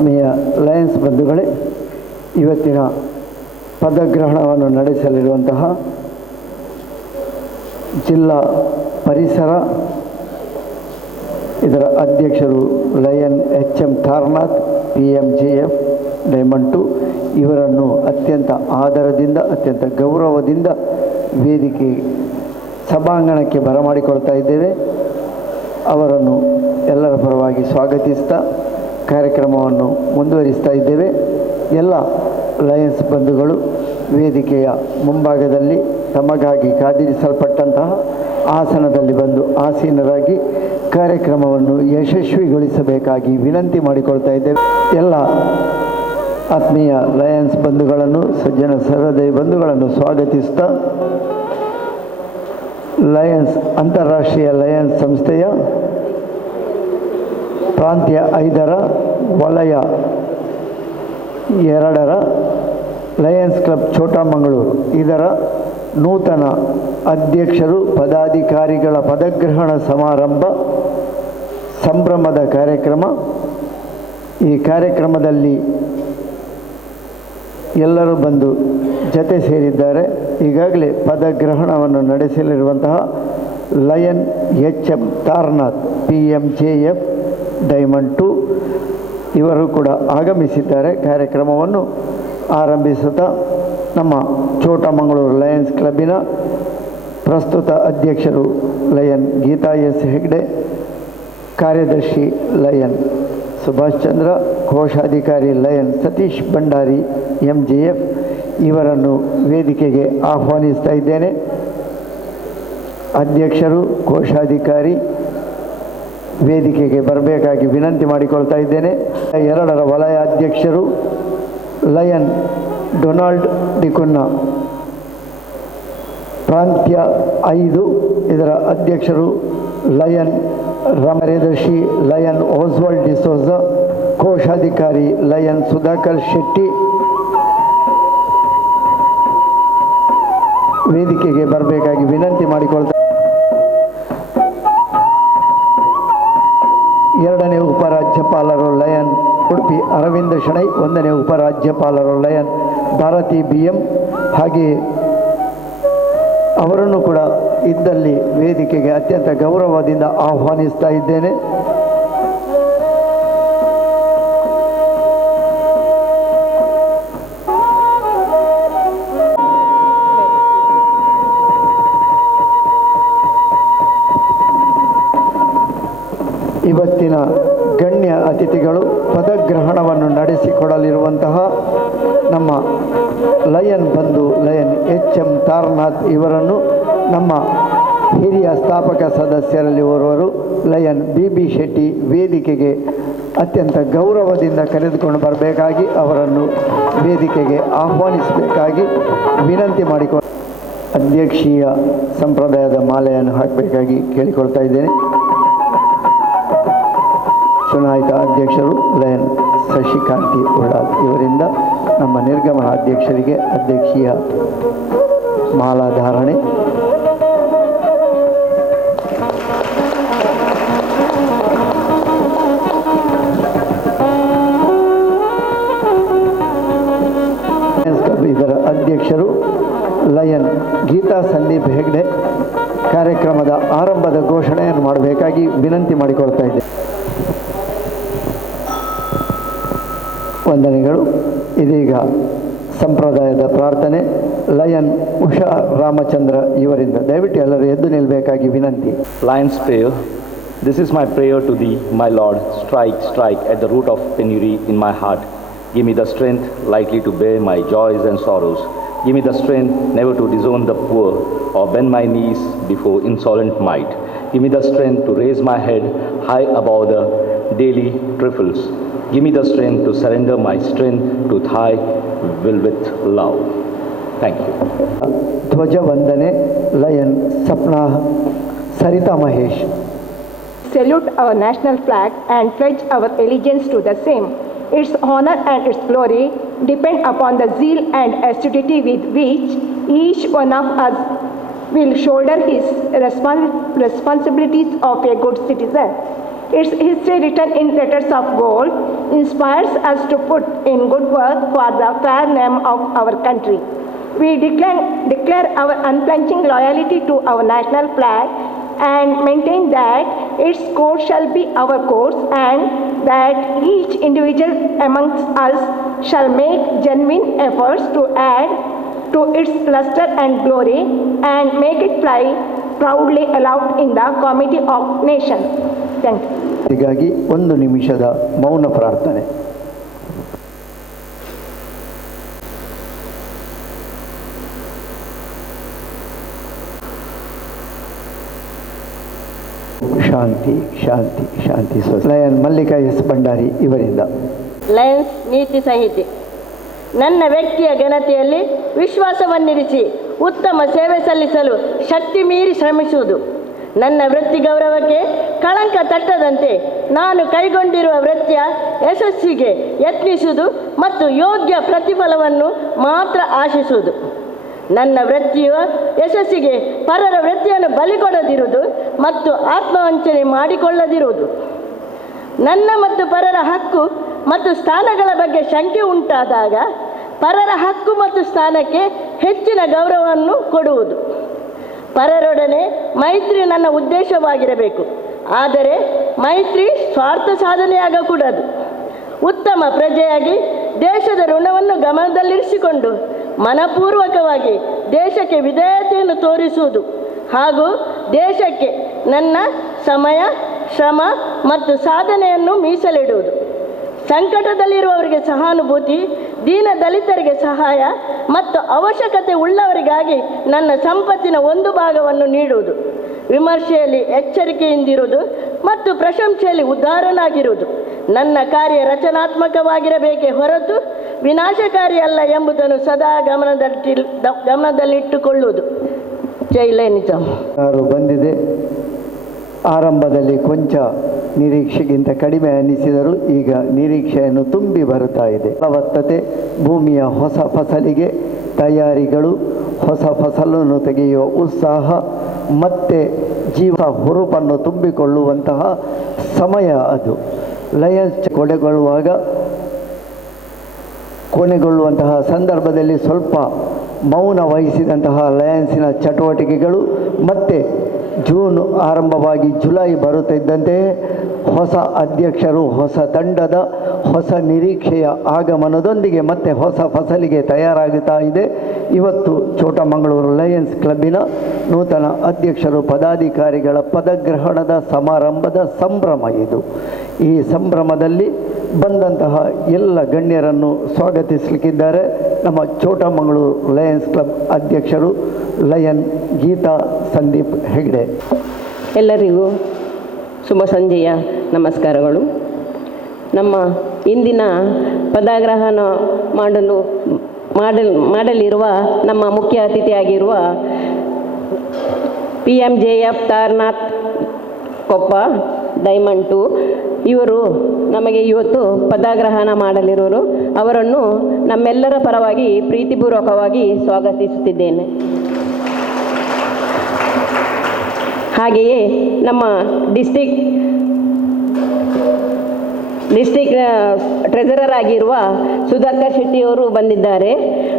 ಆತ್ಮೀಯ ಲಯನ್ಸ್ ಬಂಧುಗಳೇ, ಇವತ್ತಿನ ಪದಗ್ರಹಣವನ್ನು ನಡೆಸಲಿರುವಂತಹ ಜಿಲ್ಲಾ ಪರಿಸರ ಇದರ ಅಧ್ಯಕ್ಷರು lion HM. Taranath PMJF diamond 2 ಇವರನ್ನು ಅತ್ಯಂತ ಆದರದಿಂದ ಅತ್ಯಂತ ಗೌರವದಿಂದ ವೇದಿಕೆ ಸಭಾಂಗಣಕ್ಕೆ ಬರಮಾಡಿಕೊಳ್ತಾ ಇದ್ದೇವೆ. ಅವರನ್ನು ಎಲ್ಲರ ಪರವಾಗಿ ಸ್ವಾಗತಿಸ್ತಾ ಕಾರ್ಯಕ್ರಮವನ್ನು ಮುಂದುವರಿಸ್ತಾ ಇದ್ದೇವೆ. ಎಲ್ಲ ಲಯನ್ಸ್ ಬಂಧುಗಳು ವೇದಿಕೆಯ ಮುಂಭಾಗದಲ್ಲಿ ತಮಗಾಗಿ ಕಾದಿರಿಸಲ್ಪಟ್ಟಂತಹ ಆಸನದಲ್ಲಿ ಬಂದು ಆಸೀನರಾಗಿ ಕಾರ್ಯಕ್ರಮವನ್ನು ಯಶಸ್ವಿಗೊಳಿಸಬೇಕಾಗಿ ವಿನಂತಿ ಮಾಡಿಕೊಳ್ತಾ ಇದ್ದೇವೆ. ಎಲ್ಲ ಆತ್ಮೀಯ ಲಯನ್ಸ್ ಬಂಧುಗಳನ್ನು, ಸಜ್ಜನ ಸಹೃದಯ ಬಂಧುಗಳನ್ನು ಸ್ವಾಗತಿಸ್ತಾ ಲಯನ್ಸ್ ಅಂತಾರಾಷ್ಟ್ರೀಯ ಲಯನ್ಸ್ ಸಂಸ್ಥೆಯ ಪ್ರಾಂತ್ಯ 5ರ ವಲಯ 2ರ ಲಯನ್ಸ್ ಕ್ಲಬ್ ಛೋಟಾ ಮಂಗಳೂರು ಇದರ ನೂತನ ಅಧ್ಯಕ್ಷರು ಪದಾಧಿಕಾರಿಗಳ ಪದಗ್ರಹಣ ಸಮಾರಂಭ ಸಂಭ್ರಮದ ಕಾರ್ಯಕ್ರಮ. ಈ ಕಾರ್ಯಕ್ರಮದಲ್ಲಿ ಎಲ್ಲರೂ ಬಂದು ಜತೆ ಸೇರಿದ್ದಾರೆ. ಈಗಾಗಲೇ ಪದಗ್ರಹಣವನ್ನು ನಡೆಸಲಿರುವಂತಹ lion HM. Taranath PMJF diamond 2 ಇವರು ಕೂಡ ಆಗಮಿಸಿದ್ದಾರೆ. ಕಾರ್ಯಕ್ರಮವನ್ನು ಆರಂಭಿಸುತ್ತಾ ನಮ್ಮ ಛೋಟಾ ಮಂಗಳೂರು ಲಯನ್ಸ್ ಕ್ಲಬ್ಬಿನ ಪ್ರಸ್ತುತ ಅಧ್ಯಕ್ಷರು ಲಯನ್ ಗೀತಾ ಎಸ್ ಹೆಗ್ಡೆ, ಕಾರ್ಯದರ್ಶಿ ಲಯನ್ ಸುಭಾಷ್ ಚಂದ್ರ, ಕೋಶಾಧಿಕಾರಿ ಲಯನ್ ಸತೀಶ್ ಭಂಡಾರಿ MJF ಇವರನ್ನು ವೇದಿಕೆಗೆ ಆಹ್ವಾನಿಸ್ತಾ ಇದ್ದೇನೆ. ಅಧ್ಯಕ್ಷರು ಕೋಶಾಧಿಕಾರಿ ವೇದಿಕೆಗೆ ಬರಬೇಕಾಗಿ ವಿನಂತಿ ಮಾಡಿಕೊಳ್ತಾ ಇದ್ದೇನೆ. 2ರ ವಲಯ ಅಧ್ಯಕ್ಷರು ಲಯನ್ ಡೊನಾಲ್ಡ್ ಡಿಕುನ್ನ, ಪ್ರಾಂತ್ಯ 5 ಇದರ ಅಧ್ಯಕ್ಷರು ಲಯನ್ ಕಾರ್ಯದರ್ಶಿ ಲಯನ್ ಓಸ್ವಾಲ್ಡ್ ಡಿಸೋಜ, ಕೋಶಾಧಿಕಾರಿ ಲಯನ್ ಸುಧಾಕರ್ ಶೆಟ್ಟಿ ವೇದಿಕೆಗೆ ಬರಬೇಕಾಗಿ ವಿನಂತಿ ಮಾಡಿಕೊಳ್ತಾ 2ನೇ ಉಪರಾಜ್ಯಪಾಲರು ಲಯನ್ ಉಡುಪಿ ಅರವಿಂದ ಶೆಣೈ, 1ನೇ ಉಪರಾಜ್ಯಪಾಲರು ಲಯನ್ ಭಾರತಿ BM, ಹಾಗೆಯೇ ಅವರನ್ನು ಕೂಡ ಇದ್ದಲ್ಲಿ ವೇದಿಕೆಗೆ ಅತ್ಯಂತ ಗೌರವದಿಂದ ಆಹ್ವಾನಿಸ್ತಾ ಇದ್ದೇನೆ. ಇವತ್ತಿನ ಗಣ್ಯ ಅತಿಥಿಗಳು ಪದಗ್ರಹಣವನ್ನು ನಡೆಸಿಕೊಡಲಿರುವಂತಹ ನಮ್ಮ ಲಯನ್ ಬಂಧು ಲಯನ್ ಎಚ್.ಎಂ. ತಾರನಾಥ್ ಇವರನ್ನು ನಮ್ಮ ಹಿರಿಯ ಸ್ಥಾಪಕ ಸದಸ್ಯರಲ್ಲಿ ಓರ್ವರು ಲಯನ್ BB ಶೆಟ್ಟಿ ವೇದಿಕೆಗೆ ಅತ್ಯಂತ ಗೌರವದಿಂದ ಕರೆದುಕೊಂಡು ಬರಬೇಕಾಗಿ ಅವರನ್ನು ವೇದಿಕೆಗೆ ಆಹ್ವಾನಿಸಬೇಕಾಗಿ ವಿನಂತಿ ಮಾಡಿಕೊಂಡು ಅಧ್ಯಕ್ಷೀಯ ಸಂಪ್ರದಾಯದ ಮಾಲೆಯನ್ನು ಹಾಕಬೇಕಾಗಿ ಕೇಳಿಕೊಳ್ತಾ ಇದ್ದೇನೆ. ಚುನಾಯಿತ ಅಧ್ಯಕ್ಷರು ಲಯನ್ ಶಶಿಕಾಂತಿ ಉಳ್ಳಾಲ್ ಇವರಿಂದ ನಮ್ಮ ನಿರ್ಗಮನ ಅಧ್ಯಕ್ಷರಿಗೆ ಅಧ್ಯಕ್ಷೀಯ ಮಾಲಾಧಾರಣೆ. ಇದರ ಅಧ್ಯಕ್ಷರು ಲಯನ್ ಗೀತಾ ಸಂದೀಪ್ ಹೆಗ್ಡೆ ಕಾರ್ಯಕ್ರಮದ ಆರಂಭದ ಘೋಷಣೆಯನ್ನು ಮಾಡಬೇಕಾಗಿ ವಿನಂತಿ ಮಾಡಿಕೊಳ್ತಾ ಇದ್ದೆ. ವಂದನೆಗಳು. ಇದೀಗ ಸಂಪ್ರದಾಯದ ಪ್ರಾರ್ಥನೆ ಲಯನ್ ಉಷಾ ರಾಮಚಂದ್ರ ಇವರಿಂದ. ದಯವಿಟ್ಟು ಎಲ್ಲರೂ ಎದ್ದು ನಿಲ್ಲಬೇಕಾಗಿ ವಿನಂತಿ. Lion's prayer. This is my prayer to thee, my Lord. Strike, strike at the root of penury in my heart. Give me the strength lightly to bear my joys and sorrows. Give me the strength never to disown the poor or bend my knees before insolent might. Give me the strength to raise my head high above the daily trifles. Give me the strength to surrender my strength to thy will with love. Thank you. ಧ್ವಜ ವಂದನೆ lion Sapna Sarita Mahesh. Salute our national flag and pledge our allegiance to the same. Its honor and its glory depend upon the zeal and assiduity with which each one of us will shoulder his responsibilities of a good citizen. Its history written in letters of gold inspires us to put in good work for the fair name of our country. We declare our unflinching loyalty to our national flag and maintain that its course shall be our course, and that each individual amongst us shall make genuine efforts to add to its luster and glory and make it fly proudly aloft in the committee of nations. Thank you. ಹೀಗಾಗಿ 1 ನಿಮಿಷದ ಮೌನ ಪ್ರಾರ್ಥನೆ. ಶಾಂತಿ ಶಾಂತಿ ಶಾಂತಿ. Lion Mallika S Bhandari ಇವರಿಂದ. Lions ನೀತಿ ಸಂಹಿತೆ. ನನ್ನ ವ್ಯಕ್ತಿಯ ಘನತೆಯಲ್ಲಿ ವಿಶ್ವಾಸವನ್ನಿರಿಸಿ ಉತ್ತಮ ಸೇವೆ ಸಲ್ಲಿಸಲು ಶಕ್ತಿ ಮೀರಿ ಶ್ರಮಿಸುವುದು, ನನ್ನ ವೃತ್ತಿ ಗೌರವಕ್ಕೆ ಕಳಂಕ ತಟ್ಟದಂತೆ ನಾನು ಕೈಗೊಂಡಿರುವ ವೃತ್ತಿಯ ಯಶಸ್ಸಿಗೆ ಯತ್ನಿಸುವುದು ಮತ್ತು ಯೋಗ್ಯ ಪ್ರತಿಫಲವನ್ನು ಮಾತ್ರ ಆಶಿಸುವುದು, ನನ್ನ ವೃತ್ತಿಯ ಯಶಸ್ಸಿಗೆ ಪರರ ವೃತ್ತಿಯನ್ನು ಬಲಿಕೊಡದಿರುವುದು ಮತ್ತು ಆತ್ಮವಂಚನೆ ಮಾಡಿಕೊಳ್ಳದಿರುವುದು, ನನ್ನ ಮತ್ತು ಪರರ ಹಕ್ಕು ಮತ್ತು ಸ್ಥಾನಗಳ ಬಗ್ಗೆ ಶಂಕೆ ಉಂಟಾದಾಗ ಪರರ ಹಕ್ಕು ಮತ್ತು ಸ್ಥಾನಕ್ಕೆ ಹೆಚ್ಚಿನ ಗೌರವವನ್ನು ಕೊಡುವುದು, ಪರರೊಡನೆ ಮೈತ್ರಿ ನನ್ನ ಉದ್ದೇಶವಾಗಿರಬೇಕು, ಆದರೆ ಮೈತ್ರಿ ಸ್ವಾರ್ಥ ಸಾಧನೆಯಾಗಕೂಡದು. ಉತ್ತಮ ಪ್ರಜೆಯಾಗಿ ದೇಶದ ಋಣವನ್ನು ಗಮನದಲ್ಲಿರಿಸಿಕೊಂಡು ಮನಪೂರ್ವಕವಾಗಿ ದೇಶಕ್ಕೆ ವಿಧೇಯತೆಯನ್ನು ತೋರಿಸುವುದು ಹಾಗೂ ದೇಶಕ್ಕೆ ನನ್ನ ಸಮಯ, ಶ್ರಮ ಮತ್ತು ಸಾಧನೆಯನ್ನು ಮೀಸಲಿಡುವುದು, ಸಂಕಟದಲ್ಲಿರುವವರಿಗೆ ಸಹಾನುಭೂತಿ, ದೀನ ದಲಿತರಿಗೆ ಸಹಾಯ ಮತ್ತು ಅವಶ್ಯಕತೆ ಉಳ್ಳವರಿಗಾಗಿ ನನ್ನ ಸಂಪತ್ತಿನ ಒಂದು ಭಾಗವನ್ನು ನೀಡುವುದು, ವಿಮರ್ಶೆಯಲ್ಲಿ ಎಚ್ಚರಿಕೆಯಿಂದಿರುವುದು ಮತ್ತು ಪ್ರಶಂಸೆಯಲ್ಲಿ ಉದಾರನಾಗಿರುವುದು, ನನ್ನ ಕಾರ್ಯ ರಚನಾತ್ಮಕವಾಗಿರಬೇಕೇ ಹೊರತು ವಿನಾಶಕಾರಿ ಅಲ್ಲ ಎಂಬುದನ್ನು ಸದಾ ಗಮನದಲ್ಲಿಟ್ಟುಕೊಳ್ಳುವುದು. ಜೈ ಲಯನಿಸಂ. ಬಂದಿದೆ. ಆರಂಭದಲ್ಲಿ ಕೊಂಚ ನಿರೀಕ್ಷೆಗಿಂತ ಕಡಿಮೆ ಅನ್ನಿಸಿದರೂ ಈಗ ನಿರೀಕ್ಷೆಯನ್ನು ತುಂಬಿ ಬರುತ್ತಾ ಇದೆ. ಫಲವತ್ತತೆ, ಭೂಮಿಯ ಹೊಸ ಫಸಲಿಗೆ ತಯಾರಿಗಳು, ಹೊಸ ಫಸಲನ್ನು ತೆಗೆಯುವ ಉತ್ಸಾಹ ಮತ್ತೆ ಜೀವ ಹುರುಪನ್ನು ತುಂಬಿಕೊಳ್ಳುವಂತಹ ಸಮಯ ಅದು. ಲಯನ್ಸ್ ಕೊನೆಗೊಳ್ಳುವಂತಹ ಸಂದರ್ಭದಲ್ಲಿ ಸ್ವಲ್ಪ ಮೌನ ವಹಿಸಿದಂತಹ ಲಯನ್ಸಿನ ಚಟುವಟಿಕೆಗಳು ಮತ್ತೆ ಜೂನ್ ಆರಂಭವಾಗಿ ಜುಲೈ ಬರುತ್ತಿದ್ದಂತೆಯೇ ಹೊಸ ಅಧ್ಯಕ್ಷರು, ಹೊಸ ತಂಡದ ಹೊಸ ನಿರೀಕ್ಷೆಯ ಆಗಮನದೊಂದಿಗೆ ಮತ್ತೆ ಹೊಸ ಫಸಲಿಗೆ ತಯಾರಾಗುತ್ತಾ ಇದೆ. ಇವತ್ತು ಚೋಟಾ ಮಂಗಳೂರು ಲಯನ್ಸ್ ಕ್ಲಬ್ಬಿನ ನೂತನ ಅಧ್ಯಕ್ಷರು, ಪದಾಧಿಕಾರಿಗಳ ಪದಗ್ರಹಣದ ಸಮಾರಂಭದ ಸಂಭ್ರಮ ಇದು. ಈ ಸಂಭ್ರಮದಲ್ಲಿ ಬಂದಂತಹ ಎಲ್ಲ ಗಣ್ಯರನ್ನು ಸ್ವಾಗತಿಸಲಿಕ್ಕಿದ್ದಾರೆ ನಮ್ಮ ಚೋಟಾ ಮಂಗಳೂರು ಲಯನ್ಸ್ ಕ್ಲಬ್ ಅಧ್ಯಕ್ಷರು ಲಯನ್ ಗೀತಾ ಸಂದೀಪ್ ಹೆಗ್ಡೆ. ಎಲ್ಲರಿಗೂ ಶುಭ ಸಂಜೆಯ ನಮಸ್ಕಾರಗಳು. ನಮ್ಮ ಇಂದಿನ ಪದಗ್ರಹಣ ಮಾಡಲಿರುವ ನಮ್ಮ ಮುಖ್ಯ ಅತಿಥಿಯಾಗಿರುವ PMJF ತಾರನಾಥ್ ಕೊಪ್ಪ ಡೈಮಂಡ್ 2 ಇವರು ನಮಗೆ ಇವತ್ತು ಪದಗ್ರಹಣ ಮಾಡಲಿರುವರು. ಅವರನ್ನು ನಮ್ಮೆಲ್ಲರ ಪರವಾಗಿ ಪ್ರೀತಿಪೂರ್ವಕವಾಗಿ ಸ್ವಾಗತಿಸುತ್ತಿದ್ದೇನೆ. ಹಾಗೆಯೇ ನಮ್ಮ ಡಿಸ್ಟಿಕ್ ಟ್ರೆಜರರ್ ಆಗಿರುವ ಸುಧಾಕರ್ ಶೆಟ್ಟಿಯವರು ಬಂದಿದ್ದಾರೆ.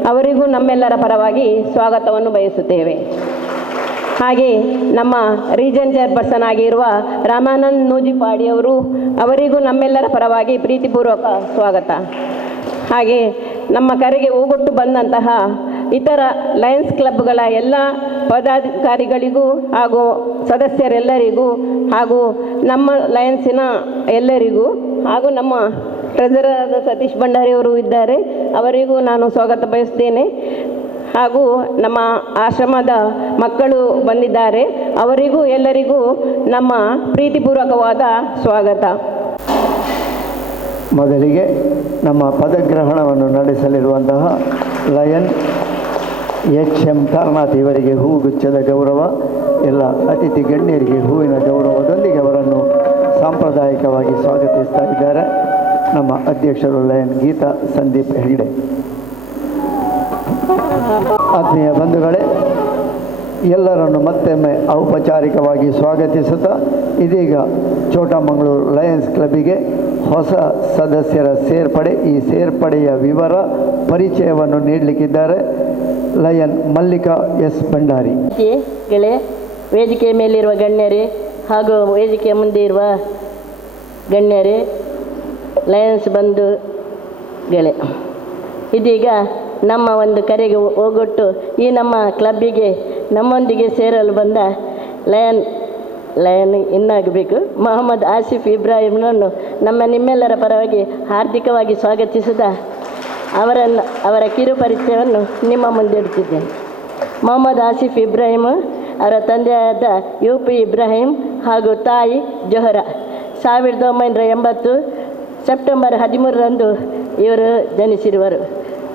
ಅವರಿಗೂ ನಮ್ಮೆಲ್ಲರ ಪರವಾಗಿ ಸ್ವಾಗತವನ್ನು ಬಯಸುತ್ತೇವೆ. ಹಾಗೆ ನಮ್ಮ ರೀಜನ್ ಚೇರ್ಪರ್ಸನ್ ಆಗಿರುವ ರಾಮಾನಂದ್ ನೂಜಿಪಾಡಿಯವರು, ಅವರಿಗೂ ನಮ್ಮೆಲ್ಲರ ಪರವಾಗಿ ಪ್ರೀತಿಪೂರ್ವಕ ಸ್ವಾಗತ. ಹಾಗೆ ನಮ್ಮ ಕರೆಗೆ ಓಗೊಟ್ಟು ಬಂದಂತಹ ಇತರ ಲಯನ್ಸ್ ಕ್ಲಬ್ಗಳ ಎಲ್ಲ ಪದಾಧಿಕಾರಿಗಳಿಗೂ ಹಾಗೂ ಸದಸ್ಯರೆಲ್ಲರಿಗೂ ಹಾಗೂ ನಮ್ಮ ಲಯನ್ಸಿನ ಎಲ್ಲರಿಗೂ ಹಾಗೂ ನಮ್ಮ ಟ್ರೆಜರರ್ ಸತೀಶ್ ಭಂಡಾರಿಯವರು ಇದ್ದಾರೆ, ಅವರಿಗೂ ನಾನು ಸ್ವಾಗತ ಬಯಸ್ತೇನೆ. ಹಾಗೂ ನಮ್ಮ ಆಶ್ರಮದ ಮಕ್ಕಳು ಬಂದಿದ್ದಾರೆ, ಅವರಿಗೂ ಎಲ್ಲರಿಗೂ ನಮ್ಮ ಪ್ರೀತಿಪೂರ್ವಕವಾದ ಸ್ವಾಗತ. ಮೊದಲಿಗೆ ನಮ್ಮ ಪದಗ್ರಹಣವನ್ನು ನಡೆಸಲಿರುವಂತಹ ಲಯನ್ HM ತಾರನಾಥ್ ಇವರಿಗೆ ಹೂಗುಚ್ಛದ ಗೌರವ, ಎಲ್ಲ ಅತಿಥಿ ಗಣ್ಯರಿಗೆ ಹೂವಿನ ಗೌರವದೊಂದಿಗೆ ಅವರನ್ನು ಸಾಂಪ್ರದಾಯಿಕವಾಗಿ ಸ್ವಾಗತಿಸ್ತಾ ಇದ್ದಾರೆ ನಮ್ಮ ಅಧ್ಯಕ್ಷರು ಲಯನ್ ಗೀತಾ ಸಂದೀಪ್ ಹೆಗ್ಡೆ. ಆತ್ಮೀಯ ಬಂಧುಗಳೇ, ಎಲ್ಲರನ್ನು ಮತ್ತೊಮ್ಮೆ ಔಪಚಾರಿಕವಾಗಿ ಸ್ವಾಗತಿಸುತ್ತಾ ಇದೀಗ ಚೋಟಾ ಮಂಗಳೂರು ಲಯನ್ಸ್ ಕ್ಲಬ್ಬಿಗೆ ಹೊಸ ಸದಸ್ಯರ ಸೇರ್ಪಡೆ. ಈ ಸೇರ್ಪಡೆಯ ವಿವರ ಪರಿಚಯವನ್ನು ನೀಡಲಿಕ್ಕಿದ್ದಾರೆ ಲಯನ್ ಮಲ್ಲಿಕಾ ಎಸ್ ಭಂಡಾರಿ. ವೇದಿಕೆಯ ಮೇಲಿರುವ ಗಣ್ಯರೇ ಹಾಗೂ ವೇದಿಕೆಯ ಮುಂದೆ ಇರುವ ಗಣ್ಯರೇ, ಲಯನ್ಸ್ ಬಂಧುಗಳೇ, ಇದೀಗ ನಮ್ಮ ಒಂದು ಕರೆಗೆ ಹೋಗೊಟ್ಟು ಈ ನಮ್ಮ ಕ್ಲಬ್ಬಿಗೆ ನಮ್ಮೊಂದಿಗೆ ಸೇರಲು ಬಂದ ಲಯನ್ ಇನ್ನಾಗಬೇಕು ಮೊಹಮ್ಮದ್ ಆಸಿಫ್ ಇಬ್ರಾಹಿಂನನ್ನು ನಿಮ್ಮೆಲ್ಲರ ಪರವಾಗಿ ಹಾರ್ದಿಕವಾಗಿ ಸ್ವಾಗತಿಸಿದ ಅವರ ಕಿರು ಪರಿಚಯವನ್ನು ನಿಮ್ಮ ಮುಂದೆ ಇಡ್ತಿದ್ದೇನೆ. ಮೊಹಮ್ಮದ್ ಆಸಿಫ್ ಇಬ್ರಾಹಿಂ ಅವರ ತಂದೆಯಾದ UP ಇಬ್ರಾಹಿಂ ಹಾಗೂ ತಾಯಿ ಜೊಹರಾ 1980 ಸೆಪ್ಟೆಂಬರ್ 13ರಂದು ಇವರು ಜನಿಸಿರುವರು.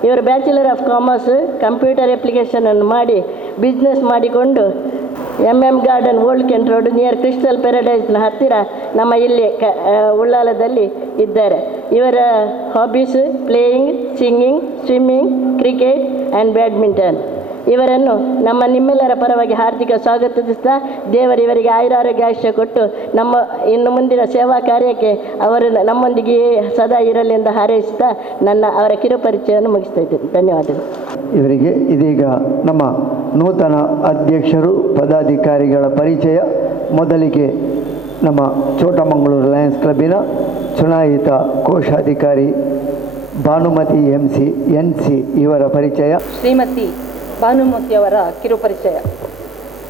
ಇವರು ಬ್ಯಾಚುಲರ್ ಆಫ್ ಕಾಮರ್ಸ್ ಕಂಪ್ಯೂಟರ್ ಅಪ್ಲಿಕೇಶನನ್ನು ಮಾಡಿ ಬಿಸ್ನೆಸ್ ಮಾಡಿಕೊಂಡು garden Old Kent Road near Crystal ಪ್ಯಾರಡೈಸ್ನ ಹತ್ತಿರ ನಮ್ಮ ಇಲ್ಲಿ ಉಳ್ಳಾಲದಲ್ಲಿ ಇದ್ದಾರೆ. ಇವರ hobbies playing, singing, swimming, cricket and badminton. ಇವರನ್ನು ನಿಮ್ಮೆಲ್ಲರ ಪರವಾಗಿ ಹಾರ್ದಿಕ ಸ್ವಾಗತಿಸ್ತಾ ದೇವರು ಇವರಿಗೆ ಆಯುರಾರೋಗ್ಯ ಆಯುಷ್ಯ ಕೊಟ್ಟು ಇನ್ನು ಮುಂದಿನ ಸೇವಾ ಕಾರ್ಯಕ್ಕೆ ಅವರು ನಮ್ಮೊಂದಿಗೆ ಸದಾ ಇರಲಿ ಎಂದು ಹಾರೈಸುತ್ತಾ ಅವರ ಕಿರು ಪರಿಚಯವನ್ನು ಮುಗಿಸ್ತಾ ಇದ್ದೇನೆ. ಧನ್ಯವಾದಗಳು. ಇವರಿಗೆ ಇದೀಗ ನಮ್ಮ ನೂತನ ಅಧ್ಯಕ್ಷರು ಪದಾಧಿಕಾರಿಗಳ ಪರಿಚಯ. ಮೊದಲಿಗೆ ನಮ್ಮ ಚೋಟ ಮಂಗಳೂರು ಲಯನ್ಸ್ ಕ್ಲಬ್ಬಿನ ಚುನಾಯಿತ ಕೋಶಾಧಿಕಾರಿ ಭಾನುಮತಿ NC ಇವರ ಪರಿಚಯ. ಶ್ರೀಮತಿ ಭಾನುಮತಿಯವರ ಕಿರುಪರಿಚಯ.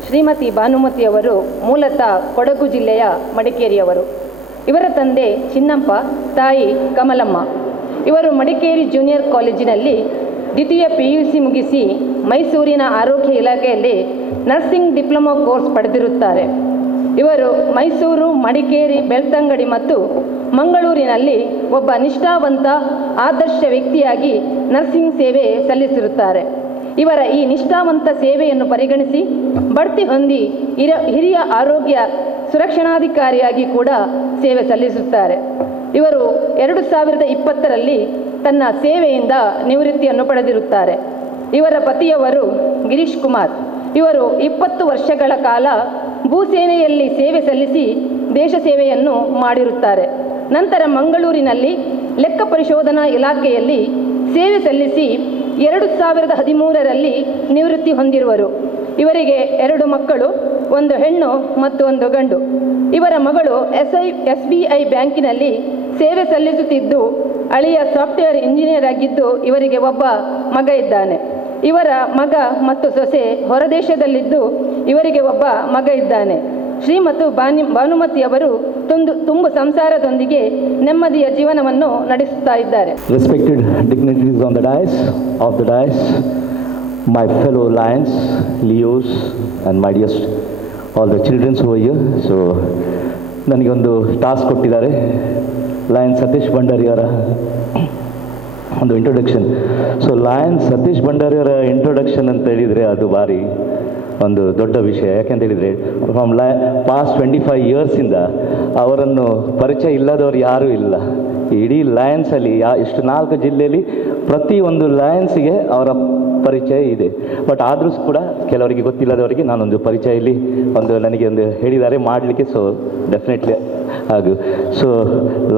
ಶ್ರೀಮತಿ ಭಾನುಮತಿಯವರು ಮೂಲತಃ ಕೊಡಗು ಜಿಲ್ಲೆಯ ಮಡಿಕೇರಿಯವರು. ಇವರ ತಂದೆ ಚಿನ್ನಪ್ಪ, ತಾಯಿ ಕಮಲಮ್ಮ. ಇವರು ಮಡಿಕೇರಿ ಜೂನಿಯರ್ ಕಾಲೇಜಿನಲ್ಲಿ ದ್ವಿತೀಯ PUC ಮುಗಿಸಿ ಮೈಸೂರಿನ ಆರೋಗ್ಯ ಇಲಾಖೆಯಲ್ಲಿ ನರ್ಸಿಂಗ್ ಡಿಪ್ಲೊಮಾ ಕೋರ್ಸ್ ಪಡೆದಿರುತ್ತಾರೆ. ಇವರು ಮೈಸೂರು, ಮಡಿಕೇರಿ, ಬೆಳ್ತಂಗಡಿ ಮತ್ತು ಮಂಗಳೂರಿನಲ್ಲಿ ಒಬ್ಬ ನಿಷ್ಠಾವಂತ ಆದರ್ಶ ವ್ಯಕ್ತಿಯಾಗಿ ನರ್ಸಿಂಗ್ ಸೇವೆ ಸಲ್ಲಿಸಿರುತ್ತಾರೆ. ಇವರ ಈ ನಿಷ್ಠಾವಂತ ಸೇವೆಯನ್ನು ಪರಿಗಣಿಸಿ ಬಡ್ತಿ ಹೊಂದಿ ಹಿರಿಯ ಆರೋಗ್ಯ ಸುರಕ್ಷಣಾಧಿಕಾರಿಯಾಗಿ ಕೂಡ ಸೇವೆ ಸಲ್ಲಿಸುತ್ತಾರೆ. ಇವರು 2020ರಲ್ಲಿ ತನ್ನ ಸೇವೆಯಿಂದ ನಿವೃತ್ತಿಯನ್ನು ಪಡೆದಿರುತ್ತಾರೆ. ಇವರ ಪತಿಯವರು ಗಿರೀಶ್ ಕುಮಾರ್. ಇವರು 20 ವರ್ಷಗಳ ಕಾಲ ಭೂಸೇನೆಯಲ್ಲಿ ಸೇವೆ ಸಲ್ಲಿಸಿ ದೇಶ ಸೇವೆಯನ್ನು ಮಾಡಿರುತ್ತಾರೆ. ನಂತರ ಮಂಗಳೂರಿನಲ್ಲಿ ಲೆಕ್ಕ ಪರಿಶೋಧನಾ ಇಲಾಖೆಯಲ್ಲಿ ಸೇವೆ ಸಲ್ಲಿಸಿ 2013ರಲ್ಲಿ ನಿವೃತ್ತಿ ಹೊಂದಿರುವರು. ಇವರಿಗೆ 2 ಮಕ್ಕಳು, 1 ಹೆಣ್ಣು ಮತ್ತು 1 ಗಂಡು. ಇವರ ಮಗಳು SBI ಬ್ಯಾಂಕಿನಲ್ಲಿ ಸೇವೆ ಸಲ್ಲಿಸುತ್ತಿದ್ದು ಅಳಿಯ ಸಾಫ್ಟ್ವೇರ್ ಇಂಜಿನಿಯರ್ ಆಗಿದ್ದು ಇವರಿಗೆ ಒಬ್ಬ ಮಗ ಇದ್ದಾನೆ. ಇವರ ಮಗ ಮತ್ತು ಸೊಸೆ ಹೊರದೇಶದಲ್ಲಿದ್ದು ಇವರಿಗೆ ಒಬ್ಬ ಮಗ ಇದ್ದಾನೆ. ಶ್ರೀಮತಿ ಭಾನುಮತಿಯವರು ತುಂಬು ಸಂಸಾರದೊಂದಿಗೆ ನೆಮ್ಮದಿಯ ಜೀವನವನ್ನು ನಡೆಸುತ್ತಾ ಇದ್ದಾರೆ. Respected dignitaries on the dais, my fellow lions, Leos and my dearest all the children over here. So ನನಗೆ ಒಂದು ಟಾಸ್ಕ್ ಕೊಟ್ಟಿದ್ದಾರೆ. ಲಯನ್ ಸತೀಶ್ ಭಂಡಾರಿಯವರ ಒಂದು ಇಂಟ್ರೊಡಕ್ಷನ್. ಸೊ ಲಯನ್ ಸತೀಶ್ ಭಂಡಾರಿಯವರ ಇಂಟ್ರೊಡಕ್ಷನ್ ಅಂತ ಹೇಳಿದರೆ ಅದು ಭಾರಿ ಒಂದು ದೊಡ್ಡ ವಿಷಯ. ಯಾಕೆಂತ ಹೇಳಿದರೆ ಫ್ರಮ್ ಪಾಸ್ಟ್ 25 ಇಯರ್ಸಿಂದ ಅವರನ್ನು ಪರಿಚಯ ಇಲ್ಲದವರು ಯಾರೂ ಇಲ್ಲ. ಇಡೀ ಲಯನ್ಸಲ್ಲಿ ಇಷ್ಟು 4 ಜಿಲ್ಲೆಯಲ್ಲಿ ಪ್ರತಿಯೊಂದು ಲಯನ್ಸಿಗೆ ಅವರ ಪರಿಚಯ ಇದೆ. ಬಟ್ ಆದರೂ ಕೂಡ ಕೆಲವರಿಗೆ ಗೊತ್ತಿಲ್ಲದವರಿಗೆ ನಾನೊಂದು ಪರಿಚಯ ಇಲ್ಲಿ ನನಗೆ ಒಂದು ಹೇಳಿದ್ದಾರೆ ಮಾಡಲಿಕ್ಕೆ. ಸೊ ಡೆಫಿನೆಟ್ಲಿ ಹಾಗೂ so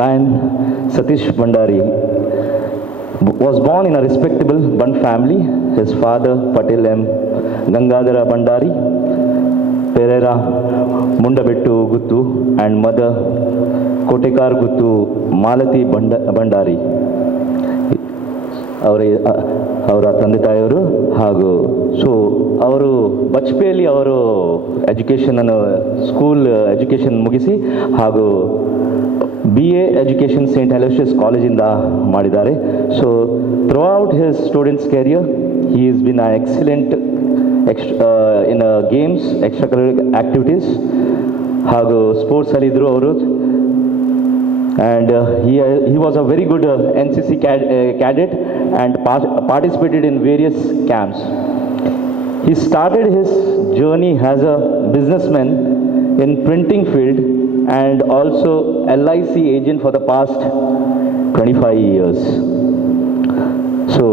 lion Satish Bhandari was born in a respectable Band family. His father Patel M. Gangadhara Bandari Pereira Mundabettu Guttu and mother Kotekar Guttu Malati Bandari. ಅವರ ತಂದೆ ತಾಯಿಯವರು ಹಾಗೂ ಸೊ ಅವರು ಬಚ್ಪೆಯಲ್ಲಿ ಅವರು ಸ್ಕೂಲ್ ಎಜುಕೇಷನ್ ಮುಗಿಸಿ ಹಾಗೂ BA ಎಜುಕೇಷನ್ ಸೇಂಟ್ ಅಲೋಷಿಯಸ್ ಕಾಲೇಜಿಂದ ಮಾಡಿದ್ದಾರೆ. So throughout his students carrier he has been an excellent in games, extracurricular activities ಹಾಗೂ ಸ್ಪೋರ್ಟ್ಸಲ್ಲಿ ಇದ್ದರು ಅವರು. And he was a very good NCC cadet and participated in various camps. He started his journey as a businessman in printing field and also LIC agent for the past 25 years. So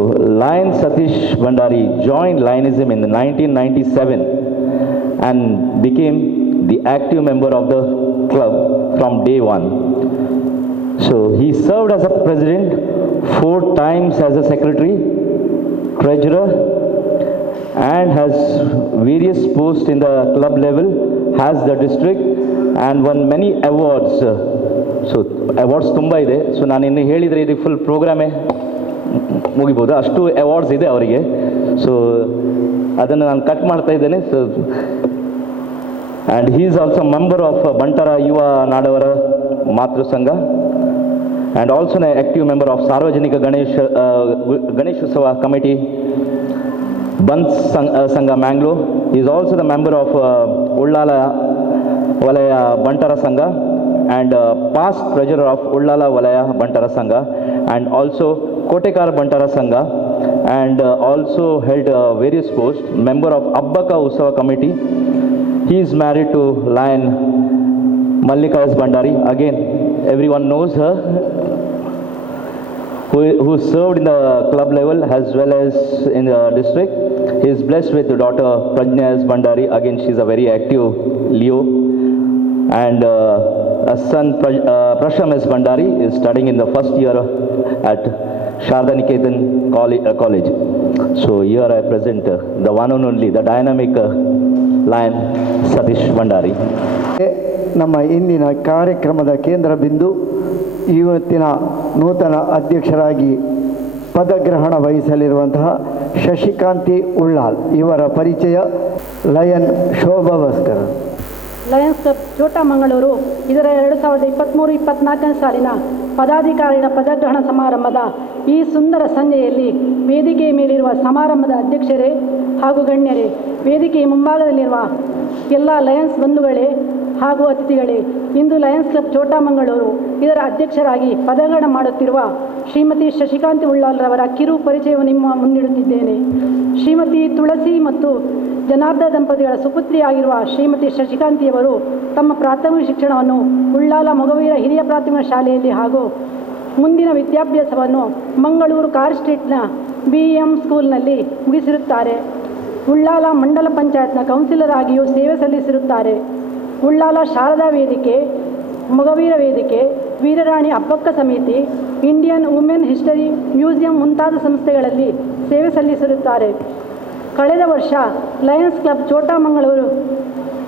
Lion Satish Bandari joined Lionism in 1997 and became the active member of the club from day one. So he served as a president, 4 times as a secretary, treasurer, and has various posts in the club level, has the district, and won many awards. So awards ತುಂಬ ಇದೆ. So ನಾನು ಇನ್ನು ಹೇಳಿದರೆ ಇದು full ಪ್ರೋಗ್ರಾಮೇ ಮುಗಿಬೋದು, ಅಷ್ಟು awards ಇದೆ ಅವರಿಗೆ. So ಅದನ್ನು ನಾನು ಕಟ್ ಮಾಡ್ತಾ ಇದ್ದೇನೆ. So and he is also member of ಬಂಟರ ಯುವ ನಾಡವರ ಮಾತೃ ಸಂಘ, and also an active member of ಸಾರ್ವಜನಿಕ ಗಣೇಶೋತ್ಸವ ಕಮಿಟಿ, ಬಂತ್ ಸಂಘ Mangalore. He is also the member of Ullal ವಲಯ ಬಂಟರ ಸಂಘ and past treasurer of Ullal ವಲಯ ಬಂಟರ ಸಂಘ, and also ಕೋಟೆಕಾರ ಬಂಟರ ಸಂಘ, and also held various posts, member of Abbakka ಉತ್ಸವ committee. He is married to Lion Mallika S. Bandari. Again, everyone knows her, who served in the club level as well as in the district. He is blessed with the daughter Prajna S. Bandari. Again, she is a very active Leo. And a son Prasham S. Bandari is studying in the first year at Sharda Niketan College. So here I present the one and only, the dynamic Lion Satish Bandari. ನಮ್ಮ ಇಂದಿನ ಕಾರ್ಯಕ್ರಮದ ಕೇಂದ್ರ ಬಿಂದು ಇವತ್ತಿನ ನೂತನ ಅಧ್ಯಕ್ಷರಾಗಿ ಪದಗ್ರಹಣ ವಹಿಸಲಿರುವಂತಹ ಶಶಿಕಾಂತಿ ಉಳ್ಳಾಲ್ ಇವರ ಪರಿಚಯ. Lion Shobha Bhaskar. Lions Club Chota Mangaluru ಇದರ 2023-24 ಸಾಲಿನ ಪದಾಧಿಕಾರಿಗಳ ಪದಗ್ರಹಣ ಸಮಾರಂಭದ ಈ ಸುಂದರ ಸಂಜೆಯಲ್ಲಿ ವೇದಿಕೆಯ ಮೇಲಿರುವ ಸಮಾರಂಭದ ಅಧ್ಯಕ್ಷರೇ ಹಾಗೂ ಗಣ್ಯರೇ, ವೇದಿಕೆಯ ಮುಂಭಾಗದಲ್ಲಿರುವ ಎಲ್ಲ ಲಯನ್ಸ್ ಬಂಧುಗಳೇ ಹಾಗೂ ಅತಿಥಿಗಳೇ, ಇಂದು ಲಯನ್ಸ್ ಕ್ಲಬ್ ಚೋಟಾ ಮಂಗಳೂರು ಇದರ ಅಧ್ಯಕ್ಷರಾಗಿ ಪದಗ್ರಹಣ ಮಾಡುತ್ತಿರುವ ಶ್ರೀಮತಿ ಶಶಿಕಾಂತಿ ಉಳ್ಳಾಲ್ರವರ ಕಿರು ಪರಿಚಯವನ್ನು ನಿಮ್ಮ ಮುಂದಿಡುತ್ತಿದ್ದೇನೆ. ಶ್ರೀಮತಿ ತುಳಸಿ ಮತ್ತು ಜನಾರ್ದನ ದಂಪತಿಗಳ ಸುಪುತ್ರಿಯಾಗಿರುವ ಶ್ರೀಮತಿ ಶಶಿಕಾಂತಿಯವರು ತಮ್ಮ ಪ್ರಾಥಮಿಕ ಶಿಕ್ಷಣವನ್ನು ಉಳ್ಳಾಲ ಮೊಗವೀರ ಹಿರಿಯ ಪ್ರಾಥಮಿಕ ಶಾಲೆಯಲ್ಲಿ ಹಾಗೂ ಮುಂದಿನ ವಿದ್ಯಾಭ್ಯಾಸವನ್ನು ಮಂಗಳೂರು ಕಾರ್ ಸ್ಟ್ರೀಟ್ನ BM ಸ್ಕೂಲ್ನಲ್ಲಿ ಮುಗಿಸಿರುತ್ತಾರೆ. ಉಳ್ಳಾಲ ಮಂಡಲ ಪಂಚಾಯತ್ನ ಕೌನ್ಸಿಲರ್ ಆಗಿಯೂ ಸೇವೆ ಸಲ್ಲಿಸಿರುತ್ತಾರೆ. ಉಳ್ಳಾಲ ಶಾರದಾ ವೇದಿಕೆ, ಮೊಗವೀರ ವೇದಿಕೆ, ವೀರರಾಣಿ ಅಬ್ಬಕ್ಕ ಸಮಿತಿ, ಇಂಡಿಯನ್ ವುಮೆನ್ ಹಿಸ್ಟರಿ ಮ್ಯೂಸಿಯಂ ಮುಂತಾದ ಸಂಸ್ಥೆಗಳಲ್ಲಿ ಸೇವೆ ಸಲ್ಲಿಸಿರುತ್ತಾರೆ. ಕಳೆದ ವರ್ಷ ಲಯನ್ಸ್ ಕ್ಲಬ್ ಚೋಟಾ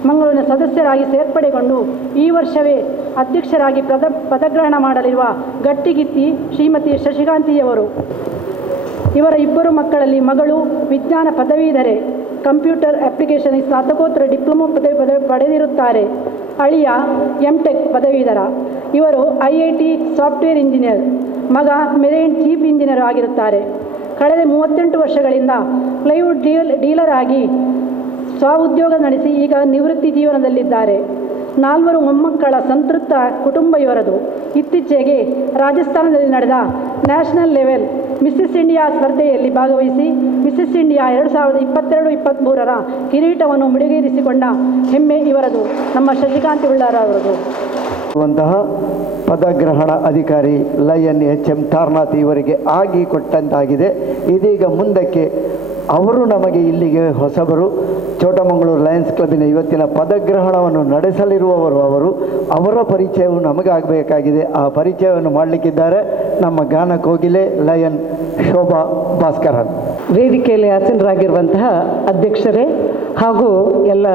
ಮಂಗಳೂರಿನ ಸದಸ್ಯರಾಗಿ ಸೇರ್ಪಡೆಗೊಂಡು ಈ ವರ್ಷವೇ ಅಧ್ಯಕ್ಷರಾಗಿ ಪದಗ್ರಹಣ ಮಾಡಲಿರುವ ಗಟ್ಟಿಗಿತ್ತಿ ಶ್ರೀಮತಿ ಶಶಿಕಾಂತಿಯವರು. ಇವರ 2 ಮಕ್ಕಳಲ್ಲಿ ಮಗಳು ವಿಜ್ಞಾನ ಪದವೀಧರೆ, ಕಂಪ್ಯೂಟರ್ ಅಪ್ಲಿಕೇಶನ್ ಸ್ನಾತಕೋತ್ತರ ಡಿಪ್ಲೊಮಾ ಪದವಿ ಪಡೆದಿರುತ್ತಾರೆ. ಅಳಿಯ MTech ಪದವೀಧರ. ಇವರು IIT ಸಾಫ್ಟ್ವೇರ್ ಇಂಜಿನಿಯರ್, ಮಗ ಮೆರೈನ್ ಚೀಫ್ ಇಂಜಿನಿಯರ್ ಆಗಿರುತ್ತಾರೆ. ಕಳೆದ 38 ವರ್ಷಗಳಿಂದ ಪ್ಲೈವುಡ್ ಡೀಲರ್ ಆಗಿ ಸ್ವಉದ್ಯೋಗ ನಡೆಸಿ ಈಗ ನಿವೃತ್ತಿ ಜೀವನದಲ್ಲಿದ್ದಾರೆ. 4 ಮೊಮ್ಮಕ್ಕಳ ಸಂತೃಪ್ತ ಕುಟುಂಬ ಇವರದು. ಇತ್ತೀಚೆಗೆ ರಾಜಸ್ಥಾನದಲ್ಲಿ ನಡೆದ ನ್ಯಾಷನಲ್ ಲೆವೆಲ್ ಮಿಸ್ಸಿಸ್ ಇಂಡಿಯಾ ಸ್ಪರ್ಧೆಯಲ್ಲಿ ಭಾಗವಹಿಸಿ ಮಿಸ್ಸಿಸ್ ಇಂಡಿಯಾ 2022-23ರ ಕಿರೀಟವನ್ನು ಮುಡಿಗೇರಿಸಿಕೊಂಡ ಹೆಮ್ಮೆ ಇವರದು, ನಮ್ಮ ಶಶಿಕಾಂತಿ ಉಳ್ಳಾಲ್ ಅವರದು. ಪದಗ್ರಹಣ ಅಧಿಕಾರಿ ಲಯನ್ HM ತಾರನಾಥ್ ಇವರಿಗೆ ಆಗಿ ಕೊಟ್ಟಂತಾಗಿದೆ. ಇದೀಗ ಮುಂದಕ್ಕೆ ಅವರು ನಮಗೆ ಇಲ್ಲಿಗೆ ಹೊಸಬರು. ಚೋಟಮಂಗಳೂರು ಲಯನ್ಸ್ ಕ್ಲಬ್ಬಿನ ಇವತ್ತಿನ ಪದಗ್ರಹಣವನ್ನು ನಡೆಸಲಿರುವವರು ಅವರ ಪರಿಚಯವು ನಮಗಾಗಬೇಕಾಗಿದೆ. ಆ ಪರಿಚಯವನ್ನು ಮಾಡಲಿಕ್ಕಿದ್ದಾರೆ ನಮ್ಮ ಗಾನ ಕೋಗಿಲೆ ಲಯನ್ ಶೋಭಾ ಭಾಸ್ಕರನ್. ವೇದಿಕೆಯಲ್ಲಿ ಆಸೀನರಾಗಿರುವಂತಹ ಅಧ್ಯಕ್ಷರೇ ಹಾಗೂ ಎಲ್ಲ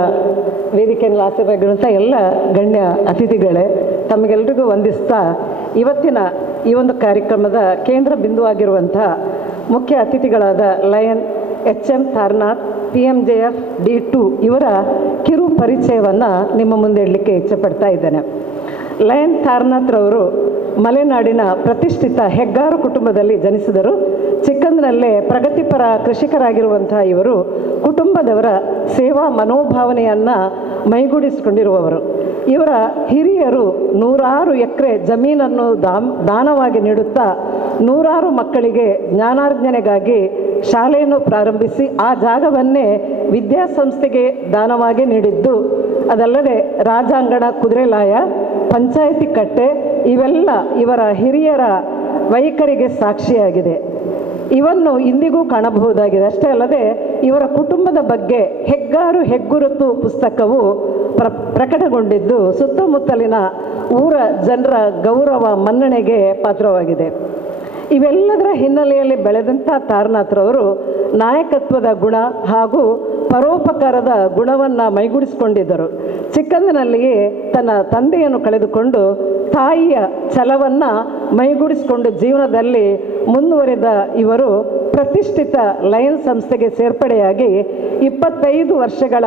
ವೇದಿಕೆಯಲ್ಲಿ ಆಸೀನರಾಗಿರುವಂಥ ಎಲ್ಲ ಗಣ್ಯ ಅತಿಥಿಗಳೇ, ತಮಗೆಲ್ಲರಿಗೂ ವಂದಿಸ್ತಾ ಇವತ್ತಿನ ಈ ಒಂದು ಕಾರ್ಯಕ್ರಮದ ಕೇಂದ್ರ ಬಿಂದುವಾಗಿರುವಂಥ ಮುಖ್ಯ ಅತಿಥಿಗಳಾದ lion HM Taranath PMJF D2 ಇವರ ಕಿರು ಪರಿಚಯವನ್ನು ನಿಮ್ಮ ಮುಂದೆ ಇಡಲಿಕ್ಕೆ ಇಚ್ಛೆಪಡ್ತಾ ಇದ್ದೇನೆ. ಲಯನ್ ತಾರನಾಥ್ರವರು ಮಲೆನಾಡಿನ ಪ್ರತಿಷ್ಠಿತ ಹೆಗ್ಗಾರು ಕುಟುಂಬದಲ್ಲಿ ಜನಿಸಿದರು. ಚಿಕ್ಕಂದಿನಲ್ಲೇ ಪ್ರಗತಿಪರ ಕೃಷಿಕರಾಗಿರುವಂತಹ ಇವರು ಕುಟುಂಬದವರ ಸೇವಾ ಮನೋಭಾವನೆಯನ್ನು ಮೈಗೂಡಿಸಿಕೊಂಡಿರುವವರು. ಇವರ ಹಿರಿಯರು 100 ಎಕರೆ ಜಮೀನನ್ನು ದಾನವಾಗಿ ನೀಡುತ್ತಾ 100 ಮಕ್ಕಳಿಗೆ ಜ್ಞಾನಾರ್ಜನೆಗಾಗಿ ಶಾಲೆಯನ್ನು ಪ್ರಾರಂಭಿಸಿ ಆ ಜಾಗವನ್ನೇ ವಿದ್ಯಾಸಂಸ್ಥೆಗೆ ದಾನವಾಗಿ ನೀಡಿದ್ದು, ಅದಲ್ಲದೆ ರಾಜಾಂಗಣ, ಕುದುರೆಲಾಯ, ಪಂಚಾಯಿತಿ ಕಟ್ಟೆ ಇವೆಲ್ಲ ಇವರ ಹಿರಿಯರ ವೈಖರಿಗೆ ಸಾಕ್ಷಿಯಾಗಿದೆ. ಇವನ್ನು ಇಂದಿಗೂ ಕಾಣಬಹುದಾಗಿದೆ. ಅಷ್ಟೇ ಅಲ್ಲದೆ ಇವರ ಕುಟುಂಬದ ಬಗ್ಗೆ ಹೆಗ್ಗಾರು ಹೆಗ್ಗುರುತು ಪುಸ್ತಕವು ಪ್ರಕಟಗೊಂಡಿದ್ದು ಸುತ್ತಮುತ್ತಲಿನ ಊರ ಜನರ ಗೌರವ ಮನ್ನಣೆಗೆ ಪಾತ್ರವಾಗಿದೆ. ಇವೆಲ್ಲದರ ಹಿನ್ನೆಲೆಯಲ್ಲಿ ಬೆಳೆದಂಥ ತಾರನಾಥ್ರವರು ನಾಯಕತ್ವದ ಗುಣ ಹಾಗೂ ಪರೋಪಕಾರದ ಗುಣವನ್ನು ಮೈಗೂಡಿಸಿಕೊಂಡಿದ್ದರು. ಚಿಕ್ಕಂದಿನಲ್ಲಿಯೇ ತನ್ನ ತಂದೆಯನ್ನು ಕಳೆದುಕೊಂಡು ತಾಯಿಯ ಛಲವನ್ನು ಮೈಗೂಡಿಸಿಕೊಂಡು ಜೀವನದಲ್ಲಿ ಮುಂದುವರೆದ ಇವರು ಪ್ರತಿಷ್ಠಿತ ಲಯನ್ಸ್ ಸಂಸ್ಥೆಗೆ ಸೇರ್ಪಡೆಯಾಗಿ 25 ವರ್ಷಗಳ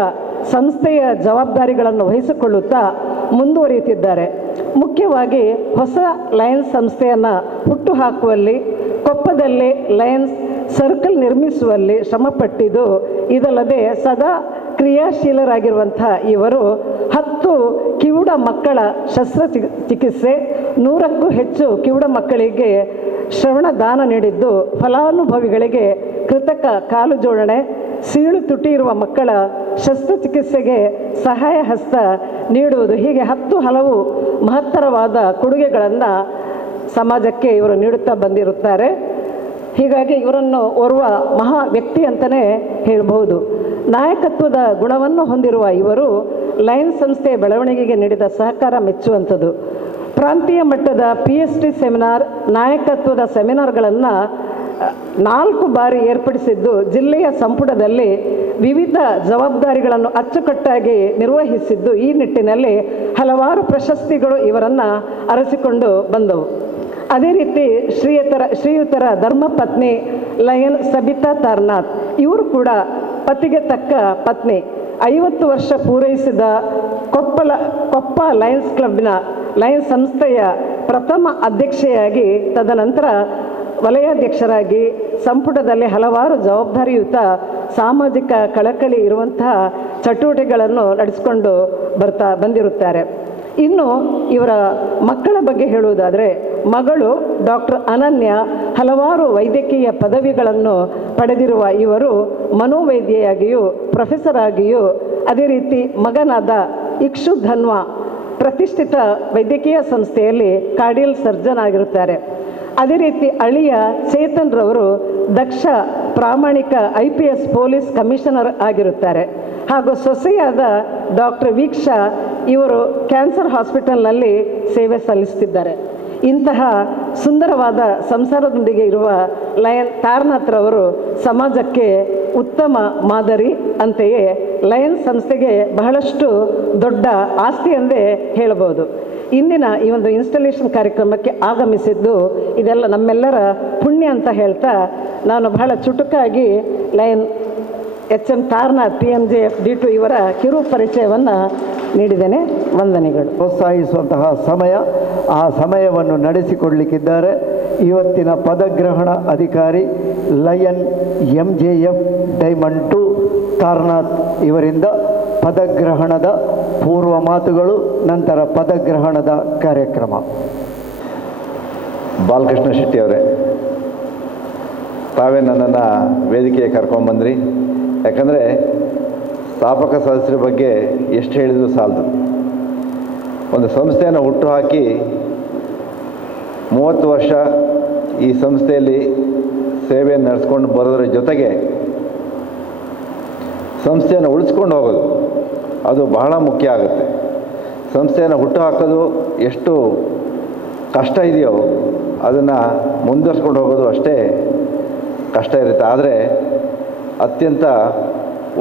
ಸಂಸ್ಥೆಯ ಜವಾಬ್ದಾರಿಗಳನ್ನು ವಹಿಸಿಕೊಳ್ಳುತ್ತಾ ಮುಂದುವರಿಯುತ್ತಿದ್ದಾರೆ. ಮುಖ್ಯವಾಗಿ ಹೊಸ ಲಯನ್ಸ್ ಸಂಸ್ಥೆಯನ್ನು ಹುಟ್ಟುಹಾಕುವಲ್ಲಿ, ಕೊಪ್ಪದಲ್ಲಿ ಲಯನ್ಸ್ ಸರ್ಕಲ್ ನಿರ್ಮಿಸುವಲ್ಲಿ ಶ್ರಮಪಟ್ಟಿದ್ದು, ಇದಲ್ಲದೆ ಸದಾ ಕ್ರಿಯಾಶೀಲರಾಗಿರುವಂಥ ಇವರು 10 ಕಿವುಡ ಮಕ್ಕಳ ಶಸ್ತ್ರಚಿಕಿತ್ಸೆ, 100ಕ್ಕೂ ಹೆಚ್ಚು ಕಿವುಡ ಮಕ್ಕಳಿಗೆ ಶ್ರವಣ ದಾನ ನೀಡಿದ್ದು, ಫಲಾನುಭವಿಗಳಿಗೆ ಕೃತಕ ಕಾಲು ಜೋಡಣೆ, ಸೀಳು ತುಟಿ ಇರುವ ಮಕ್ಕಳ ಶಸ್ತ್ರಚಿಕಿತ್ಸೆಗೆ ಸಹಾಯ ಹಸ್ತ ನೀಡುವುದು, ಹೀಗೆ 10 ಹಲವು ಮಹತ್ತರವಾದ ಕೊಡುಗೆಗಳನ್ನು ಸಮಾಜಕ್ಕೆ ಇವರು ನೀಡುತ್ತಾ ಬಂದಿರುತ್ತಾರೆ. ಹೀಗಾಗಿ ಇವರನ್ನು ಓರ್ವ ಮಹಾ ವ್ಯಕ್ತಿ ಅಂತಲೇ ಹೇಳಬಹುದು. ನಾಯಕತ್ವದ ಗುಣವನ್ನು ಹೊಂದಿರುವ ಇವರು ಲಯನ್ಸ್ ಸಂಸ್ಥೆಯ ಬೆಳವಣಿಗೆಗೆ ನೀಡಿದ ಸಹಕಾರ ಮೆಚ್ಚುವಂಥದ್ದು. ಪ್ರಾಂತೀಯ ಮಟ್ಟದ PhD ಸೆಮಿನಾರ್, ನಾಯಕತ್ವದ ಸೆಮಿನಾರ್ಗಳನ್ನು 4 ಬಾರಿ ಏರ್ಪಡಿಸಿದ್ದು, ಜಿಲ್ಲೆಯ ಸಂಪುಟದಲ್ಲಿ ವಿವಿಧ ಜವಾಬ್ದಾರಿಗಳನ್ನು ಅಚ್ಚುಕಟ್ಟಾಗಿ ನಿರ್ವಹಿಸಿದ್ದು, ಈ ನಿಟ್ಟಿನಲ್ಲಿ ಹಲವಾರು ಪ್ರಶಸ್ತಿಗಳು ಇವರನ್ನು ಅರಸಿಕೊಂಡು ಬಂದವು. ಅದೇ ರೀತಿ ಶ್ರೀಯುತರ ಧರ್ಮಪತ್ನಿ ಲಯನ್ ಸಬಿತಾ ತಾರನಾಥ್, ಇವರು ಕೂಡ ಪತಿಗೆ ತಕ್ಕ ಪತ್ನಿ. 50 ವರ್ಷ ಪೂರೈಸಿದ ಕೊಪ್ಪ ಲಯನ್ಸ್ ಕ್ಲಬ್ನ ಲಯನ್ಸ್ ಸಂಸ್ಥೆಯ ಪ್ರಥಮ ಅಧ್ಯಕ್ಷೆಯಾಗಿ, ತದನಂತರ ವಲಯಾಧ್ಯಕ್ಷರಾಗಿ, ಸಂಪುಟದಲ್ಲಿ ಹಲವಾರು ಜವಾಬ್ದಾರಿಯುತ ಸಾಮಾಜಿಕ ಕಳಕಳಿ ಇರುವಂತಹ ಚಟುವಟಿಕೆಗಳನ್ನು ನಡೆಸಿಕೊಂಡು ಬಂದಿರುತ್ತಾರೆ. ಇನ್ನು ಇವರ ಮಕ್ಕಳ ಬಗ್ಗೆ ಹೇಳುವುದಾದರೆ, ಮಗಳು ಡಾಕ್ಟರ್ ಅನನ್ಯ ಹಲವಾರು ವೈದ್ಯಕೀಯ ಪದವಿಗಳನ್ನು ಪಡೆದಿರುವ ಇವರು ಮನೋವೈದ್ಯೆಯಾಗಿಯೂ ಪ್ರೊಫೆಸರ್ ಆಗಿಯೂ, ಅದೇ ರೀತಿ ಮಗನಾದ ಇಕ್ಷು ಧನ್ವ ಪ್ರತಿಷ್ಠಿತ ವೈದ್ಯಕೀಯ ಸಂಸ್ಥೆಯಲ್ಲಿ ಕಾರ್ಡಿಯಲ್ ಸರ್ಜನ್ ಆಗಿರುತ್ತಾರೆ. ಅದೇ ರೀತಿ ಅಳಿಯ ಚೇತನ್ ರವರು ದಕ್ಷ ಪ್ರಾಮಾಣಿಕ IPS ಪೊಲೀಸ್ ಕಮಿಷನರ್ ಆಗಿರುತ್ತಾರೆ. ಹಾಗೂ ಸೊಸೆಯಾದ ಡಾಕ್ಟರ್ ವೀಕ್ಷಾ ಇವರು ಕ್ಯಾನ್ಸರ್ ಹಾಸ್ಪಿಟಲ್ನಲ್ಲಿ ಸೇವೆ ಸಲ್ಲಿಸುತ್ತಿದ್ದಾರೆ. ಇಂತಹ ಸುಂದರವಾದ ಸಂಸಾರದೊಂದಿಗೆ ಇರುವ ಲಯನ್ ತಾರನಾಥ್ರವರು ಸಮಾಜಕ್ಕೆ ಉತ್ತಮ ಮಾದರಿ. ಅಂತೆಯೇ ಲಯನ್ಸ್ ಸಂಸ್ಥೆಗೆ ಬಹಳಷ್ಟು ದೊಡ್ಡ ಆಸ್ತಿ ಎಂದೇ ಹೇಳಬಹುದು. ಇಂದಿನ ಈ ಒಂದು ಇನ್ಸ್ಟಾಲೇಷನ್ ಕಾರ್ಯಕ್ರಮಕ್ಕೆ ಆಗಮಿಸಿದ್ದು ಇದೆಲ್ಲ ನಮ್ಮೆಲ್ಲರ ಪುಣ್ಯ ಅಂತ ಹೇಳ್ತಾ, ನಾನು ಬಹಳ ಚುಟುಕಾಗಿ lion HM Taranath PMJF D2 ಇವರ ಕಿರು ಪರಿಚಯವನ್ನು ನೀಡಿದ್ದೇನೆ. ವಂದನೆಗಳು. ಪ್ರೋತ್ಸಾಹಿಸುವಂತಹ ಸಮಯ, ಆ ಸಮಯವನ್ನು ನಡೆಸಿಕೊಡಲಿಕ್ಕಿದ್ದಾರೆ ಇವತ್ತಿನ ಪದಗ್ರಹಣ ಅಧಿಕಾರಿ ಲಯನ್ MJF ಡೈಮಂಡ್ 2 ತಾರನಾಥ್ ಇವರಿಂದ ಪದಗ್ರಹಣದ ಪೂರ್ವ ಮಾತುಗಳು, ನಂತರ ಪದಗ್ರಹಣದ ಕಾರ್ಯಕ್ರಮ. ಬಾಲಕೃಷ್ಣ ಶೆಟ್ಟಿ ಅವರೇ, ತಾವೇ ನನ್ನನ್ನು ವೇದಿಕೆಗೆ ಕರ್ಕೊಂಡ್ಬಂದ್ರಿ. ಯಾಕಂದರೆ ಸ್ಥಾಪಕ ಸದಸ್ಯರ ಬಗ್ಗೆ ಎಷ್ಟು ಹೇಳಿದರೂ ಸಾಲದು. ಒಂದು ಸಂಸ್ಥೆಯನ್ನು ಹುಟ್ಟುಹಾಕಿ 30 ವರ್ಷ ಈ ಸಂಸ್ಥೆಯಲ್ಲಿ ಸೇವೆಯನ್ನು ನಡೆಸ್ಕೊಂಡು ಬರೋದ್ರ ಜೊತೆಗೆ ಸಂಸ್ಥೆಯನ್ನು ಉಳಿಸ್ಕೊಂಡು ಹೋಗೋದು ಅದು ಬಹಳ ಮುಖ್ಯ ಆಗುತ್ತೆ. ಸಂಸ್ಥೆಯನ್ನು ಹುಟ್ಟು ಹಾಕೋದು ಎಷ್ಟು ಕಷ್ಟ ಇದೆಯೋ ಅದನ್ನು ಮುಂದುವರ್ಸ್ಕೊಂಡು ಹೋಗೋದು ಅಷ್ಟೇ ಕಷ್ಟ ಇರುತ್ತೆ. ಆದರೆ ಅತ್ಯಂತ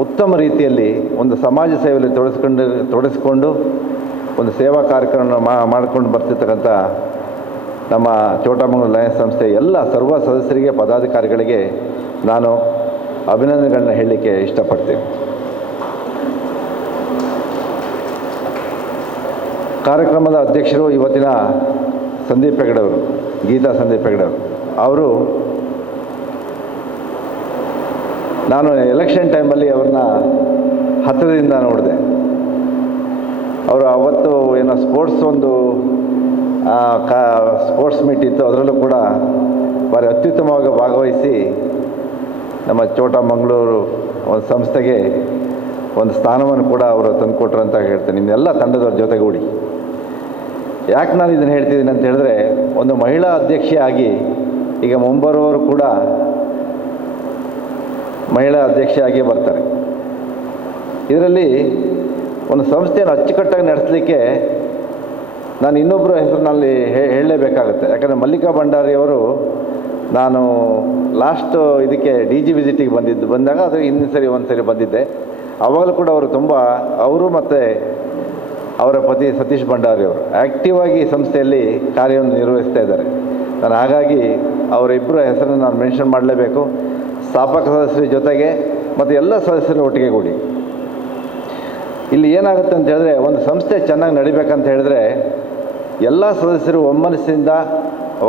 ಉತ್ತಮ ರೀತಿಯಲ್ಲಿ ಒಂದು ಸಮಾಜ ಸೇವೆಯಲ್ಲಿ ತೊಡಗಿಸ್ಕೊಂಡು ಒಂದು ಸೇವಾ ಕಾರ್ಯಕ್ರಮ ಮಾಡಿಕೊಂಡು ಬರ್ತಿರ್ತಕ್ಕಂಥ ನಮ್ಮ ಚೋಟಾ ಮಂಗಳೂರು ಲಯನ್ಸ್ ಸಂಸ್ಥೆ ಎಲ್ಲ ಸರ್ವ ಸದಸ್ಯರಿಗೆ, ಪದಾಧಿಕಾರಿಗಳಿಗೆ ನಾನು ಅಭಿನಂದನೆಗಳನ್ನ ಹೇಳಲಿಕ್ಕೆ ಇಷ್ಟಪಡ್ತೀನಿ. ಕಾರ್ಯಕ್ರಮದ ಅಧ್ಯಕ್ಷರು ಇವತ್ತಿನ ಸಂದೀಪ್ ಹೆಗಡೆಯವರು, ಗೀತಾ ಸಂದೀಪ್ ಹೆಗಡೆಯವರು. ಅವರು ನಾನು ಎಲೆಕ್ಷನ್ ಟೈಮಲ್ಲಿ ಅವ್ರನ್ನ ಹತ್ತಿರದಿಂದ ನೋಡಿದೆ. ಅವರು ಅವತ್ತು ಏನೋ ಸ್ಪೋರ್ಟ್ಸ್ ಮೀಟ್ ಇತ್ತು, ಅದರಲ್ಲೂ ಕೂಡ ಭಾರಿ ಅತ್ಯುತ್ತಮವಾಗಿ ಭಾಗವಹಿಸಿ ನಮ್ಮ ಚೋಟಾ ಮಂಗಳೂರು ಒಂದು ಸಂಸ್ಥೆಗೆ ಒಂದು ಸ್ಥಾನವನ್ನು ಕೂಡ ಅವರು ತಂದುಕೊಟ್ರು ಅಂತ ಹೇಳ್ತೇನೆ. ನಿಮ್ಮೆಲ್ಲ ತಂಡದವ್ರ ಜೊತೆಗೂಡಿ. ಯಾಕೆ ನಾನು ಇದನ್ನು ಹೇಳ್ತಿದ್ದೀನಿ ಅಂತ ಹೇಳಿದ್ರೆ, ಒಂದು ಮಹಿಳಾ ಅಧ್ಯಕ್ಷೆಯಾಗಿ ಈಗ ಮುಂಬರುವವರು ಕೂಡ ಮಹಿಳಾ ಅಧ್ಯಕ್ಷೆಯಾಗಿ ಬರ್ತಾರೆ. ಇದರಲ್ಲಿ ಒಂದು ಸಂಸ್ಥೆಯನ್ನು ಅಚ್ಚುಕಟ್ಟಾಗಿ ನಡೆಸಲಿಕ್ಕೆ ನಾನು ಇನ್ನೊಬ್ಬರ ಹೆಸರಿನಲ್ಲಿ ಹೇಳಲೇಬೇಕಾಗುತ್ತೆ. ಯಾಕಂದರೆ ಮಲ್ಲಿಕಾ ಭಂಡಾರಿಯವರು ನಾನು ಲಾಸ್ಟ್ ಇದಕ್ಕೆ DG ವಿಸಿಟಿಗೆ ಬಂದಾಗ ಅದು ಒಂದು ಸರಿ ಬಂದಿದ್ದೆ. ಆವಾಗಲೂ ಕೂಡ ಅವರು ಮತ್ತು ಅವರ ಪತಿ ಸತೀಶ್ ಭಂಡಾರಿಯವರು ಆ್ಯಕ್ಟಿವ್ ಆಗಿ ಈ ಸಂಸ್ಥೆಯಲ್ಲಿ ಕಾರ್ಯವನ್ನು ನಿರ್ವಹಿಸ್ತಾ ಇದ್ದಾರೆ. ನಾನು ಹಾಗಾಗಿ ಅವರಿಬ್ಬರ ಹೆಸರನ್ನು ನಾನು ಮೆನ್ಷನ್ ಮಾಡಲೇಬೇಕು. ಸ್ಥಾಪಕ ಸದಸ್ಯರ ಜೊತೆಗೆ ಮತ್ತು ಎಲ್ಲ ಸದಸ್ಯರ ಒಟ್ಟಿಗೆ ಕೂಡಿ ಇಲ್ಲಿ ಏನಾಗುತ್ತೆ ಅಂತ ಹೇಳಿದ್ರೆ, ಒಂದು ಸಂಸ್ಥೆ ಚೆನ್ನಾಗಿ ನಡಿಬೇಕಂತ ಹೇಳಿದ್ರೆ ಎಲ್ಲ ಸದಸ್ಯರು ಒಮ್ಮನಸ್ಸಿಂದ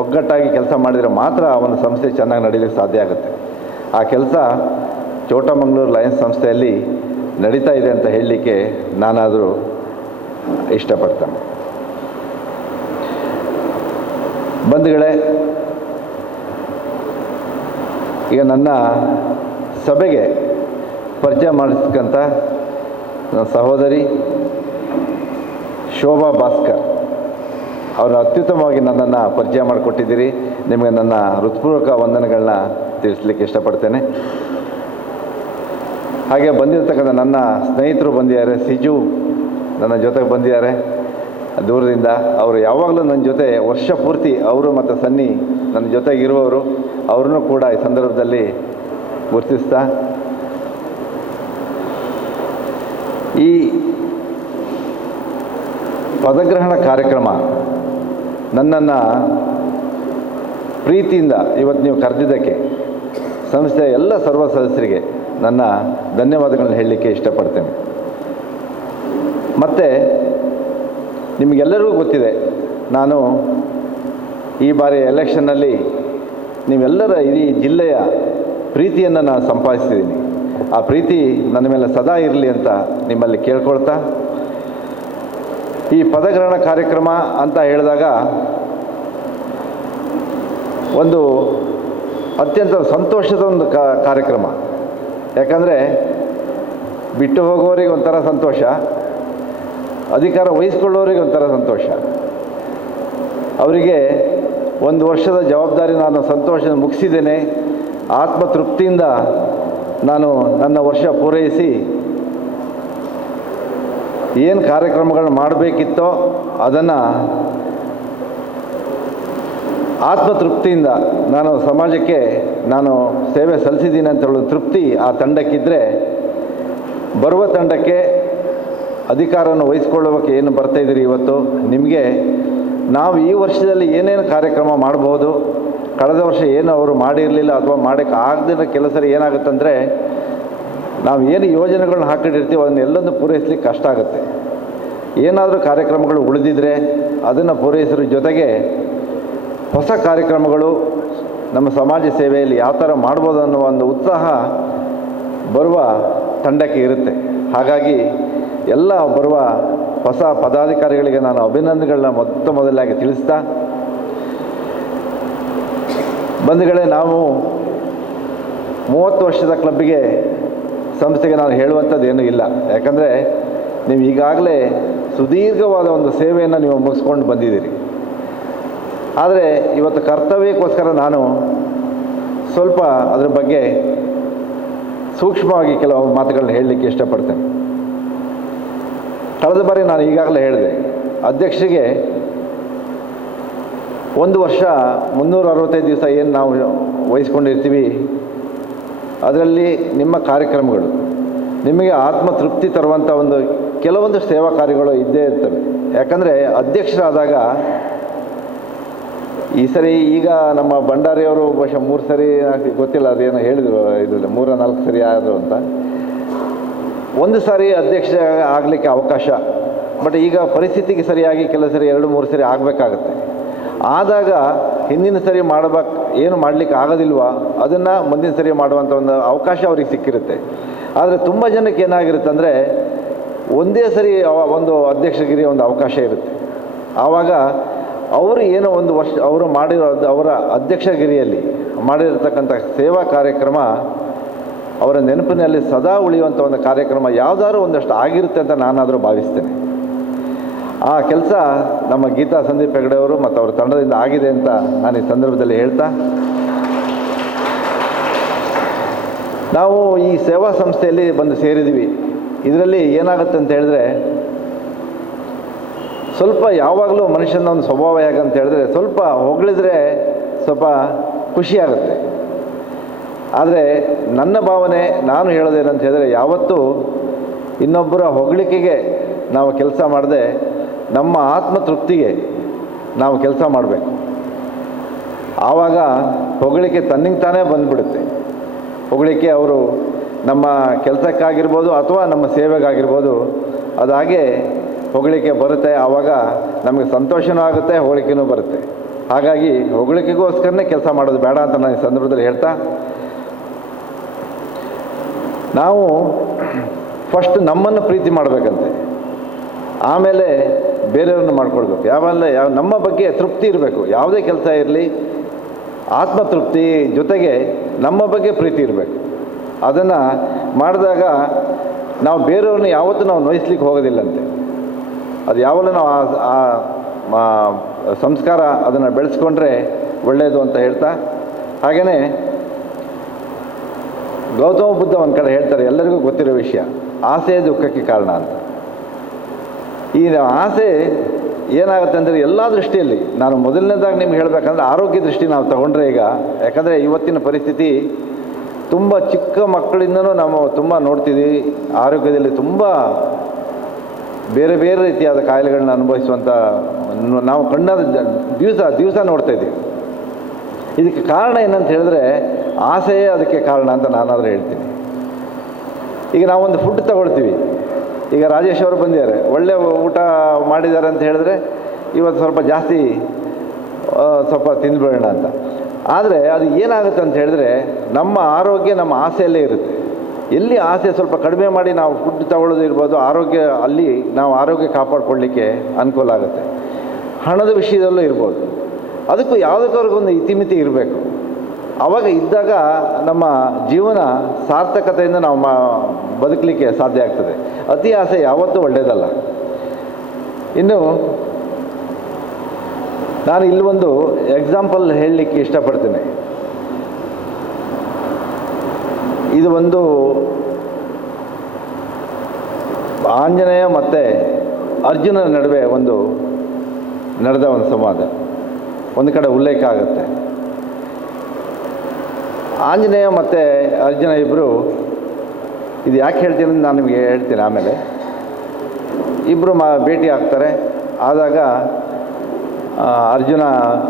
ಒಗ್ಗಟ್ಟಾಗಿ ಕೆಲಸ ಮಾಡಿದರೆ ಮಾತ್ರ ಒಂದು ಸಂಸ್ಥೆ ಚೆನ್ನಾಗಿ ನಡೀಲಿಕ್ಕೆ ಸಾಧ್ಯ ಆಗುತ್ತೆ. ಆ ಕೆಲಸ ಚೋಟಾ ಮಂಗಳೂರು ಲಯನ್ಸ್ ಸಂಸ್ಥೆಯಲ್ಲಿ ನಡೀತಾ ಇದೆ ಅಂತ ಹೇಳಲಿಕ್ಕೆ ನಾನಾದರೂ ಇಷ್ಟಪಡ್ತೇನೆ. ಬಂಧುಗಳೇ, ಈಗ ನನ್ನ ಸಭೆಗೆ ಪರಿಚಯ ಮಾಡಿಸ್ತಕ್ಕಂಥ ನನ್ನ ಸಹೋದರಿ ಶೋಭಾ ಭಾಸ್ಕರ್ ಅವರು ಅತ್ಯುತ್ತಮವಾಗಿ ನನ್ನನ್ನು ಪರಿಚಯ ಮಾಡಿಕೊಟ್ಟಿದ್ದೀರಿ. ನಿಮಗೆ ನನ್ನ ಹೃತ್ಪೂರ್ವಕ ವಂದನೆಗಳನ್ನ ತಿಳಿಸ್ಲಿಕ್ಕೆ ಇಷ್ಟಪಡ್ತೇನೆ. ಹಾಗೆ ಬಂದಿರತಕ್ಕಂಥ ನನ್ನ ಸ್ನೇಹಿತರು ಬಂದಿದ್ದಾರೆ. ಸಿಜು ನನ್ನ ಜೊತೆಗೆ ಬಂದಿದ್ದಾರೆ ದೂರದಿಂದ. ಅವರು ಯಾವಾಗಲೂ ನನ್ನ ಜೊತೆ ವರ್ಷ ಪೂರ್ತಿ, ಅವರು ಮತ್ತು ಸನ್ನಿ ನನ್ನ ಜೊತೆಗಿರುವವರು, ಅವ್ರನ್ನೂ ಕೂಡ ಈ ಸಂದರ್ಭದಲ್ಲಿ ಗುರುತಿಸ್ತಾ, ಈ ಪದಗ್ರಹಣ ಕಾರ್ಯಕ್ರಮ ನನ್ನನ್ನು ಪ್ರೀತಿಯಿಂದ ಇವತ್ತು ನೀವು ಕರೆದಿದ್ದಕ್ಕೆ ಸಂಸ್ಥೆಯ ಎಲ್ಲ ಸರ್ವ ಸದಸ್ಯರಿಗೆ ನನ್ನ ಧನ್ಯವಾದಗಳನ್ನು ಹೇಳಲಿಕ್ಕೆ ಇಷ್ಟಪಡ್ತೇನೆ. ಮತ್ತು ನಿಮಗೆಲ್ಲರಿಗೂ ಗೊತ್ತಿದೆ, ನಾನು ಈ ಬಾರಿ ಎಲೆಕ್ಷನ್ನಲ್ಲಿ ನೀವೆಲ್ಲರ ಇಡೀ ಜಿಲ್ಲೆಯ ಪ್ರೀತಿಯನ್ನು ನಾನು ಸಂಪಾದಿಸಿದ್ದೀನಿ. ಆ ಪ್ರೀತಿ ನನ್ನ ಮೇಲೆ ಸದಾ ಇರಲಿ ಅಂತ ನಿಮ್ಮಲ್ಲಿ ಕೇಳ್ಕೊಳ್ತಾ, ಈ ಪದಗ್ರಹಣ ಕಾರ್ಯಕ್ರಮ ಅಂತ ಹೇಳಿದಾಗ ಒಂದು ಅತ್ಯಂತ ಸಂತೋಷದ ಒಂದು ಕಾರ್ಯಕ್ರಮ. ಯಾಕಂದರೆ ಬಿಟ್ಟು ಹೋಗೋರಿಗೆ ಒಂಥರ ಸಂತೋಷ, ಅಧಿಕಾರ ವಹಿಸ್ಕೊಳ್ಳೋರಿಗೆ ಒಂಥರ ಸಂತೋಷ. ಅವರಿಗೆ ಒಂದು ವರ್ಷದ ಜವಾಬ್ದಾರಿ ನಾನು ಸಂತೋಷದ ಮುಗಿಸಿದ್ದೇನೆ, ಆತ್ಮತೃಪ್ತಿಯಿಂದ ನಾನು ನನ್ನ ವರ್ಷ ಪೂರೈಸಿ ಏನು ಕಾರ್ಯಕ್ರಮಗಳನ್ನ ಮಾಡಬೇಕಿತ್ತೋ ಅದನ್ನು ಆತ್ಮತೃಪ್ತಿಯಿಂದ ನಾನು ಸಮಾಜಕ್ಕೆ ನಾನು ಸೇವೆ ಸಲ್ಲಿಸಿದ್ದೀನಿ ಅಂತ ಹೇಳೋ ತೃಪ್ತಿ ಆ ತಂಡಕ್ಕಿದ್ದರೆ, ಬರುವ ತಂಡಕ್ಕೆ ಅಧಿಕಾರವನ್ನು ವಹಿಸ್ಕೊಳ್ಳೋಕ್ಕೆ ಏನು ಬರ್ತಾಯಿದ್ದೀರಿ ಇವತ್ತು, ನಿಮಗೆ ನಾವು ಈ ವರ್ಷದಲ್ಲಿ ಏನೇನು ಕಾರ್ಯಕ್ರಮ ಮಾಡ್ಬೋದು, ಕಳೆದ ವರ್ಷ ಏನು ಅವರು ಮಾಡಿರಲಿಲ್ಲ ಅಥವಾ ಮಾಡೋಕ್ಕೆ ಆಗದಿರೋ ಕೆಲಸ ಏನಾಗುತ್ತಂದರೆ, ನಾವು ಏನು ಯೋಜನೆಗಳನ್ನ ಹಾಕಿಟ್ಟಿರ್ತೀವಿ ಅದನ್ನು ಎಲ್ಲದನ್ನು ಪೂರೈಸಲಿಕ್ಕೆ ಕಷ್ಟ ಆಗುತ್ತೆ. ಏನಾದರೂ ಕಾರ್ಯಕ್ರಮಗಳು ಉಳಿದಿದ್ರೆ ಅದನ್ನು ಪೂರೈಸೋದ್ರ ಜೊತೆಗೆ ಹೊಸ ಕಾರ್ಯಕ್ರಮಗಳು ನಮ್ಮ ಸಮಾಜ ಸೇವೆಯಲ್ಲಿ ಯಾವ ಥರ ಮಾಡ್ಬೋದು ಅನ್ನೋ ಒಂದು ಉತ್ಸಾಹ ಬರುವ ತಂಡಕ್ಕೆ ಇರುತ್ತೆ. ಹಾಗಾಗಿ ಎಲ್ಲ ಬರುವ ಹೊಸ ಪದಾಧಿಕಾರಿಗಳಿಗೆ ನಾನು ಅಭಿನಂದನೆಗಳನ್ನ ಮೊದಲಾಗಿ ತಿಳಿಸ್ತಾ, ಬಂಧುಗಳೇ, ನಾವು 30 ವರ್ಷದ ಕ್ಲಬ್ಬಿಗೆ ಸಂಸ್ಥೆಗೆ ನಾನು ಹೇಳುವಂಥದ್ದು ಏನೂ ಇಲ್ಲ. ಯಾಕಂದರೆ ನೀವು ಈಗಾಗಲೇ ಸುದೀರ್ಘವಾದ ಒಂದು ಸೇವೆಯನ್ನು ನೀವು ಮುಗಿಸ್ಕೊಂಡು ಬಂದಿದ್ದೀರಿ. ಆದರೆ ಇವತ್ತು ಕರ್ತವ್ಯಕ್ಕೋಸ್ಕರ ನಾನು ಸ್ವಲ್ಪ ಅದರ ಬಗ್ಗೆ ಸೂಕ್ಷ್ಮವಾಗಿ ಕೆಲವು ಮಾತುಗಳನ್ನ ಹೇಳಲಿಕ್ಕೆ ಇಷ್ಟಪಡ್ತೇನೆ. ಕಳೆದ ಬಾರಿ ನಾನು ಈಗಾಗಲೇ ಹೇಳಿದೆ, ಅಧ್ಯಕ್ಷರಿಗೆ 1 ವರ್ಷ 365 ದಿವಸ ಏನು ನಾವು ವಹಿಸ್ಕೊಂಡಿರ್ತೀವಿ, ಅದರಲ್ಲಿ ನಿಮ್ಮ ಕಾರ್ಯಕ್ರಮಗಳು ನಿಮಗೆ ಆತ್ಮತೃಪ್ತಿ ತರುವಂಥ ಕೆಲವೊಂದು ಸೇವಾ ಕಾರ್ಯಗಳು ಇದ್ದೇ ಇರ್ತವೆ. ಯಾಕಂದರೆ ಅಧ್ಯಕ್ಷರಾದಾಗ ಈ ಸರಿ ಈಗ ನಮ್ಮ ಭಂಡಾರಿಯವರು ಬಹುಶಃ 3 ಸರಿ ಗೊತ್ತಿಲ್ಲ, ಅದೇನೋ ಹೇಳಿದರು, ಇದು 3-4 ಸರಿ ಆದರು ಅಂತ. ಒಂದು ಸಾರಿ ಅಧ್ಯಕ್ಷ ಆಗಲಿಕ್ಕೆ ಅವಕಾಶ, ಬಟ್ ಈಗ ಪರಿಸ್ಥಿತಿಗೆ ಸರಿಯಾಗಿ ಕೆಲವು ಸರಿ 2-3 ಸರಿ ಆಗಬೇಕಾಗತ್ತೆ. ಆದಾಗ ಹಿಂದಿನ ಸರಿ ಏನು ಮಾಡಲಿಕ್ಕೆ ಆಗೋದಿಲ್ವಾ ಅದನ್ನು ಮುಂದಿನ ಸರಿ ಮಾಡುವಂಥ ಒಂದು ಅವಕಾಶ ಅವ್ರಿಗೆ ಸಿಕ್ಕಿರುತ್ತೆ. ಆದರೆ ತುಂಬ ಜನಕ್ಕೆ ಏನಾಗಿರುತ್ತೆ ಅಂದರೆ, ಒಂದೇ ಸರಿ ಒಂದು ಅಧ್ಯಕ್ಷಗಿರಿ ಒಂದು ಅವಕಾಶ ಇರುತ್ತೆ. ಆವಾಗ ಅವರು ಏನೋ ಒಂದು ವರ್ಷ ಅವರು ಮಾಡಿರೋ ಅವರ ಅಧ್ಯಕ್ಷಗಿರಿಯಲ್ಲಿ ಮಾಡಿರತಕ್ಕಂಥ ಸೇವಾ ಕಾರ್ಯಕ್ರಮ ಅವರ ನೆನಪಿನಲ್ಲಿ ಸದಾ ಉಳಿಯುವಂಥ ಒಂದು ಕಾರ್ಯಕ್ರಮ ಯಾವುದಾದ್ರೂ ಒಂದಷ್ಟು ಆಗಿರುತ್ತೆ ಅಂತ ನಾನಾದರೂ ಭಾವಿಸ್ತೇನೆ. ಆ ಕೆಲಸ ನಮ್ಮ ಗೀತಾ ಸಂದೀಪ್ ಹೆಗಡೆ ಅವರು ಮತ್ತು ಅವರ ತಂಡದಿಂದ ಆಗಿದೆ ಅಂತ ನಾನು ಈ ಸಂದರ್ಭದಲ್ಲಿ ಹೇಳ್ತಾ, ನಾವು ಈ ಸೇವಾ ಸಂಸ್ಥೆಯಲ್ಲಿ ಬಂದು ಸೇರಿದ್ದೀವಿ. ಇದರಲ್ಲಿ ಏನಾಗುತ್ತೆ ಅಂತ ಹೇಳಿದ್ರೆ, ಸ್ವಲ್ಪ ಯಾವಾಗಲೂ ಮನುಷ್ಯನ ಒಂದು ಸ್ವಭಾವ ಹೇಗಂತ ಹೇಳಿದ್ರೆ, ಸ್ವಲ್ಪ ಹೊಗಳಿದ್ರೆ ಸ್ವಲ್ಪ ಖುಷಿಯಾಗುತ್ತೆ. ಆದರೆ ನನ್ನ ಭಾವನೆ, ನಾನು ಹೇಳೋದೇನಂತ ಹೇಳಿದ್ರೆ, ಯಾವತ್ತೂ ಇನ್ನೊಬ್ಬರ ಹೊಗಳಿಕೆಗೆ ನಾವು ಕೆಲಸ ಮಾಡದೆ ನಮ್ಮ ಆತ್ಮತೃಪ್ತಿಗೆ ನಾವು ಕೆಲಸ ಮಾಡಬೇಕು. ಆವಾಗ ಹೊಗಳಿಕೆ ತನ್ನಿಂದ ತಾನೇ ಬಂದುಬಿಡುತ್ತೆ. ಹೊಗಳಿಕೆ ಅವರು ನಮ್ಮ ಕೆಲಸಕ್ಕಾಗಿರ್ಬೋದು ಅಥವಾ ನಮ್ಮ ಸೇವೆಗಾಗಿರ್ಬೋದು, ಅದಾಗೆ ಹೊಗಳಿಕೆ ಬರುತ್ತೆ. ಆವಾಗ ನಮಗೆ ಸಂತೋಷನೂ ಆಗುತ್ತೆ, ಹೊಗಳಿಕೆನೂ ಬರುತ್ತೆ. ಹಾಗಾಗಿ ಹೊಗಳಿಕೆಗೋಸ್ಕರನೇ ಕೆಲಸ ಮಾಡೋದು ಬೇಡ ಅಂತ ನಾನು ಈ ಸಂದರ್ಭದಲ್ಲಿ ಹೇಳ್ತಾ, ನಾವು ಫಸ್ಟ್ ನಮ್ಮನ್ನು ಪ್ರೀತಿ ಮಾಡಬೇಕಂತೆ, ಆಮೇಲೆ ಬೇರೆಯವ್ರನ್ನ ಮಾಡ್ಕೊಳ್ಬೇಕು. ನಮ್ಮ ಬಗ್ಗೆ ತೃಪ್ತಿ ಇರಬೇಕು. ಯಾವುದೇ ಕೆಲಸ ಇರಲಿ, ಆತ್ಮತೃಪ್ತಿ ಜೊತೆಗೆ ನಮ್ಮ ಬಗ್ಗೆ ಪ್ರೀತಿ ಇರಬೇಕು. ಅದನ್ನು ಮಾಡಿದಾಗ ನಾವು ಬೇರೆಯವ್ರನ್ನ ಯಾವತ್ತೂ ನಾವು ನೋಯಿಸ್ಲಿಕ್ಕೆ ಹೋಗೋದಿಲ್ಲಂತೆ. ಅದು ಯಾವಲ್ಲೂ ನಾವು ಆ ಸಂಸ್ಕಾರ ಅದನ್ನು ಬೆಳೆಸ್ಕೊಂಡ್ರೆ ಒಳ್ಳೆಯದು ಅಂತ ಹೇಳ್ತಾ, ಹಾಗೆಯೇ ಗೌತಮ ಬುದ್ಧ ಒಂದು ಕಡೆ ಹೇಳ್ತಾರೆ, ಎಲ್ಲರಿಗೂ ಗೊತ್ತಿರೋ ವಿಷಯ, ಆಸೆ ದುಃಖಕ್ಕೆ ಕಾರಣ ಅಂತ. ಈ ಆಸೆ ಏನಾಗುತ್ತೆ ಅಂದರೆ ಎಲ್ಲ ದೃಷ್ಟಿಯಲ್ಲಿ, ನಾನು ಮೊದಲನೇದಾಗಿ ನಿಮ್ಗೆ ಹೇಳಬೇಕಂದ್ರೆ ಆರೋಗ್ಯ ದೃಷ್ಟಿ ನಾವು ತಗೊಂಡ್ರೆ ಈಗ, ಯಾಕಂದರೆ ಇವತ್ತಿನ ಪರಿಸ್ಥಿತಿ ತುಂಬ ಚಿಕ್ಕ ಮಕ್ಕಳಿಂದನೂ ನಾವು ತುಂಬ ನೋಡ್ತಿದ್ದೀವಿ, ಆರೋಗ್ಯದಲ್ಲಿ ತುಂಬ ಬೇರೆ ಬೇರೆ ರೀತಿಯಾದ ಕಾಯಿಲೆಗಳನ್ನ ಅನುಭವಿಸುವಂಥ ನಾವು ಕಣ್ಣಾದ ದಿವಸ ನೋಡ್ತಾ ಇದ್ದೀವಿ. ಇದಕ್ಕೆ ಕಾರಣ ಏನಂತ ಹೇಳಿದ್ರೆ ಆಸೆಯೇ ಅದಕ್ಕೆ ಕಾರಣ ಅಂತ ನಾನಾದರೂ ಹೇಳ್ತೀನಿ. ಈಗ ನಾವೊಂದು ಫುಡ್ ತಗೊಳ್ತೀವಿ, ಈಗ ರಾಜೇಶ್ ಅವರು ಬಂದಿದ್ದಾರೆ, ಒಳ್ಳೆ ಊಟ ಮಾಡಿದ್ದಾರೆ ಅಂತ ಹೇಳಿದ್ರೆ ಇವತ್ತು ಸ್ವಲ್ಪ ಜಾಸ್ತಿ ಸ್ವಲ್ಪ ತಿಂದುಬಿಡೋಣ ಅಂತ. ಆದರೆ ಅದು ಏನಾಗುತ್ತೆ ಅಂತ ಹೇಳಿದ್ರೆ ನಮ್ಮ ಆರೋಗ್ಯ ನಮ್ಮ ಆಸೆಯಲ್ಲೇ ಇರುತ್ತೆ. ಎಲ್ಲಿ ಆಸೆ ಸ್ವಲ್ಪ ಕಡಿಮೆ ಮಾಡಿ ನಾವು ಫುಡ್ ತಗೊಳ್ಳೋದು ಇರ್ಬೋದು, ಆರೋಗ್ಯ ಅಲ್ಲಿ ನಾವು ಆರೋಗ್ಯ ಕಾಪಾಡಿಕೊಳ್ಳಿಕ್ಕೆ ಅನುಕೂಲ ಆಗುತ್ತೆ. ಹಣದ ವಿಷಯದಲ್ಲೂ ಇರ್ಬೋದು. ಅದಕ್ಕೂ ಯಾವುದಕ್ಕೊಂದು ಇತಿಮಿತಿ ಇರಬೇಕು. ಆವಾಗ ಇದ್ದಾಗ ನಮ್ಮ ಜೀವನ ಸಾರ್ಥಕತೆಯಿಂದ ನಾವು ಬದುಕಲಿಕ್ಕೆ ಸಾಧ್ಯ ಆಗ್ತದೆ. ಅತಿ ಆಸೆ ಯಾವತ್ತೂ ಒಳ್ಳೆಯದಲ್ಲ. ಇನ್ನು ನಾನು ಇಲ್ಲೊಂದು ಎಕ್ಸಾಂಪಲ್ ಹೇಳಲಿಕ್ಕೆ ಇಷ್ಟಪಡ್ತೀನಿ. ಇದು ಒಂದು ಆಂಜನೇಯ ಮತ್ತು ಅರ್ಜುನನ ನಡುವೆ ನಡೆದ ಒಂದು ಸಂವಾದ ಒಂದು ಕಡೆ ಉಲ್ಲೇಖ ಆಗುತ್ತೆ. ಆಂಜನೇಯ ಮತ್ತು ಅರ್ಜುನ ಇಬ್ಬರು, ಇದು ಯಾಕೆ ಹೇಳ್ತೀನಿ ಅಂತ ನಾನು ನಿಮಗೆ ಹೇಳ್ತೀನಿ ಆಮೇಲೆ. ಇಬ್ಬರು ಭೇಟಿ ಆಗ್ತಾರೆ. ಆದಾಗ ಅರ್ಜುನ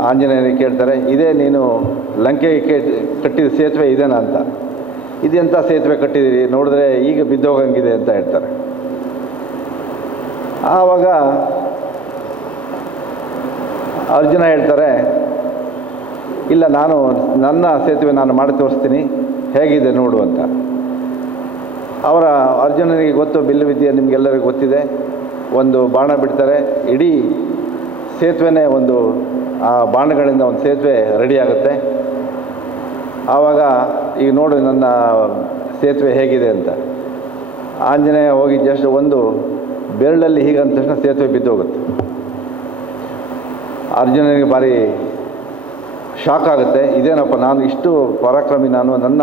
ಆಂಜನೇಯನಿಗೆ ಕೇಳ್ತಾರೆ, ಇದೇ ನೀನು ಲಂಕೆಗೆ ಕಟ್ಟಿದ ಸೇತುವೆ ಇದೇನಾ ಅಂತ. ಇದೆಂಥ ಸೇತುವೆ ಕಟ್ಟಿದ್ದೀರಿ, ನೋಡಿದ್ರೆ ಈಗ ಬಿದ್ದೋಗಂಗಿದೆ ಅಂತ ಹೇಳ್ತಾರೆ. ಆವಾಗ ಅರ್ಜುನ ಹೇಳ್ತಾರೆ, ಇಲ್ಲ, ನನ್ನ ಸೇತುವೆ ನಾನು ಮಾಡಿ ತೋರಿಸ್ತೀನಿ, ಹೇಗಿದೆ ನೋಡು ಅಂತ. ಅರ್ಜುನನಿಗೆ ಗೊತ್ತು, ಬಿಲ್ಲು ವಿದ್ಯೆ ನಿಮಗೆಲ್ಲರಿಗೂ ಗೊತ್ತಿದೆ. ಒಂದು ಬಾಣ ಬಿಡ್ತಾರೆ, ಇಡೀ ಸೇತುವೆನೇ ಆ ಬಾಣಗಳಿಂದ ಒಂದು ಸೇತುವೆ ರೆಡಿಯಾಗುತ್ತೆ. ಆವಾಗ ಈಗ ನೋಡು ನನ್ನ ಸೇತುವೆ ಹೇಗಿದೆ ಅಂತ. ಆಂಜನೇಯ ಹೋಗಿ ಜಸ್ಟ್ ಒಂದು ಬೆರಳಲ್ಲಿ ಹೀಗಂದ ತಕ್ಷಣ ಸೇತುವೆ ಬಿದ್ದೋಗುತ್ತೆ. ಅರ್ಜುನನಿಗೆ ಭಾರಿ ಶಾಕ್ ಆಗುತ್ತೆ. ಇದೇನಪ್ಪ, ನಾನು ಇಷ್ಟು ಪರಾಕ್ರಮಿ, ನನ್ನ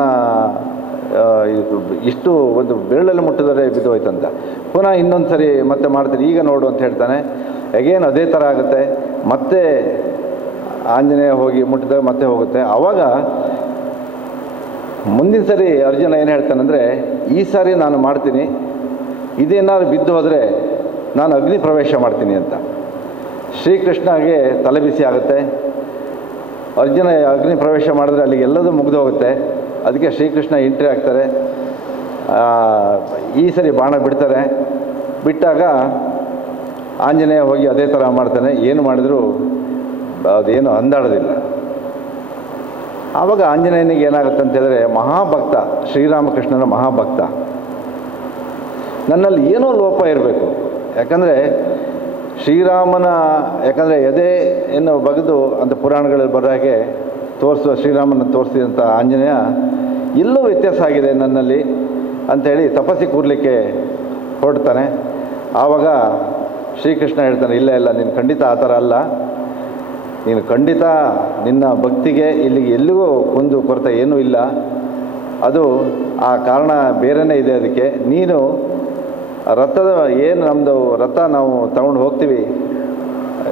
ಇಷ್ಟು ಒಂದು ಬೆರಳಲ್ಲಿ ಮುಟ್ಟಿದರೆ ಬಿದ್ದೋಯ್ತಂತ. ಪುನಃ ಇನ್ನೊಂದು ಸರಿ ಮತ್ತೆ ಮಾಡ್ತೀನಿ, ಈಗ ನೋಡು ಅಂತ ಹೇಳ್ತಾನೆ. ಅಗೇನ್ ಅದೇ ಥರ ಆಗುತ್ತೆ. ಮತ್ತೆ ಆಂಜನೇಯ ಹೋಗಿ ಮುಟ್ಟಿದಾಗ ಮತ್ತೆ ಹೋಗುತ್ತೆ. ಆವಾಗ ಮುಂದಿನ ಸರಿ ಅರ್ಜುನ ಏನು ಹೇಳ್ತಾನಂದರೆ, ಈ ಸಾರಿ ನಾನು ಮಾಡ್ತೀನಿ, ಇದೇನಾದ್ರು ಬಿದ್ದು ಹೋದರೆ ನಾನು ಅಗ್ನಿ ಪ್ರವೇಶ ಮಾಡ್ತೀನಿ ಅಂತ. ಶ್ರೀಕೃಷ್ಣಗೆ ತಲೆಬಿಸಿ ಆಗುತ್ತೆ. ಅರ್ಜುನ ಅಗ್ನಿ ಪ್ರವೇಶ ಮಾಡಿದ್ರೆ ಅಲ್ಲಿಗೆ ಎಲ್ಲದೂ ಮುಗಿದು ಹೋಗುತ್ತೆ. ಅದಕ್ಕೆ ಶ್ರೀಕೃಷ್ಣ ಎಂಟ್ರಿ ಆಗ್ತಾರೆ. ಈ ಸರಿ ಬಾಣ ಬಿಡ್ತಾರೆ. ಬಿಟ್ಟಾಗ ಆಂಜನೇಯ ಹೋಗಿ ಅದೇ ಥರ ಮಾಡ್ತಾನೆ. ಏನು ಮಾಡಿದರೂ ಅದೇನು ಅಂದಾಡೋದಿಲ್ಲ. ಆವಾಗ ಆಂಜನೇಯನಿಗೆ ಏನಾಗುತ್ತೆ ಅಂತ ಹೇಳಿದ್ರೆ, ಮಹಾಭಕ್ತ, ಶ್ರೀರಾಮಕೃಷ್ಣನ ಮಹಾಭಕ್ತ, ನನ್ನಲ್ಲಿ ಏನೋ ಲೋಪ ಇರಬೇಕು. ಯಾಕಂದರೆ ಯಾಕಂದರೆ ಎದೆಯನ್ನು ಬಗೆದು ಅಂತ ಪುರಾಣಗಳಲ್ಲಿ ಬರೋ ಹಾಗೆ ತೋರಿಸುವ ಶ್ರೀರಾಮನ ತೋರಿಸಿದಂಥ ಆಂಜನೇಯ ಎಲ್ಲೋ ವ್ಯತ್ಯಾಸ ಆಗಿದೆ ನನ್ನಲ್ಲಿ ಅಂಥೇಳಿ ತಪಸ್ಸಿ ಕೂರಲಿಕ್ಕೆ ಹೊರಡ್ತಾನೆ. ಆವಾಗ ಶ್ರೀಕೃಷ್ಣ ಹೇಳ್ತಾನೆ, ಇಲ್ಲ, ನೀನು ಖಂಡಿತ ಆ ಥರ ಅಲ್ಲ, ನೀನು ಖಂಡಿತ ನಿನ್ನ ಭಕ್ತಿಗೆ ಇಲ್ಲಿಗೆ ಎಲ್ಲಿಗೂ ಕುಂದು ಕೊರತೆ ಏನೂ ಇಲ್ಲ. ಅದು ಆ ಕಾರಣ ಬೇರೆಯೇ ಇದೆ. ಅದಕ್ಕೆ ನೀನು ರಥದ ನಮ್ಮದು ರಥ ನಾವು ತಗೊಂಡು ಹೋಗ್ತೀವಿ,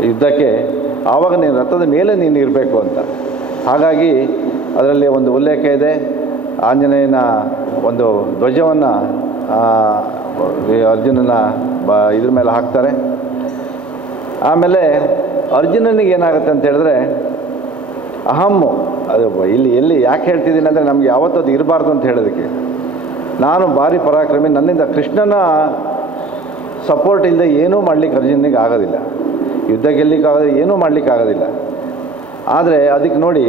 ಯುದ್ಧಕ್ಕೆ, ಆವಾಗ ನೀನು ರಥದ ಮೇಲೆ ನೀನು ಇರಬೇಕು ಅಂತ. ಹಾಗಾಗಿ ಅದರಲ್ಲಿ ಒಂದು ಉಲ್ಲೇಖ ಇದೆ, ಆಂಜನೇಯನ ಒಂದು ಧ್ವಜವನ್ನು ಅರ್ಜುನನ ಇದ್ರ ಮೇಲೆ ಹಾಕ್ತಾರೆ. ಆಮೇಲೆ ಅರ್ಜುನನಿಗೆ ಏನಾಗುತ್ತೆ ಅಂತ ಹೇಳಿದ್ರೆ ಅಹಮ್ಮು, ಅದು ಎಲ್ಲಿ ಯಾಕೆ ಹೇಳ್ತಿದ್ದೀನಿ ಅಂದರೆ ನಮಗೆ ಯಾವತ್ತೂ ಅದು ಇರಬಾರ್ದು ಅಂತ ಹೇಳೋದಕ್ಕೆ. ನಾನು ಭಾರಿ ಪರಾಕ್ರಮಿ, ನನ್ನಿಂದ ಕೃಷ್ಣನ ಸಪೋರ್ಟ್ ಇಲ್ಲದೆ ಏನೂ ಮಾಡಲಿಕ್ಕೆ ಅರ್ಜುನನಿಗೆ ಆಗೋದಿಲ್ಲ, ಯುದ್ಧ ಗೆಲ್ಲಲಿಕ್ಕಾಗೋದು ಏನೂ ಮಾಡಲಿಕ್ಕಾಗೋದಿಲ್ಲ. ಆದರೆ ಅದಕ್ಕೆ ನೋಡಿ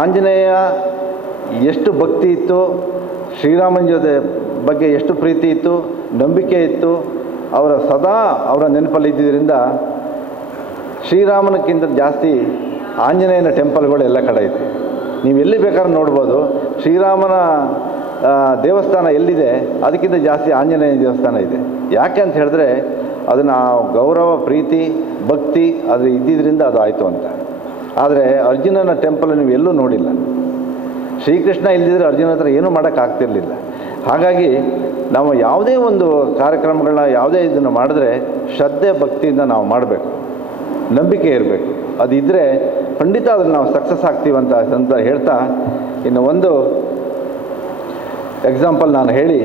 ಆಂಜನೇಯ ಎಷ್ಟು ಭಕ್ತಿ ಇತ್ತು, ಶ್ರೀರಾಮನ ಜೊತೆ ಬಗ್ಗೆ ಎಷ್ಟು ಪ್ರೀತಿ ಇತ್ತು, ನಂಬಿಕೆ ಇತ್ತು, ಸದಾ ಅವರ ನೆನಪಲ್ಲಿ ಇದ್ದಿದ್ದರಿಂದ ಶ್ರೀರಾಮನಕ್ಕಿಂತ ಜಾಸ್ತಿ ಆಂಜನೇಯನ ಟೆಂಪಲ್ಗಳು ಎಲ್ಲ ಕಡೆ ಇದೆ. ನೀವು ಎಲ್ಲಿ ಬೇಕಾದ್ರೂ ನೋಡ್ಬೋದು. ಶ್ರೀರಾಮನ ದೇವಸ್ಥಾನ ಎಲ್ಲಿದೆ ಅದಕ್ಕಿಂತ ಜಾಸ್ತಿ ಆಂಜನೇಯ ದೇವಸ್ಥಾನ ಇದೆ. ಯಾಕೆ ಅಂತ ಹೇಳಿದ್ರೆ ಅದನ್ನು ಗೌರವ, ಪ್ರೀತಿ, ಭಕ್ತಿ ಅದು ಇದ್ದಿದ್ದರಿಂದ ಅದು ಆಯಿತು ಅಂತ. ಆದರೆ ಅರ್ಜುನನ ಟೆಂಪಲ್ ನೀವು ಎಲ್ಲೂ ನೋಡಿಲ್ಲ. ಶ್ರೀಕೃಷ್ಣ ಇಲ್ಲದಿದ್ದರೆ ಅರ್ಜುನ ಹತ್ರ ಏನೂ ಮಾಡೋಕ್ಕಾಗ್ತಿರ್ಲಿಲ್ಲ. ಹಾಗಾಗಿ ನಾವು ಯಾವುದೇ ಒಂದು ಕಾರ್ಯಕ್ರಮಗಳನ್ನ ಯಾವುದೇ ಇದನ್ನು ಮಾಡಿದ್ರೆ ಶ್ರದ್ಧೆ ಭಕ್ತಿಯಿಂದ ನಾವು ಮಾಡಬೇಕು, ನಂಬಿಕೆ ಇರಬೇಕು. ಅದಿದ್ದರೆ ಖಂಡಿತ ಅದನ್ನು ನಾವು ಸಕ್ಸಸ್ ಆಗ್ತೀವಂತ ಹೇಳ್ತಾ ಇನ್ನು ಒಂದು ಎಕ್ಸಾಂಪಲ್ ನಾನು ಹೇಳಿ,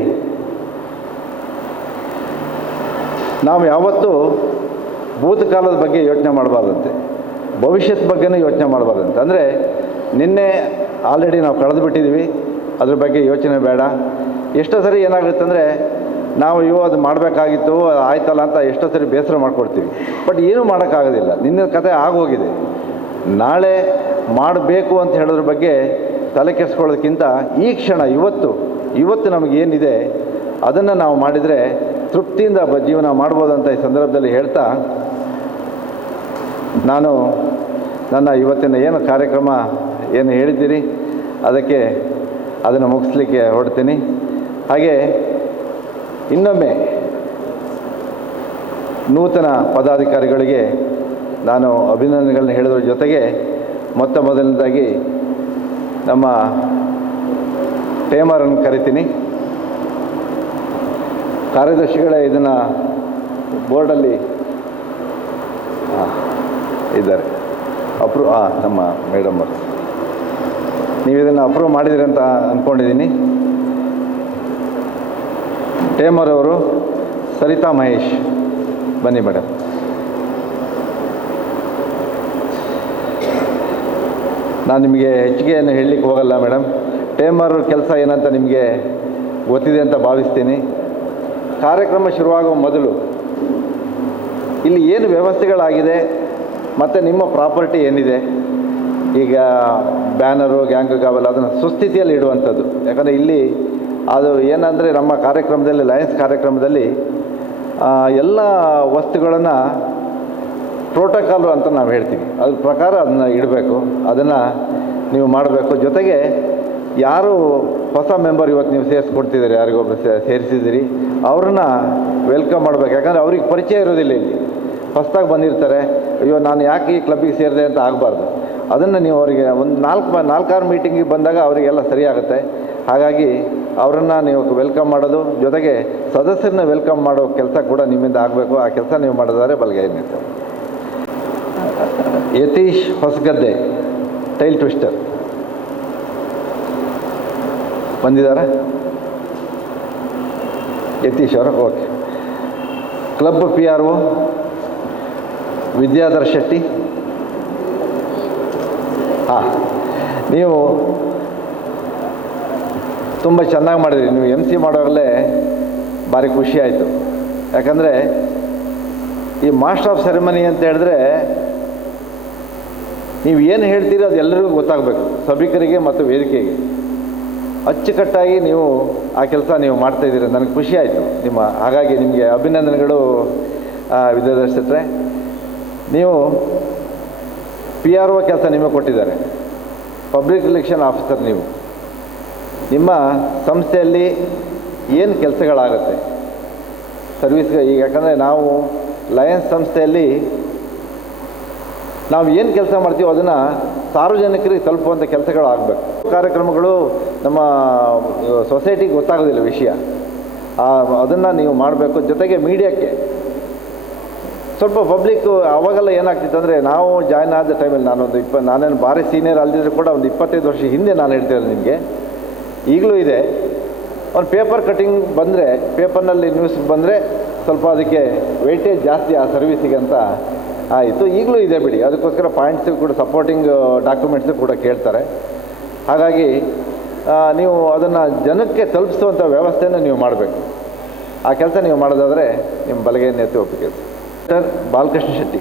ನಾವು ಯಾವತ್ತೂ ಭೂತಕಾಲದ ಬಗ್ಗೆ ಯೋಚನೆ ಮಾಡಬಾರ್ದಂತೆ, ಭವಿಷ್ಯದ ಬಗ್ಗೆನೂ ಯೋಚನೆ ಮಾಡಬಾರ್ದಂತೆ. ಅಂದರೆ ನಿನ್ನೆ ಆಲ್ರೆಡಿ ನಾವು ಕಳೆದು ಬಿಟ್ಟಿದ್ದೀವಿ, ಅದ್ರ ಬಗ್ಗೆ ಯೋಚನೆ ಬೇಡ. ಎಷ್ಟೋ ಸರಿ ಏನಾಗುತ್ತೆ ಅಂದರೆ ನಾವು ಅದು ಮಾಡಬೇಕಾಗಿತ್ತು, ಆಯ್ತಲ್ಲ ಅಂತ ಎಷ್ಟೋ ಸರಿ ಬೇಸರ ಮಾಡ್ಕೊಡ್ತೀವಿ. ಬಟ್ ಏನೂ ಮಾಡೋಕ್ಕಾಗೋದಿಲ್ಲ, ನಿನ್ನ ಕತೆ ಆಗೋಗಿದೆ. ನಾಳೆ ಮಾಡಬೇಕು ಅಂತ ಹೇಳೋದ್ರ ಬಗ್ಗೆ ತಲೆ ಕೆಡಿಸ್ಕೊಳ್ಳೋದಕ್ಕಿಂತ ಈ ಕ್ಷಣ ಇವತ್ತು ನಮಗೇನಿದೆ ಅದನ್ನು ನಾವು ಮಾಡಿದರೆ ತೃಪ್ತಿಯಿಂದ ಜೀವನ ಮಾಡ್ಬೋದು ಅಂತ ಈ ಸಂದರ್ಭದಲ್ಲಿ ಹೇಳ್ತಾ, ನಾನು ನನ್ನ ಇವತ್ತಿನ ಏನು ಕಾರ್ಯಕ್ರಮ ಏನು ಹೇಳಿದ್ದೀರಿ ಅದನ್ನು ಮುಗಿಸ್ಲಿಕ್ಕೆ ಹೊರಡ್ತೀನಿ. ಹಾಗೆ ಇನ್ನೊಮ್ಮೆ ನೂತನ ಪದಾಧಿಕಾರಿಗಳಿಗೆ ನಾನು ಅಭಿನಂದನೆಗಳನ್ನ ಹೇಳೋದ್ರ ಜೊತೆಗೆ ಮೊದಲನೇದಾಗಿ ನಮ್ಮ ಟೇಮರನ್ನು ಕರಿತೀನಿ. ಕಾರ್ಯದರ್ಶಿಗಳೇ ಇದನ್ನು ಬೋರ್ಡಲ್ಲಿ ಇದ್ದಾರೆ, ನಮ್ಮ ಮೇಡಮ್ ಅವರು, ನೀವು ಇದನ್ನು ಅಪ್ರೂವ್ ಮಾಡಿದಿರಿ ಅಂತ ಅಂದ್ಕೊಂಡಿದ್ದೀನಿ. ಟೇಮರ್ ಅವರು ಸರಿತಾ ಮಹೇಶ್, ಬನ್ನಿ ಮೇಡಮ್. ನಾನು ನಿಮಗೆ ಹೆಚ್ಚಿಗೆ ಏನು ಹೇಳಲಿಕ್ಕೆ ಹೋಗಲ್ಲ ಮೇಡಮ್. ಟೇಮರ್ ಕೆಲಸ ಏನಂತ ನಿಮಗೆ ಗೊತ್ತಿದೆ ಅಂತ ಭಾವಿಸ್ತೀನಿ. ಕಾರ್ಯಕ್ರಮ ಶುರುವಾಗುವ ಮೊದಲು ಇಲ್ಲಿ ಏನು ವ್ಯವಸ್ಥೆಗಳಾಗಿದೆ ಮತ್ತು ನಿಮ್ಮ ಪ್ರಾಪರ್ಟಿ ಏನಿದೆ, ಈಗ ಬ್ಯಾನರು, ಗ್ಯಾಂಗ್ ಅವೆಲ್ಲ ಅದನ್ನು ಸುಸ್ಥಿತಿಯಲ್ಲಿ ಇಡುವಂಥದ್ದು. ಯಾಕಂದರೆ ಇಲ್ಲಿ ಅದು ಏನಂದರೆ ನಮ್ಮ ಕಾರ್ಯಕ್ರಮದಲ್ಲಿ, ಲಯನ್ಸ್ ಕಾರ್ಯಕ್ರಮದಲ್ಲಿ ಎಲ್ಲ ವಸ್ತುಗಳನ್ನು ಪ್ರೋಟೋಕಾಲು ಅಂತ ನಾವು ಹೇಳ್ತೀವಿ, ಅದ್ರ ಪ್ರಕಾರ ಅದನ್ನು ಇಡಬೇಕು, ಅದನ್ನು ನೀವು ಮಾಡಬೇಕು. ಜೊತೆಗೆ ಯಾರು ಹೊಸ ಮೆಂಬರ್ ಇವತ್ತು ನೀವು ಸೇರಿಸ್ಕೊಡ್ತಿದ್ದೀರಿ, ಯಾರಿಗೊಬ್ಬರು ಸೇರಿಸಿದ್ದೀರಿ, ಅವ್ರನ್ನ ವೆಲ್ಕಮ್ ಮಾಡಬೇಕು. ಯಾಕಂದರೆ ಅವ್ರಿಗೆ ಪರಿಚಯ ಇರೋದಿಲ್ಲ. ಇಲ್ಲಿ ಹೊಸದಾಗಿ ಬಂದಿರ್ತಾರೆ, ಅಯ್ಯೋ ನಾನು ಯಾಕೆ ಈ ಕ್ಲಬ್ಬಿಗೆ ಸೇರಿದೆ ಅಂತ ಆಗಬಾರ್ದು. ಅದನ್ನು ನೀವು ಅವರಿಗೆ ಒಂದು 4-6 ಮೀಟಿಂಗಿಗೆ ಬಂದಾಗ ಅವರಿಗೆಲ್ಲ ಸರಿಯಾಗುತ್ತೆ. ಹಾಗಾಗಿ ಅವರನ್ನು ನೀವು ವೆಲ್ಕಮ್ ಮಾಡೋದು, ಜೊತೆಗೆ ಸದಸ್ಯರನ್ನ ವೆಲ್ಕಮ್ ಮಾಡೋ ಕೆಲಸ ಕೂಡ ನಿಮ್ಮಿಂದ ಆಗಬೇಕು. ಆ ಕೆಲಸ ನೀವು ಮಾಡಿದರೆ ಬಲ್ಗೆ ಏನಿರ್ತದೆ. ಯತೀಶ್ ಹೊಸಗದ್ದೆ, ಟೈಲ್ ಟ್ವಿಸ್ಟರ್ ಬಂದಿದ್ದಾರೆ. ಯತೀಶ್ ಅವರು, okay. Club PRO Vidyadhar Shetty. ನೀವು ತುಂಬ ಚೆನ್ನಾಗಿ ಮಾಡಿದ್ರಿ. ನೀವು MC ಮಾಡುವಾಗಲೇ ಭಾರಿ ಖುಷಿ ಆಯಿತು. ಯಾಕಂದರೆ ಈ ಮಾಸ್ಟರ್ ಆಫ್ ಸೆರೆಮನಿ ಅಂತ ಹೇಳಿದ್ರೆ ನೀವು ಏನು ಹೇಳ್ತೀರಿ ಅದು ಎಲ್ಲರಿಗೂ ಗೊತ್ತಾಗಬೇಕು, ಸಭಿಕರಿಗೆ ಮತ್ತು ವೇದಿಕೆಗೆ. ಅಚ್ಚುಕಟ್ಟಾಗಿ ನೀವು ಆ ಕೆಲಸ ನೀವು ಮಾಡ್ತಾಯಿದ್ದೀರಿ, ನನಗೆ ಖುಷಿ ಆಯಿತು ಹಾಗಾಗಿ ನಿಮಗೆ ಅಭಿನಂದನೆಗಳು ವಿದ್ಯಾಧರ್ ಶೆಟ್ರೆ. ನೀವು PRO ಕೆಲಸ ನಿಮಗೆ ಕೊಟ್ಟಿದ್ದಾರೆ, ಪಬ್ಲಿಕ್ ರಿಲೇಷನ್ ಆಫೀಸರ್. ನೀವು ನಿಮ್ಮ ಸಂಸ್ಥೆಯಲ್ಲಿ ಏನು ಕೆಲಸಗಳಾಗುತ್ತೆ ಸರ್ವಿಸ್ಗೆ, ಈಗ ಯಾಕಂದರೆ ನಾವು ಲಯನ್ಸ್ ಸಂಸ್ಥೆಯಲ್ಲಿ ನಾವು ಏನು ಕೆಲಸ ಮಾಡ್ತೀವೋ ಅದನ್ನು ಸಾರ್ವಜನಿಕರಿಗೆ ತಲುಪುವಂಥ ಕೆಲಸಗಳು ಆಗಬೇಕು. ಕಾರ್ಯಕ್ರಮಗಳು ನಮ್ಮ ಸೊಸೈಟಿಗೆ ಗೊತ್ತಾಗೋದಿಲ್ಲ ವಿಷಯ, ಅದನ್ನು ನೀವು ಮಾಡಬೇಕು. ಜೊತೆಗೆ ಮೀಡಿಯಾಕ್ಕೆ ಸ್ವಲ್ಪ ಪಬ್ಲಿಕ್ಕು ಅವಾಗೆಲ್ಲ ಏನಾಗ್ತಿತ್ತು ಅಂದರೆ ನಾವು ಜಾಯ್ನ್ ಆದ ಟೈಮಲ್ಲಿ ನಾನೇನು ಭಾರಿ ಸೀನಿಯರ್ ಅಲ್ದಿದ್ರು ಕೂಡ ಒಂದು 25 ವರ್ಷ ಹಿಂದೆ ನಾನು ಹೇಳ್ತಿರೋದು ನಿಮಗೆ, ಈಗಲೂ ಇದೆ. ಒಂದು ಪೇಪರ್ ಕಟಿಂಗ್ ಬಂದರೆ, ಪೇಪರ್ನಲ್ಲಿ ನ್ಯೂಸ್ ಬಂದರೆ ಸ್ವಲ್ಪ ಅದಕ್ಕೆ ವೆಯ್ಟೇಜ್ ಜಾಸ್ತಿ ಆ ಸರ್ವಿಸಿಗೆ ಅಂತ ಆಯಿತು. ಈಗಲೂ ಇದೆ ಬಿಡಿ, ಅದಕ್ಕೋಸ್ಕರ ಪಾಯಿಂಟ್ಸು ಕೂಡ ಸಪೋರ್ಟಿಂಗ್ ಡಾಕ್ಯುಮೆಂಟ್ಸು ಕೂಡ ಕೇಳ್ತಾರೆ. ಹಾಗಾಗಿ ನೀವು ಅದನ್ನು ಜನಕ್ಕೆ ತಲುಪಿಸುವಂಥ ವ್ಯವಸ್ಥೆಯನ್ನು ನೀವು ಮಾಡಬೇಕು. ಆ ಕೆಲಸ ನೀವು ಮಾಡೋದಾದರೆ ನಿಮ್ಮ ಬಲಗೈಯನ್ನು ಎತ್ತಿ ಒಪ್ಪಿಗೆ. ಡಾಕ್ಟರ್ ಬಾಲಕೃಷ್ಣ ಶೆಟ್ಟಿ,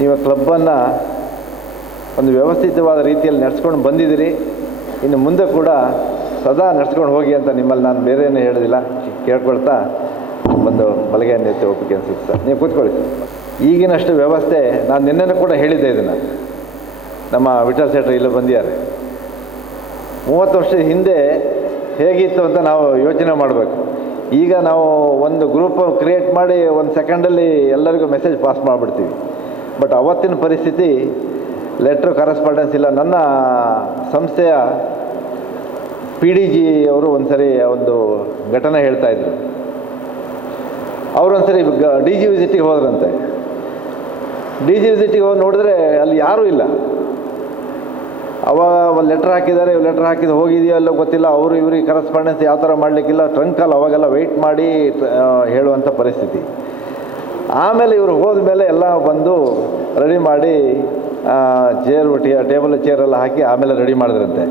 ನೀವು ಕ್ಲಬ್ಬನ್ನು ಒಂದು ವ್ಯವಸ್ಥಿತವಾದ ರೀತಿಯಲ್ಲಿ ನಡೆಸ್ಕೊಂಡು ಬಂದಿದ್ದೀರಿ. ಇನ್ನು ಮುಂದೆ ಕೂಡ ಸದಾ ನಡೆಸ್ಕೊಂಡು ಹೋಗಿ ಅಂತ ನಿಮ್ಮಲ್ಲಿ ನಾನು ಬೇರೆ ಏನೂ ಹೇಳೋದಿಲ್ಲ, ಕೇಳ್ಕೊಳ್ತಾ ಒಂದು ಬಲಗೈಯನ್ನು ಎತ್ತಿ ಒಪ್ಪಿಗೆ ಅನಿಸುತ್ತೆ ಸರ್. ನೀವು ಕೂತ್ಕೊಳ್ಳಿ. ಈಗಿನಷ್ಟು ವ್ಯವಸ್ಥೆ ನಾನು ನಿನ್ನೆನೂ ಕೂಡ ಹೇಳಿದ್ದೆ, ಇದನ್ನು ನಮ್ಮ ವಿಠಲ್ ಶೆಟ್ರು ಇಲ್ಲಿ ಬಂದಿದ್ದಾರೆ. 30 ವರ್ಷದ ಹಿಂದೆ ಹೇಗಿತ್ತು ಅಂತ ನಾವು ಯೋಚನೆ ಮಾಡಬೇಕು. ಈಗ ನಾವು ಒಂದು ಗ್ರೂಪ್ ಕ್ರಿಯೇಟ್ ಮಾಡಿ 1 ಸೆಕೆಂಡಲ್ಲಿ ಎಲ್ಲರಿಗೂ ಮೆಸೇಜ್ ಪಾಸ್ ಮಾಡಿಬಿಡ್ತೀವಿ. ಬಟ್ ಅವತ್ತಿನ ಪರಿಸ್ಥಿತಿ ಲೆಟ್ರ್ ಕರೆಸ್ಪಾಂಡೆನ್ಸ್ ಇಲ್ಲ. ನನ್ನ ಸಂಸ್ಥೆಯ PDG ಅವರು ಒಂದು ಸರಿ ಒಂದು ಘಟನೆ ಹೇಳ್ತಾಯಿದ್ರು. ಅವರೊಂದು ಸರಿ DG ವಿಸಿಟಿಗೆ ಹೋದ್ರಂತೆ. DG ವಿಸಿಟಿಗೆ ಹೋಗಿ ನೋಡಿದ್ರೆ ಅಲ್ಲಿ ಯಾರೂ ಇಲ್ಲ. ಅವಾಗ ಒಂದು ಲೆಟ್ರ್ ಹಾಕಿದ್ದಾರೆ, ಲೆಟ್ರ್ ಹಾಕಿದ್ದು ಹೋಗಿದೆಯೋ ಅಲ್ಲೋ ಗೊತ್ತಿಲ್ಲ. ಅವರು ಇವ್ರಿಗೆ ಕರೆಸ್ಪಾಂಡೆನ್ಸ್ ಯಾವ ಥರ ಮಾಡಲಿಕ್ಕಿಲ್ಲ. ಟ್ರಂಕಲ್ಲಿ ಅವಾಗೆಲ್ಲ ವೆಯ್ಟ್ ಮಾಡಿ ಹೇಳುವಂಥ ಪರಿಸ್ಥಿತಿ. ಆಮೇಲೆ ಇವರು ಹೋದ ಮೇಲೆ ಎಲ್ಲ ಬಂದು ರೆಡಿ ಮಾಡಿ ಟೇಬಲ್ ಚೇರೆಲ್ಲ ಹಾಕಿ ಆಮೇಲೆ ರೆಡಿ ಮಾಡಿದ್ರಂತೆ.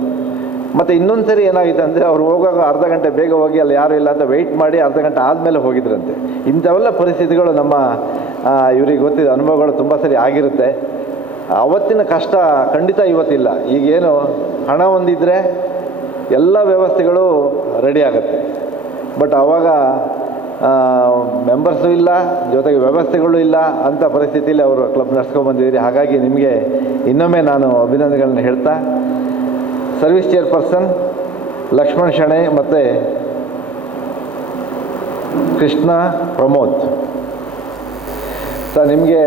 ಮತ್ತು ಇನ್ನೊಂದು ಸರಿ ಏನಾಗಿತ್ತು ಅಂದರೆ ಅವ್ರು ಹೋಗುವಾಗ ಅರ್ಧ ಗಂಟೆ ಬೇಗ ಹೋಗಿ ಅಲ್ಲಿ ಯಾರೂ ಇಲ್ಲ ಅಂತ ವೆಯ್ಟ್ ಮಾಡಿ ಅರ್ಧ ಗಂಟೆ ಆದಮೇಲೆ ಹೋಗಿದ್ರಂತೆ. ಇಂಥವೆಲ್ಲ ಪರಿಸ್ಥಿತಿಗಳು ನಮ್ಮ ಇವ್ರಿಗೆ ಗೊತ್ತಿದೆ, ಅನುಭವಗಳು ತುಂಬ ಸರಿ ಆಗಿರುತ್ತೆ. ಅವತ್ತಿನ ಕಷ್ಟ ಖಂಡಿತ ಇವತ್ತಿಲ್ಲ. ಈಗೇನು ಹಣ ಹೊಂದಿದ್ರೆ ಎಲ್ಲ ವ್ಯವಸ್ಥೆಗಳು ರೆಡಿ ಆಗುತ್ತೆ. ಬಟ್ ಆವಾಗ ಮೆಂಬರ್ಸು ಇಲ್ಲ, ಜೊತೆಗೆ ವ್ಯವಸ್ಥೆಗಳು ಇಲ್ಲ. ಅಂಥ ಪರಿಸ್ಥಿತಿಯಲ್ಲಿ ಅವರು ಕ್ಲಬ್ ನಡೆಸ್ಕೊಂಡ್ಬಂದಿದ್ದೀರಿ. ಹಾಗಾಗಿ ನಿಮಗೆ ಇನ್ನೊಮ್ಮೆ ನಾನು ಅಭಿನಂದನೆಗಳನ್ನ ಹೇಳ್ತಾ, ಸರ್ವಿಸ್ ಚೇರ್ಪರ್ಸನ್ ಲಕ್ಷ್ಮಣ್ ಶೆಣೆ ಮತ್ತು ಕೃಷ್ಣ ಪ್ರಮೋದ್ ಸರ್, ನಿಮಗೆ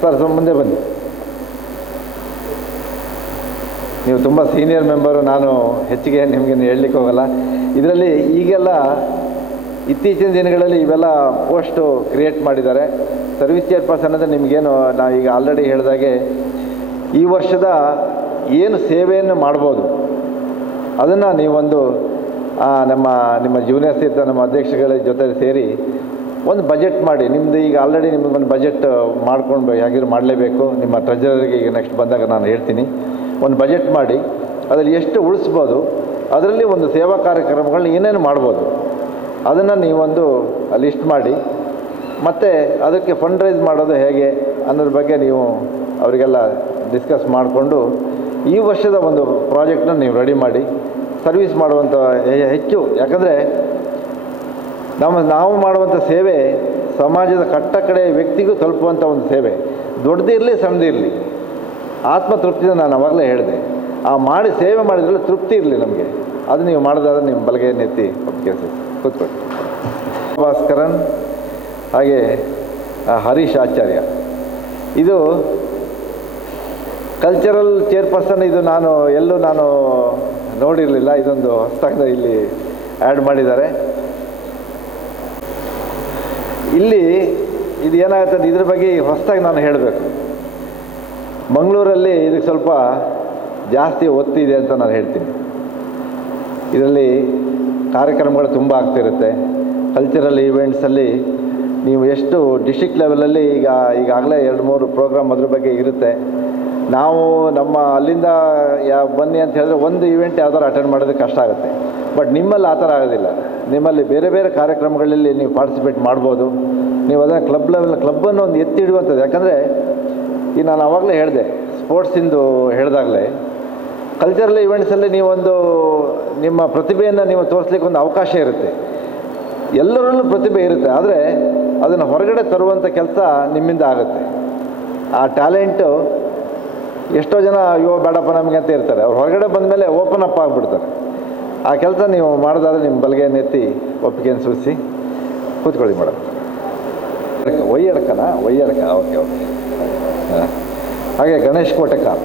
ಸರ್ ಮುಂದೆ ಬನ್ನಿ. ನೀವು ತುಂಬ ಸೀನಿಯರ್ ಮೆಂಬರು, ನಾನು ಹೆಚ್ಚಿಗೆ ನಿಮಗೆ ಹೇಳಲಿಕ್ಕೆ ಹೋಗಲ್ಲ. ಇದರಲ್ಲಿ ಈಗೆಲ್ಲ ಇತ್ತೀಚಿನ ದಿನಗಳಲ್ಲಿ ಇವೆಲ್ಲ ಪೋಸ್ಟು ಕ್ರಿಯೇಟ್ ಮಾಡಿದ್ದಾರೆ. ಸರ್ವಿಸ್ ಚೇರ್ಪರ್ಸನ್ ಅಂದರೆ ನಿಮಗೇನು ನಾವೀಗ ಆಲ್ರೆಡಿ ಹೇಳಿದಾಗೆ ಈ ವರ್ಷದ ಏನು ಸೇವೆಯನ್ನು ಮಾಡ್ಬೋದು ಅದನ್ನು ನೀವೊಂದು ನಿಮ್ಮ ಜೂನಿಯರ್ಸ್ ಇದ್ದ ನಮ್ಮ ಅಧ್ಯಕ್ಷಗಳ ಜೊತೆ ಸೇರಿ ಒಂದು ಬಜೆಟ್ ಮಾಡಿ. ನಿಮ್ಮದು ಈಗ ಆಲ್ರೆಡಿ ನಿಮಗೊಂದು ಬಜೆಟ್ ಮಾಡ್ಕೊಂಡು ಹೇಗಿರೋ ಮಾಡಲೇಬೇಕು. ನಿಮ್ಮ ಟ್ರೆಜರರಿಗೆ ಈಗ ನೆಕ್ಸ್ಟ್ ಬಂದಾಗ ನಾನು ಹೇಳ್ತೀನಿ. ಒಂದು ಬಜೆಟ್ ಮಾಡಿ ಅದರಲ್ಲಿ ಎಷ್ಟು ಉಳಿಸ್ಬೋದು, ಅದರಲ್ಲಿ ಒಂದು ಸೇವಾ ಕಾರ್ಯಕ್ರಮಗಳನ್ನ ಏನೇನು ಮಾಡ್ಬೋದು ಅದನ್ನು ನೀವೊಂದು ಲಿಸ್ಟ್ ಮಾಡಿ, ಮತ್ತು ಅದಕ್ಕೆ ಫಂಡ್ ರೈಸ್ ಮಾಡೋದು ಹೇಗೆ ಅನ್ನೋದ್ರ ಬಗ್ಗೆ ನೀವು ಅವರಿಗೆಲ್ಲ ಡಿಸ್ಕಸ್ ಮಾಡಿಕೊಂಡು ಈ ವರ್ಷದ ಒಂದು ಪ್ರಾಜೆಕ್ಟನ್ನ ನೀವು ರೆಡಿ ಮಾಡಿ ಸರ್ವಿಸ್ ಮಾಡುವಂಥ ಹೆಚ್ಚು. ಯಾಕಂದರೆ ನಾವು ಮಾಡುವಂಥ ಸೇವೆ ಸಮಾಜದ ಕಟ್ಟ ಕಡೆ ವ್ಯಕ್ತಿಗೂ ತಲುಪುವಂಥ ಒಂದು ಸೇವೆ. ದೊಡ್ಡದಿರಲಿ ಸಣ್ಣದಿರಲಿ, ಆತ್ಮತೃಪ್ತಿಯಿಂದ ನಾನು ಅವಾಗಲೇ ಹೇಳಿದೆ. ಸೇವೆ ಮಾಡಿದ್ರಲ್ಲಿ ತೃಪ್ತಿ ಇರಲಿ ನಮಗೆ. ಅದು ನೀವು ಮಾಡೋದಾದ್ರೆ ನಿಮ್ಮ ಬಲಗೈಯನ್ನು ಎತ್ತಿ ಕೆಲಸ ಕೂತ್ಕೊಳ್ಳಿ. ಭಾಸ್ಕರನ್ ಹಾಗೆ ಹರೀಶ್ ಆಚಾರ್ಯ, ಇದು ಕಲ್ಚರಲ್ ಚೇರ್ಪರ್ಸನ್. ಇದು ಎಲ್ಲೂ ನಾನು ನೋಡಿರಲಿಲ್ಲ. ಇದೊಂದು ಹೊಸದಾಗಿ ಇಲ್ಲಿ ಆ್ಯಡ್ ಮಾಡಿದ್ದಾರೆ. ಇಲ್ಲಿ ಇದು ಏನಾಗುತ್ತೆ, ಇದ್ರ ಬಗ್ಗೆ ಹೊಸದಾಗಿ ನಾನು ಹೇಳಬೇಕು. ಮಂಗಳೂರಲ್ಲಿ ಇದಕ್ಕೆ ಸ್ವಲ್ಪ ಜಾಸ್ತಿ ಒತ್ತಿದೆ ಅಂತ ನಾನು ಹೇಳ್ತೀನಿ. ಇದರಲ್ಲಿ ಕಾರ್ಯಕ್ರಮಗಳು ತುಂಬ ಆಗ್ತಿರುತ್ತೆ. ಕಲ್ಚರಲ್ ಈವೆಂಟ್ಸಲ್ಲಿ ನೀವು ಎಷ್ಟು ಡಿಸ್ಟ್ರಿಕ್ಟ್ ಲೆವೆಲಲ್ಲಿ ಈಗಾಗಲೇ 2-3 ಪ್ರೋಗ್ರಾಮ್ ಅದ್ರ ಬಗ್ಗೆ ಇರುತ್ತೆ. ನಾವು ಅಲ್ಲಿಂದ ಬನ್ನಿ ಅಂತ ಹೇಳಿದ್ರೆ ಒಂದು ಈವೆಂಟ್ ಯಾವ್ದಾರು ಅಟೆಂಡ್ ಮಾಡೋದಕ್ಕೆ ಕಷ್ಟ ಆಗುತ್ತೆ. ಬಟ್ ನಿಮ್ಮಲ್ಲಿ ಆ ಥರ ಆಗೋದಿಲ್ಲ. ನಿಮ್ಮಲ್ಲಿ ಬೇರೆ ಬೇರೆ ಕಾರ್ಯಕ್ರಮಗಳಲ್ಲಿ ನೀವು ಪಾರ್ಟಿಸಿಪೇಟ್ ಮಾಡ್ಬೋದು. ನೀವು ಅದನ್ನು ಕ್ಲಬ್ಬನ್ನು ಒಂದು ಎತ್ತಿಡುವಂಥದ್ದು. ಯಾಕಂದರೆ ಈಗ ನಾನು ಆವಾಗಲೇ ಹೇಳಿದೆ, ಸ್ಪೋರ್ಟ್ಸಿಂದು ಹೇಳಿದಾಗಲೇ ಕಲ್ಚರಲ್ ಈವೆಂಟ್ಸಲ್ಲಿ ನೀವೊಂದು ನಿಮ್ಮ ಪ್ರತಿಭೆಯನ್ನು ನೀವು ತೋರಿಸ್ಲಿಕ್ಕೆ ಒಂದು ಅವಕಾಶ ಇರುತ್ತೆ. ಎಲ್ಲರಲ್ಲೂ ಪ್ರತಿಭೆ ಇರುತ್ತೆ, ಆದರೆ ಅದನ್ನು ಹೊರಗಡೆ ತರುವಂಥ ಕೆಲಸ ನಿಮ್ಮಿಂದ ಆಗುತ್ತೆ. ಆ ಟ್ಯಾಲೆಂಟು ಎಷ್ಟೋ ಜನ ಬೇಡಪ್ಪ ನಮಗೆ ಅಂತ ಇರ್ತಾರೆ. ಅವ್ರು ಹೊರಗಡೆ ಬಂದ ಮೇಲೆ ಓಪನ್ ಅಪ್ ಆಗಿಬಿಡ್ತಾರೆ. ಆ ಕೆಲಸ ನೀವು ಮಾಡೋದಾದರೆ ನಿಮ್ಮ ಬಲಗೈಯನ್ನು ಎತ್ತಿ ಒಪ್ಪಿಗೆಯನ್ನು ಸೂಚಿಸಿ ಕೂತ್ಕೊಳ್ಳಿ ಮೇಡಮ್. ಒಯ್ಯಡ್ಕನಾ? Oyyadka, okay okay. ಹಾಂ, ಹಾಗೆ ಗಣೇಶ್ ಕೋಟೆಕಾರ್.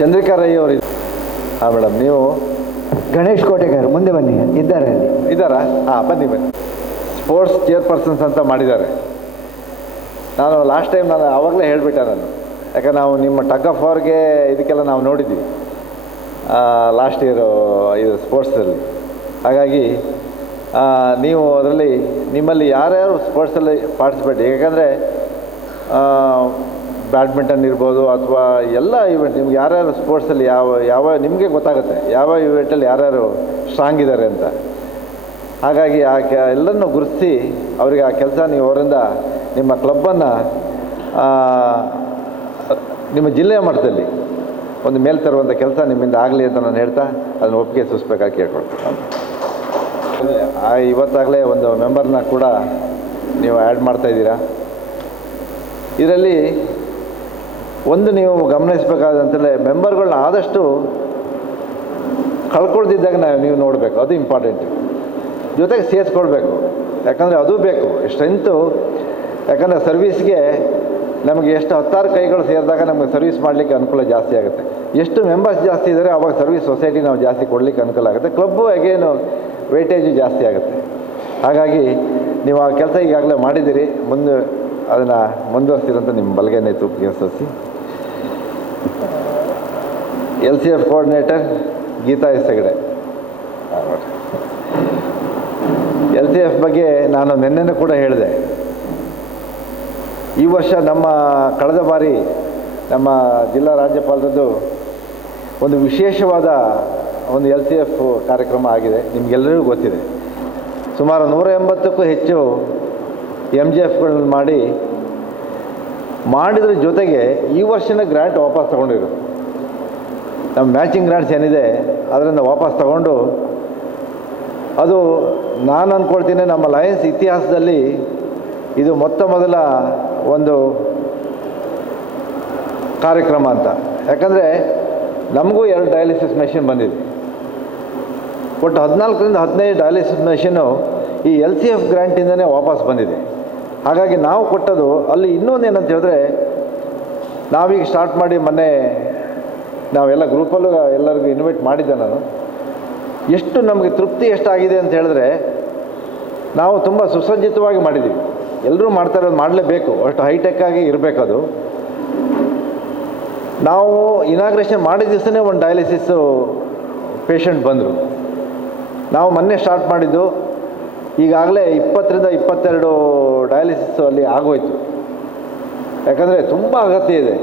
ಚಂದ್ರಿಕಾ ರೈ ಅವರು. ಹಾಂ ಮೇಡಮ್, ನೀವು ಗಣೇಶ್ ಕೋಟೆಗಾರ್ ಮುಂದೆ ಬನ್ನಿ, ಇದ್ದಾರೆ ಅಲ್ಲಿ. ಇದ್ದಾರಾ? ಹಾಂ, ಬನ್ನಿ. ಸ್ಪೋರ್ಟ್ಸ್ ಚೇರ್ಪರ್ಸನ್ಸ್ ಅಂತ ಮಾಡಿದ್ದಾರೆ. ನಾನು ಲಾಸ್ಟ್ ಟೈಮ್ ಆವಾಗಲೇ ಹೇಳಿಬಿಟ್ಟೆ ನಾನು, ಯಾಕಂದ್ರೆ ನಾವು ನಿಮ್ಮ ಟಗ್ ಆಫ್ ವಾರ್ಗೆ ಇದಕ್ಕೆಲ್ಲ ನಾವು ನೋಡಿದ್ವಿ ಲಾಸ್ಟ್ ಇಯರು ಇದು ಸ್ಪೋರ್ಟ್ಸಲ್ಲಿ. ಹಾಗಾಗಿ ನೀವು ಅದರಲ್ಲಿ ನಿಮ್ಮಲ್ಲಿ ಯಾರ್ಯಾರು ಸ್ಪೋರ್ಟ್ಸಲ್ಲಿ ಪಾರ್ಟಿಸಿಪೇಟ್, ಯಾಕಂದರೆ ಬ್ಯಾಡ್ಮಿಂಟನ್ ಇರ್ಬೋದು ಅಥವಾ ಎಲ್ಲ ಇವೆಂಟ್, ನಿಮ್ಗೆ ಯಾರ್ಯಾರು ಸ್ಪೋರ್ಟ್ಸಲ್ಲಿ ಯಾವ ನಿಮಗೆ ಗೊತ್ತಾಗುತ್ತೆ ಯಾವ ಇವೆಂಟಲ್ಲಿ ಯಾರ್ಯಾರು ಸ್ಟ್ರಾಂಗ್ ಇದ್ದಾರೆ ಅಂತ. ಹಾಗಾಗಿ ಎಲ್ಲರನ್ನೂ ಗುರುತಿಸಿ ಅವರಿಗೆ ಆ ಕೆಲಸ ನೀವು ಅವರಿಂದ ನಿಮ್ಮ ಕ್ಲಬ್ಬನ್ನು ನಿಮ್ಮ ಜಿಲ್ಲೆಯ ಮಟ್ಟದಲ್ಲಿ ಒಂದು ಮೇಲೆ ತರುವಂಥ ಕೆಲಸ ನಿಮ್ಮಿಂದ ಆಗಲಿ ಅಂತ ನಾನು ಹೇಳ್ತಾ ಅದನ್ನು ಒಪ್ಪಿಗೆ ಸೂಚಿಸ್ಬೇಕಾಗಿ ಕೇಳ್ಕೊಳ್ತೀನಿ. ಇವತ್ತಾಗಲೇ ಒಂದು ಮೆಂಬರ್ನ ಕೂಡ ನೀವು ಆ್ಯಡ್ ಮಾಡ್ತಾಯಿದ್ದೀರಾ. ಇದರಲ್ಲಿ ಒಂದು ನೀವು ಗಮನಿಸಬೇಕಾದಂತಲೇ ಮೆಂಬರ್ಗಳನ್ನ ಆದಷ್ಟು ಕಳ್ಕೊಳ್ದಿದ್ದಾಗ ನೀವು ನೋಡಬೇಕು, ಅದು ಇಂಪಾರ್ಟೆಂಟ್. ಜೊತೆಗೆ ಸೇರಿಸ್ಕೊಳ್ಬೇಕು, ಯಾಕಂದರೆ ಅದು ಬೇಕು ಸ್ಟ್ರೆಂತು. ಯಾಕಂದರೆ ಸರ್ವೀಸ್ಗೆ ನಮಗೆ ಎಷ್ಟು 10 ಕೈಗಳು ಸೇರಿದಾಗ ನಮಗೆ ಸರ್ವಿಸ್ ಮಾಡಲಿಕ್ಕೆ ಅನುಕೂಲ ಜಾಸ್ತಿ ಆಗುತ್ತೆ. ಎಷ್ಟು ಮೆಂಬರ್ಸ್ ಜಾಸ್ತಿ ಇದ್ದರೆ ಆವಾಗ ಸರ್ವಿಸ್ ಸೊಸೈಟಿ ನಾವು ಜಾಸ್ತಿ ಕೊಡಲಿಕ್ಕೆ ಅನುಕೂಲ ಆಗುತ್ತೆ. ಕ್ಲಬ್ಬು ಅಗೇನು ವೇಟೇಜು ಜಾಸ್ತಿ ಆಗುತ್ತೆ. ಹಾಗಾಗಿ ನೀವು ಆ ಕೆಲಸ ಈಗಾಗಲೇ ಮಾಡಿದ್ದೀರಿ, ಮುಂದೆ ಅದನ್ನು ಮುಂದುವರಿಸ್ತೀರಂತ ನಿಮ್ಮ ಬಲಗೈನೇ ತೂಪಿಗೆ ಸಲ್ಲಿಸಿ. LCF coordinator Geeta Hesagade. LCF ಬಗ್ಗೆ ನಾನು ನಿನ್ನೆನೂ ಕೂಡ ಹೇಳಿದೆ. ಈ ವರ್ಷ ಕಳೆದ ಬಾರಿ ನಮ್ಮ ಜಿಲ್ಲಾ ರಾಜ್ಯಪಾಲರದ್ದು ಒಂದು ವಿಶೇಷವಾದ ಒಂದು LCF ಕಾರ್ಯಕ್ರಮ ಆಗಿದೆ, ನಿಮಗೆಲ್ಲರಿಗೂ ಗೊತ್ತಿದೆ. ಸುಮಾರು 180ಕ್ಕೂ ಹೆಚ್ಚು MGFಗಳನ್ನ ಮಾಡಿದ್ರ ಜೊತೆಗೆ ಈ ವರ್ಷನ ಗ್ರ್ಯಾಂಟ್ ವಾಪಸ್ ತೊಗೊಂಡಿರೋದು. ನಮ್ಮ ಮ್ಯಾಚಿಂಗ್ ಗ್ರ್ಯಾಂಟ್ಸ್ ಏನಿದೆ ಅದರಿಂದ ವಾಪಸ್ ತಗೊಂಡು, ಅದು ನಾನು ಅಂದ್ಕೊಳ್ತೀನಿ ನಮ್ಮ ಲಯನ್ಸ್ ಇತಿಹಾಸದಲ್ಲಿ ಇದು ಮೊದಲ ಒಂದು ಕಾರ್ಯಕ್ರಮ ಅಂತ. ಯಾಕಂದರೆ ನಮಗೂ 2 ಡಯಾಲಿಸಿಸ್ ಮೆಷಿನ್ ಬಂದಿದೆ. ಒಟ್ಟು 14ರಿಂದ 15 ಡಯಾಲಿಸಿಸ್ ಮೆಷಿನ್ನು ಈ LCF ಗ್ರ್ಯಾಂಟಿಂದನೇ ವಾಪಸ್ ಬಂದಿದೆ. ಹಾಗಾಗಿ ನಾವು ಕೊಟ್ಟದು ಅಲ್ಲಿ ಇನ್ನೊಂದು ಏನಂತ ಹೇಳಿದ್ರೆ, ನಾವೀಗ ಸ್ಟಾರ್ಟ್ ಮಾಡಿ ಮೊನ್ನೆ ನಾವೆಲ್ಲ ಗ್ರೂಪಲ್ಲೂ ಎಲ್ಲರಿಗೂ ಇನ್ವೈಟ್ ಮಾಡಿದ್ದೆ ನಾನು. ಎಷ್ಟು ನಮಗೆ ತೃಪ್ತಿ ಎಷ್ಟಾಗಿದೆ ಅಂತ ಹೇಳಿದ್ರೆ, ನಾವು ತುಂಬ ಸುಸಜ್ಜಿತವಾಗಿ ಮಾಡಿದ್ದೀವಿ. ಎಲ್ಲರೂ ಮಾಡ್ತಾರೆ, ಅದು ಮಾಡಲೇಬೇಕು, ಅಷ್ಟು ಹೈಟೆಕ್ಕಾಗಿ ಇರಬೇಕದು. ನಾವು ಇನಾಗ್ರೇಷನ್ ಮಾಡಿದ ದಿವಸನೇ ಒಂದು ಡಯಾಲಿಸಿಸ್ಸು ಪೇಷಂಟ್ ಬಂದರು. ನಾವು ಮೊನ್ನೆ ಸ್ಟಾರ್ಟ್ ಮಾಡಿದ್ದು, ಈಗಾಗಲೇ 20ರಿಂದ 22 ಡಯಾಲಿಸಿಸ್ ಅಲ್ಲಿ ಆಗೋಯ್ತು. ಯಾಕಂದರೆ ತುಂಬ ಅಗತ್ಯ ಇದೆ.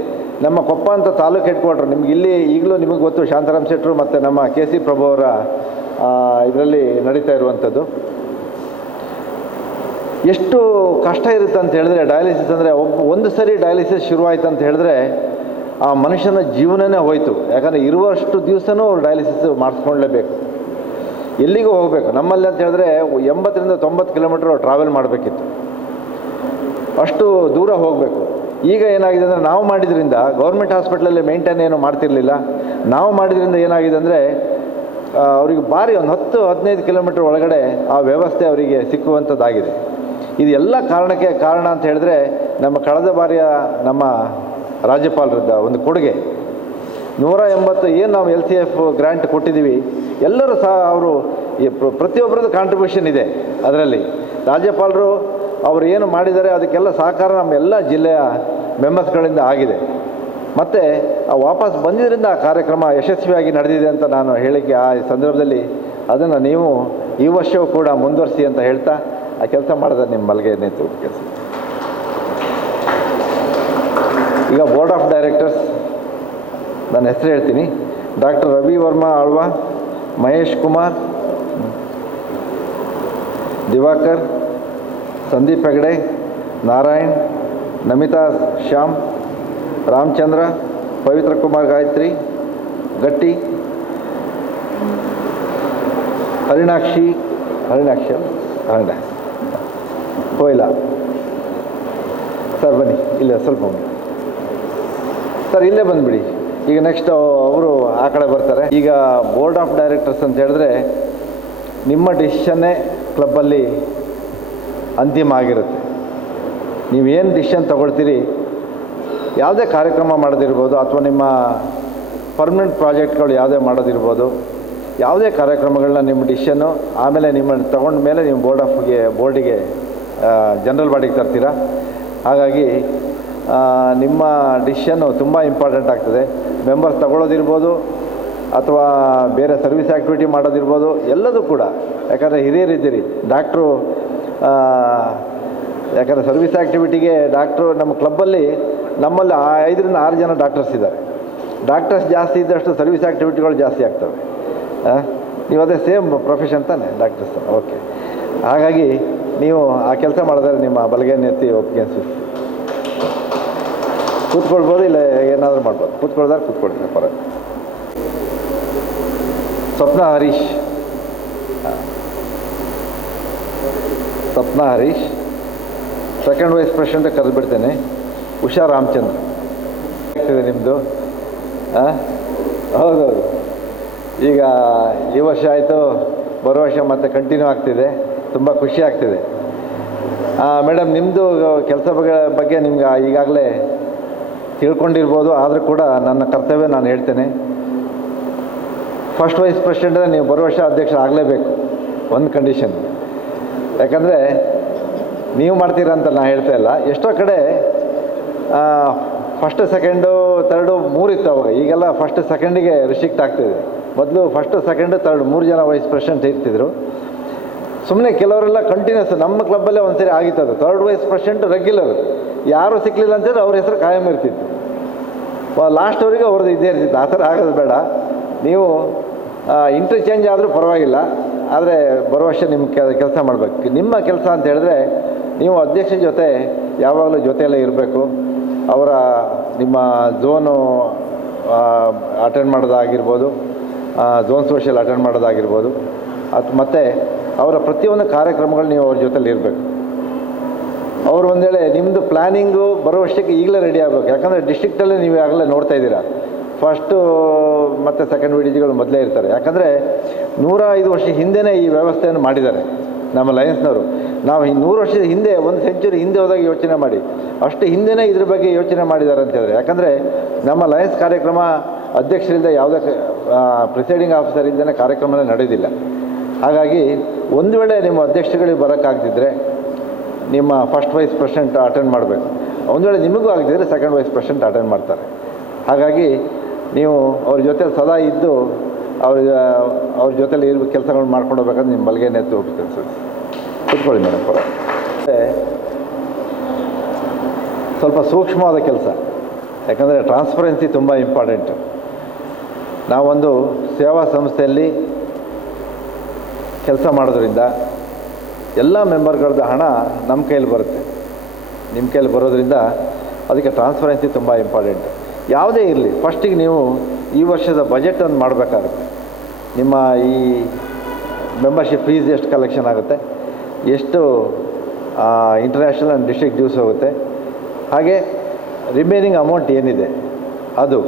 ನಮ್ಮ ಕೊಪ್ಪ ಅಂತ ತಾಲೂಕು ಹೆಡ್ ಕ್ವಾರ್ಟರ್, ನಿಮ್ಗೆ ಇಲ್ಲಿ ಈಗಲೂ ನಿಮಗೆ ಗೊತ್ತು, ಶಾಂತಾರಾಮ್ ಶೆಟ್ಟರು ಮತ್ತು ನಮ್ಮ KC ಪ್ರಭು ಅವರ ಇದರಲ್ಲಿ ನಡೀತಾ ಇರುವಂಥದ್ದು. ಎಷ್ಟು ಕಷ್ಟ ಇರುತ್ತೆ ಅಂತ ಹೇಳಿದ್ರೆ ಡಯಾಲಿಸಿಸ್ ಅಂದರೆ, ಒಂದು ಸರಿ ಡಯಾಲಿಸಿಸ್ ಶುರುವಾಯಿತು ಅಂತ ಹೇಳಿದ್ರೆ ಆ ಮನುಷ್ಯನ ಜೀವನನೇ ಹೋಯಿತು. ಯಾಕಂದರೆ ಇರುವಷ್ಟು ದಿವಸನೂ ಅವ್ರು ಡಯಾಲಿಸಿಸ್ ಮಾಡಿಸ್ಕೊಳ್ಳೇಬೇಕು, ಎಲ್ಲಿಗೂ ಹೋಗಬೇಕು. ನಮ್ಮಲ್ಲಿ ಅಂತ ಹೇಳಿದ್ರೆ 80ರಿಂದ 90 ಕಿಲೋಮೀಟ್ರ್ ಟ್ರಾವೆಲ್ ಮಾಡಬೇಕಿತ್ತು, ಅಷ್ಟು ದೂರ ಹೋಗಬೇಕು. ಈಗ ಏನಾಗಿದೆ ಅಂದರೆ, ನಾವು ಮಾಡಿದ್ರಿಂದ ಗೌರ್ಮೆಂಟ್ ಹಾಸ್ಪಿಟ್ಲಲ್ಲಿ ಮೇಂಟೈನ್ ಏನು ಮಾಡ್ತಿರಲಿಲ್ಲ. ನಾವು ಮಾಡಿದ್ರಿಂದ ಏನಾಗಿದೆ ಅಂದರೆ, ಅವರಿಗೆ ಭಾರಿ ಒಂದು 10-15 ಕಿಲೋಮೀಟ್ರ್ ಒಳಗಡೆ ಆ ವ್ಯವಸ್ಥೆ ಅವರಿಗೆ ಸಿಕ್ಕುವಂಥದ್ದಾಗಿದೆ. ಇದು ಎಲ್ಲ ಕಾರಣ ಅಂತ ಹೇಳಿದ್ರೆ, ನಮ್ಮ ಕಳೆದ ಬಾರಿಯ ನಮ್ಮ ರಾಜ್ಯಪಾಲರದ ಒಂದು ಕೊಡುಗೆ. 180 ಏನು ನಾವು LCF ಗ್ರ್ಯಾಂಟ್ ಕೊಟ್ಟಿದ್ದೀವಿ, ಎಲ್ಲರೂ ಸಹ ಅವರು ಪ್ರತಿಯೊಬ್ಬರದ್ದು ಕಾಂಟ್ರಿಬ್ಯೂಷನ್ ಇದೆ ಅದರಲ್ಲಿ. ರಾಜ್ಯಪಾಲರು ಅವರು ಏನು ಮಾಡಿದ್ದಾರೆ ಅದಕ್ಕೆಲ್ಲ ಸಹಕಾರ ನಮ್ಮ ಎಲ್ಲ ಜಿಲ್ಲೆಯ ಮೆಂಬರ್ಸ್ಗಳಿಂದ ಆಗಿದೆ. ಮತ್ತು ವಾಪಸ್ ಬಂದಿದ್ದರಿಂದ ಆ ಕಾರ್ಯಕ್ರಮ ಯಶಸ್ವಿಯಾಗಿ ನಡೆದಿದೆ ಅಂತ ನಾನು ಹೇಳಿಕೆ ಆ ಸಂದರ್ಭದಲ್ಲಿ ಅದನ್ನು ನೀವು ಈ ವರ್ಷವೂ ಕೂಡ ಮುಂದುವರಿಸಿ ಅಂತ ಹೇಳ್ತಾ ಆ ಕೆಲಸ ಮಾಡಿದ್ರೆ ನಿಮ್ಮ ಮಲ್ಗೆ ನೇತೃತ್ವ ಕೆಲಸ. ಈಗ ಬೋರ್ಡ್ ಆಫ್ ಡೈರೆಕ್ಟರ್ಸ್ ನನ್ನ ಹೆಸರು ಹೇಳ್ತೀನಿ. ಡಾಕ್ಟರ್ ರವಿ ವರ್ಮಾ ಆಳ್ವ, ಮಹೇಶ್ ಕುಮಾರ್, ದಿವಾಕರ್, ಸಂದೀಪ್ ಹೆಗಡೆ, ನಾರಾಯಣ್, ನಮಿತಾ ಶ್ಯಾಮ್, ರಾಮಚಂದ್ರ, ಪವಿತ್ರ ಕುಮಾರ್ ಗಾಯತ್ರಿ, ಗಟ್ಟಿ, ಹರಿಣಾಕ್ಷಿ ಕೊಯ್ಲ. ಸರ್ ಬನ್ನಿ, ಇಲ್ಲೇ ಸ್ವಲ್ಪ ಬನ್ನಿ ಸರ್, ಇಲ್ಲೇ ಬಂದುಬಿಡಿ. ಈಗ ನೆಕ್ಸ್ಟ್ ಅವರು ಆ ಕಡೆ ಬರ್ತಾರೆ. ಈಗ ಬೋರ್ಡ್ ಆಫ್ ಡೈರೆಕ್ಟರ್ಸ್ ಅಂತ ಹೇಳಿದ್ರೆ ನಿಮ್ಮ ಡಿಸಿಷನ್ನೇ ಕ್ಲಬ್ಬಲ್ಲಿ ಅಂತಿಮ ಆಗಿರುತ್ತೆ. ನೀವೇನು ಡಿಸಿಷನ್ ತಗೊಳ್ತೀರಿ, ಯಾವುದೇ ಕಾರ್ಯಕ್ರಮ ಮಾಡೋದಿರ್ಬೋದು ಅಥವಾ ನಿಮ್ಮ ಪರ್ಮನೆಂಟ್ ಪ್ರಾಜೆಕ್ಟ್ಗಳು ಯಾವುದೇ ಮಾಡೋದಿರ್ಬೋದು, ಯಾವುದೇ ಕಾರ್ಯಕ್ರಮಗಳನ್ನ ನಿಮ್ಮ ಡಿಸಿಷನ್ನು ಆಮೇಲೆ ನಿಮ್ಮನ್ನು ತಗೊಂಡ ಮೇಲೆ ನೀವು ಬೋರ್ಡಿಗೆ ಜನರಲ್ ಬಾಡಿಗೆ ತರ್ತೀರಾ. ಹಾಗಾಗಿ ನಿಮ್ಮ ಡಿಸಿಷನ್ನು ತುಂಬ ಇಂಪಾರ್ಟೆಂಟ್ ಆಗ್ತದೆ. ಮೆಂಬರ್ಸ್ ತಗೊಳ್ಳೋದಿರ್ಬೋದು ಅಥವಾ ಬೇರೆ ಸರ್ವಿಸ್ ಆ್ಯಕ್ಟಿವಿಟಿ ಮಾಡೋದಿರ್ಬೋದು, ಎಲ್ಲದೂ ಕೂಡ. ಯಾಕಂದರೆ ಹಿರಿಯರಿದ್ದೀರಿ, ಡಾಕ್ಟ್ರು, ಯಾಕಂದರೆ ಸರ್ವಿಸ್ ಆ್ಯಕ್ಟಿವಿಟಿಗೆ ಡಾಕ್ಟ್ರು ನಮ್ಮ ಕ್ಲಬ್ಬಲ್ಲಿ ನಮ್ಮಲ್ಲಿ 5 ರಿಂದ 6 ಜನ ಡಾಕ್ಟರ್ಸ್ ಇದ್ದಾರೆ. ಡಾಕ್ಟರ್ಸ್ ಜಾಸ್ತಿ ಇದ್ದಷ್ಟು ಸರ್ವಿಸ್ ಆ್ಯಕ್ಟಿವಿಟಿಗಳು ಜಾಸ್ತಿ ಆಗ್ತವೆ. ನೀವು ಅದೇ ಸೇಮ್ ಪ್ರೊಫೆಷನ್ ತಾನೆ ಡಾಕ್ಟರ್ಸ್? ಓಕೆ. ಹಾಗಾಗಿ ನೀವು ಆ ಕೆಲಸ ಮಾಡಿದ್ರೆ ನಿಮ್ಮ ಬಲಗೈಯನ್ನು ಎತ್ತಿ ಒಪ್ಪಿಗೆ ಅನಿಸುತ್ತೆ. ಕೂತ್ಕೊಳ್ಬೋದು, ಇಲ್ಲ ಏನಾದರೂ ಮಾಡ್ಬೋದು. ಕೂತ್ಕೊಳ್ದಾರೆ ಕೂತ್ಕೊಳ್ತೀನಿ ಪರ. Swapna Harish second vice president ಕರೆದುಬಿಡ್ತೇನೆ. ಉಷಾ ರಾಮಚಂದ್ರ ಆಗ್ತಿದೆ ನಿಮ್ಮದು. ಹೌದೌದು, ಈಗ ಈ ವರ್ಷ ಆಯಿತು, ಬರೋ ವರ್ಷ ಮತ್ತೆ ಕಂಟಿನ್ಯೂ ಆಗ್ತಿದೆ. ತುಂಬ ಖುಷಿ ಆಗ್ತಿದೆ. ಮೇಡಮ್, ನಿಮ್ಮದು ಕೆಲಸ ಬಗ್ಗೆ ನಿಮ್ಗೆ ಈಗಾಗಲೇ ತಿಳ್ಕೊಂಡಿರ್ಬೋದು, ಆದರೂ ಕೂಡ ನನ್ನ ಕರ್ತವ್ಯ ನಾನು ಹೇಳ್ತೇನೆ. ಫಸ್ಟ್ ವೈಸ್ ಪ್ರೆಸಿಡೆಂಟ್ ನೀವು ಬರೋ ವರ್ಷ ಅಧ್ಯಕ್ಷರಾಗಲೇಬೇಕು. ಒಂದು ಕಂಡೀಷನ್, ಯಾಕಂದರೆ ನೀವು ಮಾಡ್ತೀರಾ ಅಂತ ನಾನು ಹೇಳ್ತಾ ಇಲ್ಲ. ಎಷ್ಟೋ ಕಡೆ ಫಸ್ಟ್ ಸೆಕೆಂಡು ಥರ್ಡು 3 ಇತ್ತು ಅವಾಗ. ಈಗೆಲ್ಲ ಫಸ್ಟ್ ಸೆಕೆಂಡಿಗೆ ರಿಸ್ಟ್ರಿಕ್ಟ್ ಆಗ್ತಿದೆ. ಮೊದಲು ಫಸ್ಟು ಸೆಕೆಂಡು ಥರ್ಡ್ 3 ಜನ ವೈಸ್ ಪ್ರೆಸಿಡೆಂಟ್ ಇರ್ತಿದ್ರು. ಸುಮ್ಮನೆ ಕೆಲವರೆಲ್ಲ ಕಂಟಿನ್ಯೂಸ್, ನಮ್ಮ ಕ್ಲಬ್ಬಲ್ಲೇ ಒಂದು ಸರಿ ಆಗಿತ್ತದು. ಥರ್ಡ್ ವೈಸ್ ಪ್ರೆಸಿಡೆಂಟ್ ರೆಗ್ಯುಲರ್, ಯಾರೂ ಸಿಕ್ಕಲಿಲ್ಲ ಅಂತೇಳಿ ಅವ್ರ ಹೆಸರು ಕಾಯಂ ಇರ್ತಿತ್ತು. ಲಾಸ್ಟ್ವರೆಗೆ ಅವ್ರದ್ದು ಇದ್ದೇ ಇರ್ತಿತ್ತು. ಆ ಥರ ಆಗೋದು ಬೇಡ. ನೀವು ಇಂಟರ್ಚೇಂಜ್ ಆದರೂ ಪರವಾಗಿಲ್ಲ, ಆದರೆ ಬರೋ ವರ್ಷ ನಿಮ್ಮ ಕೆಲಸ ಮಾಡಬೇಕು. ನಿಮ್ಮ ಕೆಲಸ ಅಂತ ಹೇಳಿದ್ರೆ ನೀವು ಅಧ್ಯಕ್ಷರ ಜೊತೆ ಯಾವಾಗಲೂ ಜೊತೆಯಲ್ಲೇ ಇರಬೇಕು. ಅವರ ನಿಮ್ಮ ಝೋನು ಅಟೆಂಡ್ ಮಾಡೋದಾಗಿರ್ಬೋದು, ಝೋನ್ ಸೋಷಿಯಲ್ ಅಟೆಂಡ್ ಮಾಡೋದಾಗಿರ್ಬೋದು, ಮತ್ತು ಅವರ ಪ್ರತಿಯೊಂದು ಕಾರ್ಯಕ್ರಮಗಳು ನೀವು ಅವ್ರ ಜೊತೆಲಿ ಇರಬೇಕು. ಅವರು ಒಂದು ವೇಳೆ ನಿಮ್ಮದು ಪ್ಲ್ಯಾನಿಂಗು ಬರೋ ವರ್ಷಕ್ಕೆ ಈಗಲೇ ರೆಡಿ ಆಗಬೇಕು. ಯಾಕಂದರೆ ಡಿಸ್ಟ್ರಿಕ್ಟಲ್ಲೇ ನೀವು ಆಗಲೇ ನೋಡ್ತಾ ಇದ್ದೀರಾ, ಫಸ್ಟು ಮತ್ತು ಸೆಕೆಂಡ್ ವಿಡಿಜಿಗಳು ಮೊದಲೇ ಇರ್ತಾರೆ. ಯಾಕಂದರೆ 105 ವರ್ಷ ಹಿಂದೆಯೇ ಈ ವ್ಯವಸ್ಥೆಯನ್ನು ಮಾಡಿದ್ದಾರೆ ನಮ್ಮ ಲಯನ್ಸ್ನವರು. ನಾವು 100 ವರ್ಷದ ಹಿಂದೆ, 1 ಸೆಂಚುರಿ ಹಿಂದೆ ಹೋದಾಗ ಯೋಚನೆ ಮಾಡಿ, ಅಷ್ಟು ಹಿಂದೆಯೇ ಇದ್ರ ಬಗ್ಗೆ ಯೋಚನೆ ಮಾಡಿದ್ದಾರೆ ಅಂತ ಹೇಳಿದ್ರೆ. ಯಾಕಂದರೆ ನಮ್ಮ ಲಯನ್ಸ್ ಕಾರ್ಯಕ್ರಮ ಅಧ್ಯಕ್ಷರಿಂದ ಯಾವುದೇ ಪ್ರಿಸೈಡಿಂಗ್ ಆಫೀಸರ್ ಇಲ್ಲದೇ ಕಾರ್ಯಕ್ರಮನೇ ನಡೆಯೋದಿಲ್ಲ. ಹಾಗಾಗಿ ಒಂದು ವೇಳೆ ನಿಮ್ಮ ಅಧ್ಯಕ್ಷಗಳಿಗೆ ಬರೋಕ್ಕಾಗ್ತಿದ್ರೆ ನಿಮ್ಮ ಫಸ್ಟ್ ವೈಸ್ ಪ್ರೆಸಿಡೆಂಟ್ ಅಟೆಂಡ್ ಮಾಡಬೇಕು. ಒಂದು ವೇಳೆ ನಿಮಗೂ ಆಗದಿದ್ದರೆ ಸೆಕೆಂಡ್ ವೈಸ್ ಪ್ರೆಸಿಡೆಂಟ್ ಅಟೆಂಡ್ ಮಾಡ್ತಾರೆ. ಹಾಗಾಗಿ ನೀವು ಅವ್ರ ಜೊತೆ ಸದಾ ಇದ್ದು ಅವ್ರ ಜೊತೆಲಿ ಕೆಲಸಗಳು ಮಾಡ್ಕೊಂಡು ಹೋಗ್ಬೇಕಾದ್ರೆ ನಿಮ್ಮ ಬಲಗೈನ ಎತ್ತು ಹೋಗಿ ಕೆಲಸ ಕೂತ್ಕೊಳ್ಳಿ ಮೇಡಮ್. ಪರ ಸ್ವಲ್ಪ ಸೂಕ್ಷ್ಮವಾದ ಕೆಲಸ, ಯಾಕಂದರೆ ಟ್ರಾನ್ಸ್ಪರೆನ್ಸಿ ತುಂಬ ಇಂಪಾರ್ಟೆಂಟು. ನಾವೊಂದು ಸೇವಾ ಸಂಸ್ಥೆಯಲ್ಲಿ ಕೆಲಸ ಮಾಡೋದ್ರಿಂದ ಎಲ್ಲ ಮೆಂಬರ್ಗಳದ್ದು ಹಣ ನಮ್ಮ ಕೈಯಲ್ಲಿ ಬರುತ್ತೆ. ನಿಮ್ಮ ಕೈಯಲ್ಲಿ ಬರೋದ್ರಿಂದ ಅದಕ್ಕೆ ಟ್ರಾನ್ಸ್ಪರೆನ್ಸಿ ತುಂಬ ಇಂಪಾರ್ಟೆಂಟು. ಯಾವುದೇ ಇರಲಿ, ಫಸ್ಟಿಗೆ ನೀವು ಈ ವರ್ಷದ ಬಜೆಟನ್ನು ಮಾಡಬೇಕಾಗುತ್ತೆ. ನಿಮ್ಮ ಈ ಮೆಂಬರ್ಶಿಪ್ ಫೀಸ್ ಎಷ್ಟು ಕಲೆಕ್ಷನ್ ಆಗುತ್ತೆ, ಎಷ್ಟು ಇಂಟರ್ನ್ಯಾಷನಲ್ ಆ್ಯಂಡ್ ಡಿಸ್ಟ್ರಿಕ್ಟ್ ಡ್ಯೂಸ್ ಹೋಗುತ್ತೆ, ಹಾಗೆ ರಿಮೈನಿಂಗ್ ಅಮೌಂಟ್ ಏನಿದೆ ಅದು.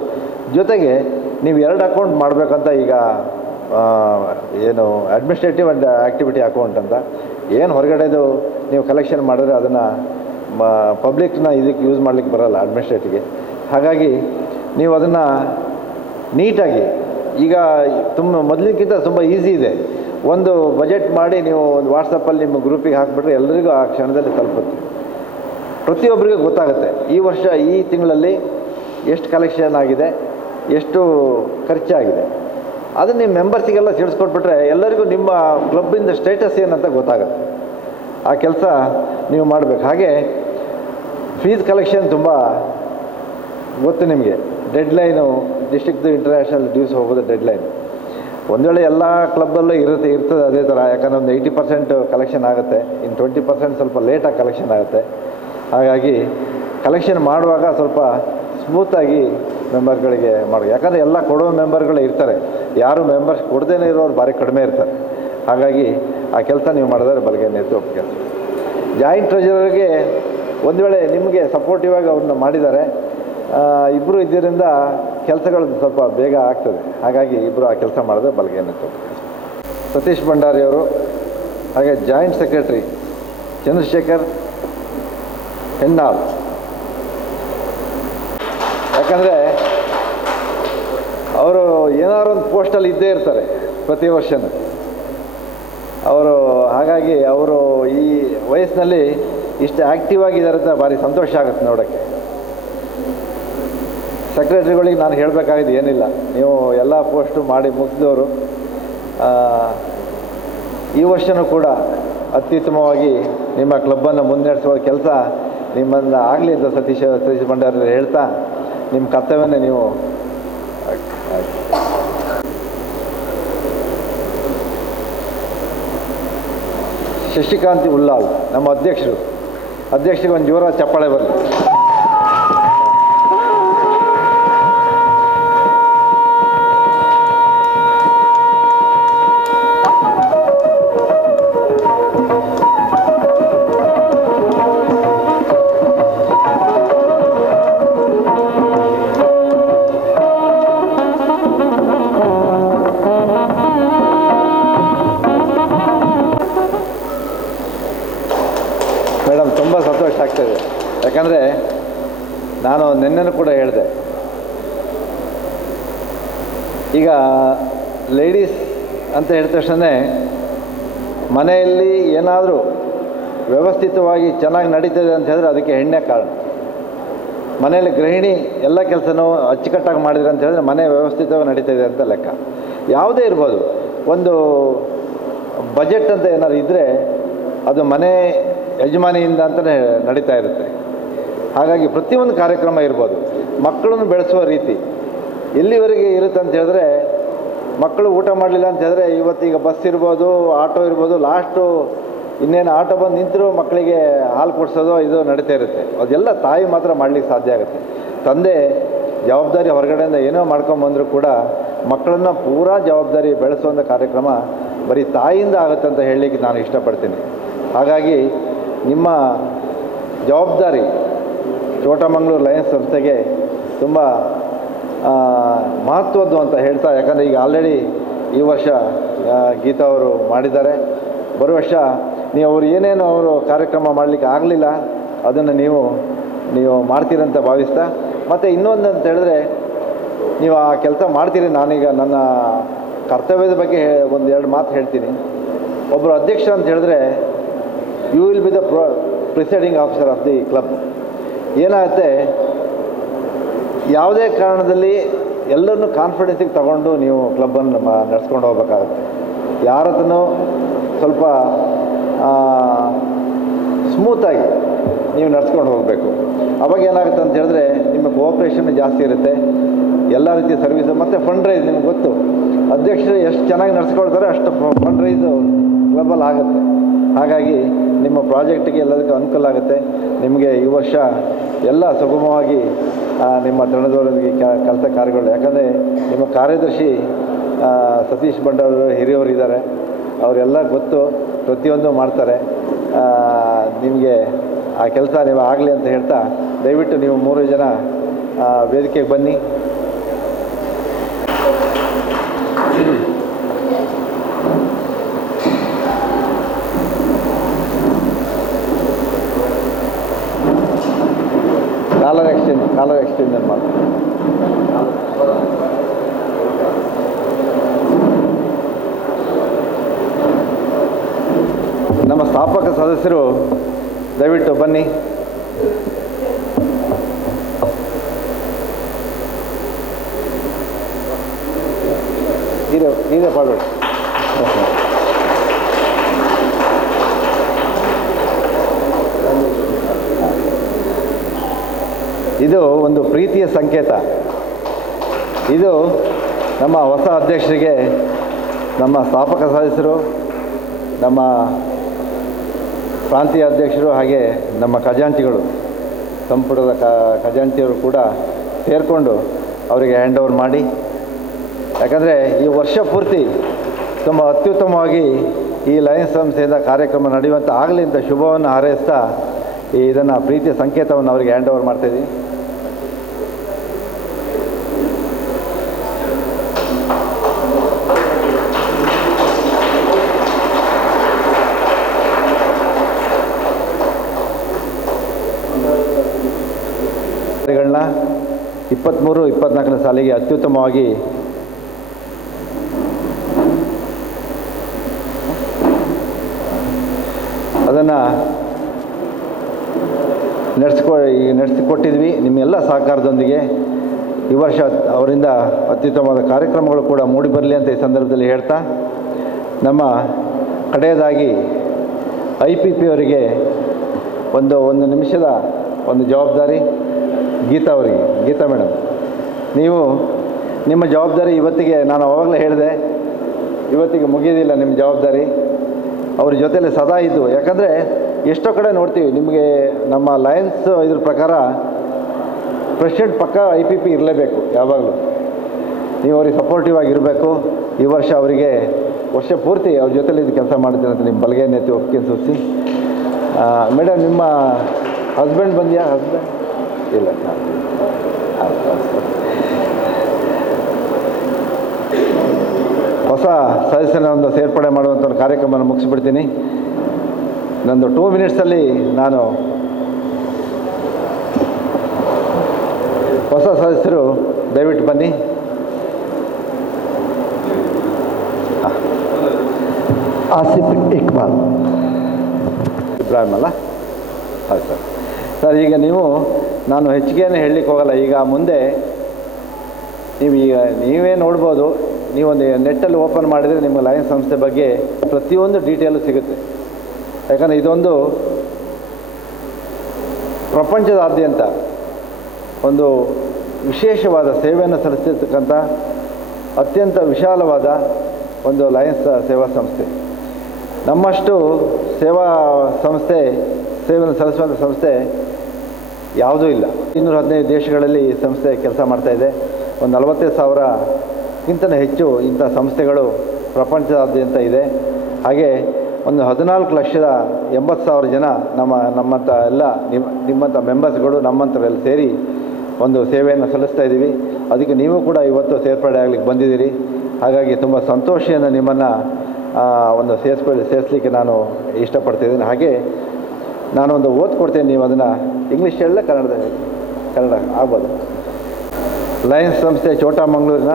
ಜೊತೆಗೆ ನೀವು 2 ಅಕೌಂಟ್ ಮಾಡಬೇಕಂತ ಈಗ ಏನು ಅಡ್ಮಿನಿಸ್ಟ್ರೇಟಿವ್ ಆ್ಯಂಡ್ ಆ್ಯಕ್ಟಿವಿಟಿ ಅಕೌಂಟ್ ಅಂತ ಏನು ಹೊರಗಡೆದು ನೀವು ಕಲೆಕ್ಷನ್ ಮಾಡಿದ್ರೆ ಅದನ್ನು ಪಬ್ಲಿಕ್ನ ಇದಕ್ಕೆ ಯೂಸ್ ಮಾಡಲಿಕ್ಕೆ ಬರೋಲ್ಲ ಅಡ್ಮಿನಿಸ್ಟ್ರೇಟಿವ್ಗೆ. ಹಾಗಾಗಿ ನೀವು ಅದನ್ನು ನೀಟಾಗಿ, ಈಗ ಮೊದಲಿಗಿಂತ ತುಂಬ ಈಸಿ ಇದೆ. ಒಂದು ಬಜೆಟ್ ಮಾಡಿ ನೀವು ಒಂದು ವಾಟ್ಸಪ್ಪಲ್ಲಿ ನಿಮ್ಮ ಗ್ರೂಪಿಗೆ ಹಾಕಿಬಿಟ್ರೆ ಎಲ್ಲರಿಗೂ ಆ ಕ್ಷಣದಲ್ಲಿ ತಲುಪುತ್ತೆ. ಪ್ರತಿಯೊಬ್ಬರಿಗೂ ಗೊತ್ತಾಗುತ್ತೆ ಈ ವರ್ಷ ಈ ತಿಂಗಳಲ್ಲಿ ಎಷ್ಟು ಕಲೆಕ್ಷನ್ ಆಗಿದೆ, ಎಷ್ಟು ಖರ್ಚಾಗಿದೆ. ಅದನ್ನು ನಿಮ್ಮ ಮೆಂಬರ್ಸಿಗೆಲ್ಲ ತಿಳಿಸ್ಕೊಟ್ಬಿಟ್ರೆ ಎಲ್ಲರಿಗೂ ನಿಮ್ಮ ಕ್ಲಬ್ಬಿಂದ ಸ್ಟೇಟಸ್ ಏನಂತ ಗೊತ್ತಾಗುತ್ತೆ. ಆ ಕೆಲಸ ನೀವು ಮಾಡಬೇಕು. ಹಾಗೆ ಫೀಸ್ ಕಲೆಕ್ಷನ್ ತುಂಬ ಗೊತ್ತು ನಿಮಗೆ. ಡೆಡ್ಲೈನು ಡಿಸ್ಟ್ರಿಕ್ದು ಇಂಟರ್ನ್ಯಾಷನಲ್ ಡ್ಯೂಸ್ ಹೋಗೋದು ಡೆಡ್ಲೈನ್. ಒಂದು ವೇಳೆ ಎಲ್ಲ ಕ್ಲಬ್ಬಲ್ಲೂ ಇರ್ತದೆ ಅದೇ ಥರ. ಯಾಕಂದರೆ ಒಂದು 80% ಕಲೆಕ್ಷನ್ ಆಗುತ್ತೆ, ಇನ್ನು 20% ಸ್ವಲ್ಪ ಲೇಟಾಗಿ ಕಲೆಕ್ಷನ್ ಆಗುತ್ತೆ. ಹಾಗಾಗಿ ಕಲೆಕ್ಷನ್ ಮಾಡುವಾಗ ಸ್ವಲ್ಪ ಸ್ಮೂತಾಗಿ ಮೆಂಬರ್ಗಳಿಗೆ ಮಾಡಬೇಕು. ಯಾಕಂದರೆ ಎಲ್ಲ ಕೊಡೋ ಮೆಂಬರ್ಗಳೇ ಇರ್ತಾರೆ, ಯಾರು ಮೆಂಬರ್ಸ್ ಕೊಡದೇನೆ ಇರೋರು ಭಾರಿ ಕಡಿಮೆ ಇರ್ತಾರೆ. ಹಾಗಾಗಿ ಆ ಕೆಲಸ ನೀವು ಮಾಡಿದ್ರೆ ಬಲಗೈನ ಎತ್ತು ಒಪ್ಪಿಗೆ. ಜಾಯಿಂಟ್ ಟ್ರೆಜರರ್ಗೆ ಒಂದು ವೇಳೆ ನಿಮಗೆ ಸಪೋರ್ಟಿವ್ ಆಗಿ ಅವ್ರನ್ನ ಮಾಡಿದ್ದಾರೆ, ಇಬ್ಬರು ಇದರಿಂದ ಕೆಲಸಗಳು ಸ್ವಲ್ಪ ಬೇಗ ಆಗ್ತದೆ. ಹಾಗಾಗಿ ಇಬ್ಬರು ಆ ಕೆಲಸ ಮಾಡಿದ್ರೆ ಬಲಗೈನ ಎತ್ತು ಒಪ್ಪಿಗೆ. ಸತೀಶ್ ಭಂಡಾರಿಯವರು, ಹಾಗೆ ಜಾಯಿಂಟ್ ಸೆಕ್ರೆಟರಿ ಚಂದ್ರಶೇಖರ್ ಹೆಣ್ಣಾಳ್. ಯಾಕಂದರೆ ಅವರು ಏನಾದ್ರು ಒಂದು ಪೋಸ್ಟಲ್ಲಿ ಇದ್ದೇ ಇರ್ತಾರೆ ಪ್ರತಿ ವರ್ಷನೂ ಅವರು. ಹಾಗಾಗಿ ಅವರು ಈ ವಯಸ್ಸಿನಲ್ಲಿ ಇಷ್ಟು ಆ್ಯಕ್ಟಿವ್ ಆಗಿದ್ದಾರೆ ಅಂತ ಭಾರಿ ಸಂತೋಷ ಆಗುತ್ತೆ ನೋಡೋಕ್ಕೆ. ಸೆಕ್ರೆಟರಿಗಳಿಗೆ ನಾನು ಹೇಳಬೇಕಾಗಿದ್ದು ಏನಿಲ್ಲ, ನೀವು ಎಲ್ಲ ಪೋಸ್ಟು ಮಾಡಿ ಮುಗಿಸಿದವರು. ಈ ವರ್ಷವೂ ಕೂಡ ಅತ್ಯುತ್ತಮವಾಗಿ ನಿಮ್ಮ ಕ್ಲಬ್ಬನ್ನು ಮುನ್ನಡೆಸುವ ಕೆಲಸ ನಿಮ್ಮನ್ನ ಆಗಲಿ ಅಂತ ಸತೀಶ್ ಭಂಡಾರಿ ಹೇಳ್ತಾ, ನಿಮ್ಮ ಕರ್ತವ್ಯನೇ ನೀವು ಶಶಿಕಾಂತ್ ಉಲ್ಲಾಲ್ ನಮ್ಮ ಅಧ್ಯಕ್ಷರಿಗೆ ಒಂದು ಜೋರ ಚಪ್ಪಾಳೆ ಬರಲಿ. ಮೇಡಮ್, ತುಂಬ ಸಂತೋಷ ಆಗ್ತಾಯಿದೆ. ಯಾಕಂದರೆ ನಾನು ನಿನ್ನೆನೂ ಕೂಡ ಹೇಳಿದೆ, ಈಗ ಲೇಡೀಸ್ ಅಂತ ಹೇಳಿದ ತಕ್ಷಣ ಮನೆಯಲ್ಲಿ ಏನಾದರೂ ವ್ಯವಸ್ಥಿತವಾಗಿ ಚೆನ್ನಾಗಿ ನಡೀತದೆ ಅಂತ ಹೇಳಿದ್ರೆ ಅದಕ್ಕೆ ಹೆಣ್ಣೆ ಕಾರಣ. ಮನೆಯಲ್ಲಿ ಗೃಹಿಣಿ ಎಲ್ಲ ಕೆಲಸನೂ ಅಚ್ಚುಕಟ್ಟಾಗಿ ಮಾಡಿದ್ರೆ ಅಂತ ಹೇಳಿದ್ರೆ ಮನೆ ವ್ಯವಸ್ಥಿತವಾಗಿ ನಡೀತಾಯಿದೆ ಅಂತ ಲೆಕ್ಕ. ಯಾವುದೇ ಇರ್ಬೋದು, ಒಂದು ಬಜೆಟ್ ಅಂತ ಏನಾದ್ರು ಇದ್ದರೆ ಅದು ಮನೆ ಯಜಮಾನಿಯಿಂದ ಅಂತಲೇ ನಡೀತಾ ಇರುತ್ತೆ. ಹಾಗಾಗಿ ಪ್ರತಿಯೊಂದು ಕಾರ್ಯಕ್ರಮ ಇರ್ಬೋದು, ಮಕ್ಕಳನ್ನು ಬೆಳೆಸುವ ರೀತಿ ಎಲ್ಲಿವರೆಗೆ ಇರುತ್ತೆ ಅಂತ ಹೇಳಿದ್ರೆ, ಮಕ್ಕಳು ಊಟ ಮಾಡಲಿಲ್ಲ ಅಂತ ಹೇಳಿದ್ರೆ ಇವತ್ತೀಗ ಬಸ್ ಇರ್ಬೋದು, ಆಟೋ ಇರ್ಬೋದು, ಲಾಸ್ಟು ಇನ್ನೇನು ಆಟೋ ಬಂದು ನಿಂತರೂ ಮಕ್ಕಳಿಗೆ ಹಾಲು ಕೊಡಿಸೋದು ಇದು ನಡೀತಾ ಇರುತ್ತೆ. ಅದೆಲ್ಲ ತಾಯಿ ಮಾತ್ರ ಮಾಡಲಿಕ್ಕೆ ಸಾಧ್ಯ ಆಗುತ್ತೆ. ತಂದೆ ಜವಾಬ್ದಾರಿ ಹೊರಗಡೆಯಿಂದ ಏನೋ ಮಾಡ್ಕೊಂಬಂದರೂ ಕೂಡ ಮಕ್ಕಳನ್ನು ಪೂರಾ ಜವಾಬ್ದಾರಿ ಬೆಳೆಸುವಂಥ ಕಾರ್ಯಕ್ರಮ ಬರೀ ತಾಯಿಯಿಂದ ಆಗುತ್ತೆ ಅಂತ ಹೇಳಲಿಕ್ಕೆ ನಾನು ಇಷ್ಟಪಡ್ತೀನಿ. ಹಾಗಾಗಿ ನಿಮ್ಮ ಜವಾಬ್ದಾರಿ ಚೋಟ ಮಂಗಳೂರು ಲಯನ್ಸ್ ಸಂಸ್ಥೆಗೆ ತುಂಬ ಮಹತ್ವದ್ದು ಅಂತ ಹೇಳ್ತಾ, ಯಾಕಂದರೆ ಈಗ ಆಲ್ರೆಡಿ ಈ ವರ್ಷ ಗೀತಾ ಅವರು ಮಾಡಿದ್ದಾರೆ. ಬರುವ ವರ್ಷ ಅವರು ಏನೇನು ಅವರು ಕಾರ್ಯಕ್ರಮ ಮಾಡಲಿಕ್ಕೆ ಆಗಲಿಲ್ಲ ಅದನ್ನು ನೀವು ಮಾಡ್ತೀರಂತ ಭಾವಿಸ್ತಾ, ಮತ್ತು ಇನ್ನೊಂದು ಅಂತ ಹೇಳಿದ್ರೆ ನೀವು ಆ ಕೆಲಸ ಮಾಡ್ತೀರಿ. ನಾನೀಗ ನನ್ನ ಕರ್ತವ್ಯದ ಬಗ್ಗೆ ಒಂದೆರಡು ಮಾತು ಹೇಳ್ತೀನಿ. ಒಬ್ಬರು ಅಧ್ಯಕ್ಷ ಅಂತ ಹೇಳಿದ್ರೆ you will be the presiding officer of the club. ಏನಾಗುತ್ತೆ, ಯಾವುದೇ ಕಾರಣದಲ್ಲಿ ಎಲ್ಲರನ್ನೂ ಕಾನ್ಫಿಡೆನ್ಸಿಗೆ ತಗೊಂಡು ನೀವು ಕ್ಲಬ್ಬನ್ನು ನಡೆಸ್ಕೊಂಡು ಹೋಗ್ಬೇಕಾಗುತ್ತೆ. ಯಾರತ್ರನೂ ಸ್ವಲ್ಪ ಸ್ಮೂತಾಗಿ ನೀವು ನಡ್ಸ್ಕೊಂಡು ಹೋಗಬೇಕು. ಅವಾಗ ಏನಾಗುತ್ತೆ ಅಂತ ಹೇಳಿದ್ರೆ ನಿಮ್ಮ ಕೋಆಪ್ರೇಷನ್ ಜಾಸ್ತಿ ಇರುತ್ತೆ, ಎಲ್ಲ ರೀತಿಯ ಸರ್ವಿಸು. ಮತ್ತು ಫಂಡ್ ರೈಸ್ ನಿಮ್ಗೆ ಗೊತ್ತು, ಅಧ್ಯಕ್ಷರು ಎಷ್ಟು ಚೆನ್ನಾಗಿ ನಡೆಸ್ಕೊಳ್ತಾರೆ ಅಷ್ಟು ಫಂಡ್ ರೈಸು ಕ್ಲಬ್ಬಲ್ಲಿ ಆಗುತ್ತೆ. ಹಾಗಾಗಿ ನಿಮ್ಮ ಪ್ರಾಜೆಕ್ಟಿಗೆ ಎಲ್ಲದಕ್ಕೂ ಅನುಕೂಲ ಆಗುತ್ತೆ. ನಿಮಗೆ ಈ ವರ್ಷ ಎಲ್ಲ ಸುಗಮವಾಗಿ ನಿಮ್ಮ ತಂಡದವರೊಂದಿಗೆ ಕೆಲಸ ಕಾರ್ಯಗಳು, ಯಾಕಂದರೆ ನಿಮ್ಮ ಕಾರ್ಯದರ್ಶಿ ಸತೀಶ್ ಭಂಡಾರಿ ಹಿರಿಯವರು ಇದ್ದಾರೆ, ಅವರೆಲ್ಲ ಗೊತ್ತು, ಪ್ರತಿಯೊಂದು ಮಾಡ್ತಾರೆ. ನಿಮಗೆ ಆ ಕೆಲಸ ನೀವು ಆಗಲಿ ಅಂತ ಹೇಳ್ತಾ, ದಯವಿಟ್ಟು ನೀವು 3 ಜನ ವೇದಿಕೆಗೆ ಬನ್ನಿ. ಕಾಲರ್ ಎಕ್ಸ್ಚೇಂಜ್ ಮಾಡ್ತೀನಿ. ನಮ್ಮ ಸ್ಥಾಪಕ ಸದಸ್ಯರು ದಯವಿಟ್ಟು ಬನ್ನಿ. ಇದೆ ಪಾಡ್ಬೇಡಿ. ಇದು ಒಂದು ಪ್ರೀತಿಯ ಸಂಕೇತ. ಇದು ನಮ್ಮ ಹೊಸ ಅಧ್ಯಕ್ಷರಿಗೆ, ನಮ್ಮ ಸ್ಥಾಪಕ ಸದಸ್ಯರು, ನಮ್ಮ ಪ್ರಾಂತೀಯ ಅಧ್ಯಕ್ಷರು, ಹಾಗೆ ನಮ್ಮ ಖಜಾಂಚಿಗಳು, ಸಂಪುಟದ ಖಜಾಂಚಿಯವರು ಕೂಡ ಸೇರಿಕೊಂಡು ಅವರಿಗೆ ಹ್ಯಾಂಡ್ ಓವರ್ ಮಾಡಿ. ಯಾಕಂದರೆ ಈ ವರ್ಷ ಪೂರ್ತಿ ತುಂಬ ಅತ್ಯುತ್ತಮವಾಗಿ ಈ ಲಯನ್ಸ್ ಸಂಸ್ಥೆಯಿಂದ ಕಾರ್ಯಕ್ರಮ ನಡೆಯುವಂಥ ಆಗಲಿ ಅಂತ ಶುಭವನ್ನು ಹಾರೈಸ್ತಾ ಇದನ್ನು ಪ್ರೀತಿಯ ಸಂಕೇತವನ್ನು ಅವರಿಗೆ ಹ್ಯಾಂಡ್ ಓವರ್ ಮಾಡ್ತಾಯಿದ್ದೀನಿ. ಗಳನ್ನ 23-24ನೇ ಸಾಲಿಗೆ ಅತ್ಯುತ್ತಮವಾಗಿ ಅದನ್ನು ನಡೆಸಿಕೊಟ್ಟಿದ್ವಿ ನಿಮ್ಮೆಲ್ಲ ಸಹಕಾರದೊಂದಿಗೆ. ಈ ವರ್ಷ ಅವರಿಂದ ಅತ್ಯುತ್ತಮವಾದ ಕಾರ್ಯಕ್ರಮಗಳು ಕೂಡ ಮೂಡಿಬರಲಿ ಅಂತ ಈ ಸಂದರ್ಭದಲ್ಲಿ ಹೇಳ್ತಾ, ನಮ್ಮ ಕಡೆಯದಾಗಿ IPP ಅವರಿಗೆ ಒಂದು ನಿಮಿಷದ ಒಂದು ಜವಾಬ್ದಾರಿ ಗೀತಾ ಅವರಿಗೆ. ಗೀತಾ ಮೇಡಮ್, ನೀವು ನಿಮ್ಮ ಜವಾಬ್ದಾರಿ ಇವತ್ತಿಗೆ, ನಾನು ಆವಾಗಲೇ ಹೇಳಿದೆ, ಇವತ್ತಿಗೆ ಮುಗಿಯೋದಿಲ್ಲ ನಿಮ್ಮ ಜವಾಬ್ದಾರಿ. ಅವ್ರ ಜೊತೆಯಲ್ಲಿ ಸದಾ ಇದ್ದು, ಯಾಕಂದರೆ ಎಷ್ಟೋ ಕಡೆ ನೋಡ್ತೀವಿ ನಿಮಗೆ ನಮ್ಮ ಲಯನ್ಸ್ ಇದ್ರ ಪ್ರಕಾರ ಪ್ರೆಸಿಡೆಂಟ್ ಪಕ್ಕ IPP ಇರಲೇಬೇಕು ಯಾವಾಗಲೂ. ನೀವು ಅವ್ರಿಗೆ ಸಪೋರ್ಟಿವ್ ಆಗಿರಬೇಕು. ಈ ವರ್ಷ ಅವರಿಗೆ ವರ್ಷ ಪೂರ್ತಿ ಅವ್ರ ಜೊತೆಲಿ ಇದು ಕೆಲಸ ಮಾಡ್ತೀನಿ ಅಂತ ನಿಮ್ಮ ಬಲಗೈಯನ್ನು ಎತ್ತಿ ಒಪ್ಪಿಗೆ ಸೂಚಿಸಿ. ಮೇಡಮ್, ನಿಮ್ಮ ಹಸ್ಬೆಂಡ್ ಬಂದ್ಯಾ? ಹಸ್ಬೆಂಡ್ ಇಲ್ಲ. ಹೊಸ ಸದಸ್ಯನ ಒಂದು ಸೇರ್ಪಡೆ ಮಾಡುವಂಥ ಒಂದು ಕಾರ್ಯಕ್ರಮವನ್ನು ಮುಗಿಸ್ಬಿಡ್ತೀನಿ. ನಂದು 2 ಮಿನಿಟ್ಸಲ್ಲಿ ನಾನು ಹೊಸ ಸದಸ್ಯರು ದಯವಿಟ್ಟು ಬನ್ನಿ. ಆಸಿಫ್ ಇಕ್ಬಾಲ್. ಇಬ್ರಾಹಿಂ ಅಲ್ಲ? ಹೌದು ಸರ್. ಈಗ ನೀವು, ನಾನು ಹೆಚ್ಚಿಗೆನೇ ಹೇಳಲಿಕ್ಕೆ ಹೋಗಲ್ಲ. ಈಗ ಮುಂದೆ ನೀವೇ ನೋಡ್ಬೋದು, ನೀವೊಂದು ನೆಟ್ಟಲ್ಲಿ ಓಪನ್ ಮಾಡಿದರೆ ನಿಮ್ಮ ಲಯನ್ಸ್ ಸಂಸ್ಥೆ ಬಗ್ಗೆ ಪ್ರತಿಯೊಂದು ಡೀಟೇಲು ಸಿಗುತ್ತೆ. ಯಾಕಂದರೆ ಇದೊಂದು ಪ್ರಪಂಚದಾದ್ಯಂತ ಒಂದು ವಿಶೇಷವಾದ ಸೇವೆಯನ್ನು ಸಲ್ಲಿಸ್ತಿರ್ತಕ್ಕಂಥ ಅತ್ಯಂತ ವಿಶಾಲವಾದ ಒಂದು ಲಯನ್ಸ್ ಸೇವಾ ಸಂಸ್ಥೆ. ನಮ್ಮಷ್ಟು ಸೇವೆಯನ್ನು ಸಲ್ಲಿಸುವಂಥ ಸಂಸ್ಥೆ ಯಾವುದೂ ಇಲ್ಲ. 215 ದೇಶಗಳಲ್ಲಿ ಈ ಸಂಸ್ಥೆ ಕೆಲಸ ಮಾಡ್ತಾಯಿದೆ. ಒಂದು 45,000ಕ್ಕಿಂತ ಹೆಚ್ಚು ಇಂಥ ಸಂಸ್ಥೆಗಳು ಪ್ರಪಂಚದಾದ್ಯಂತ ಇದೆ. ಹಾಗೆ ಒಂದು 14,80,000 ಜನ ನಮ್ಮಂಥ ಎಲ್ಲ ನಿಮ್ಮಂಥ ಮೆಂಬರ್ಸ್ಗಳು ನಮ್ಮಂಥವರೆಲ್ಲ ಸೇರಿ ಒಂದು ಸೇವೆಯನ್ನು ಸಲ್ಲಿಸ್ತಾ ಇದ್ದೀವಿ. ಅದಕ್ಕೆ ನೀವು ಕೂಡ ಇವತ್ತು ಸೇರ್ಪಡೆ ಆಗಲಿಕ್ಕೆ ಬಂದಿದ್ದೀರಿ. ಹಾಗಾಗಿ ತುಂಬ ಸಂತೋಷದಿಂದ ನಿಮ್ಮನ್ನು ಒಂದು ಸೇರಿಸಲಿಕ್ಕೆ ನಾನು ಇಷ್ಟಪಡ್ತಿದ್ದೀನಿ. ಹಾಗೆ ನಾನೊಂದು ಓದ್ಕೊಡ್ತೇನೆ, ನೀವು ಅದನ್ನು ಇಂಗ್ಲೀಷ್ ಹೇಳಲೇ ಕನ್ನಡ ಆಗ್ಬೋದು. ಲಯನ್ಸ್ ಸಂಸ್ಥೆ ಚೋಟಾ ಮಂಗಳೂರಿನ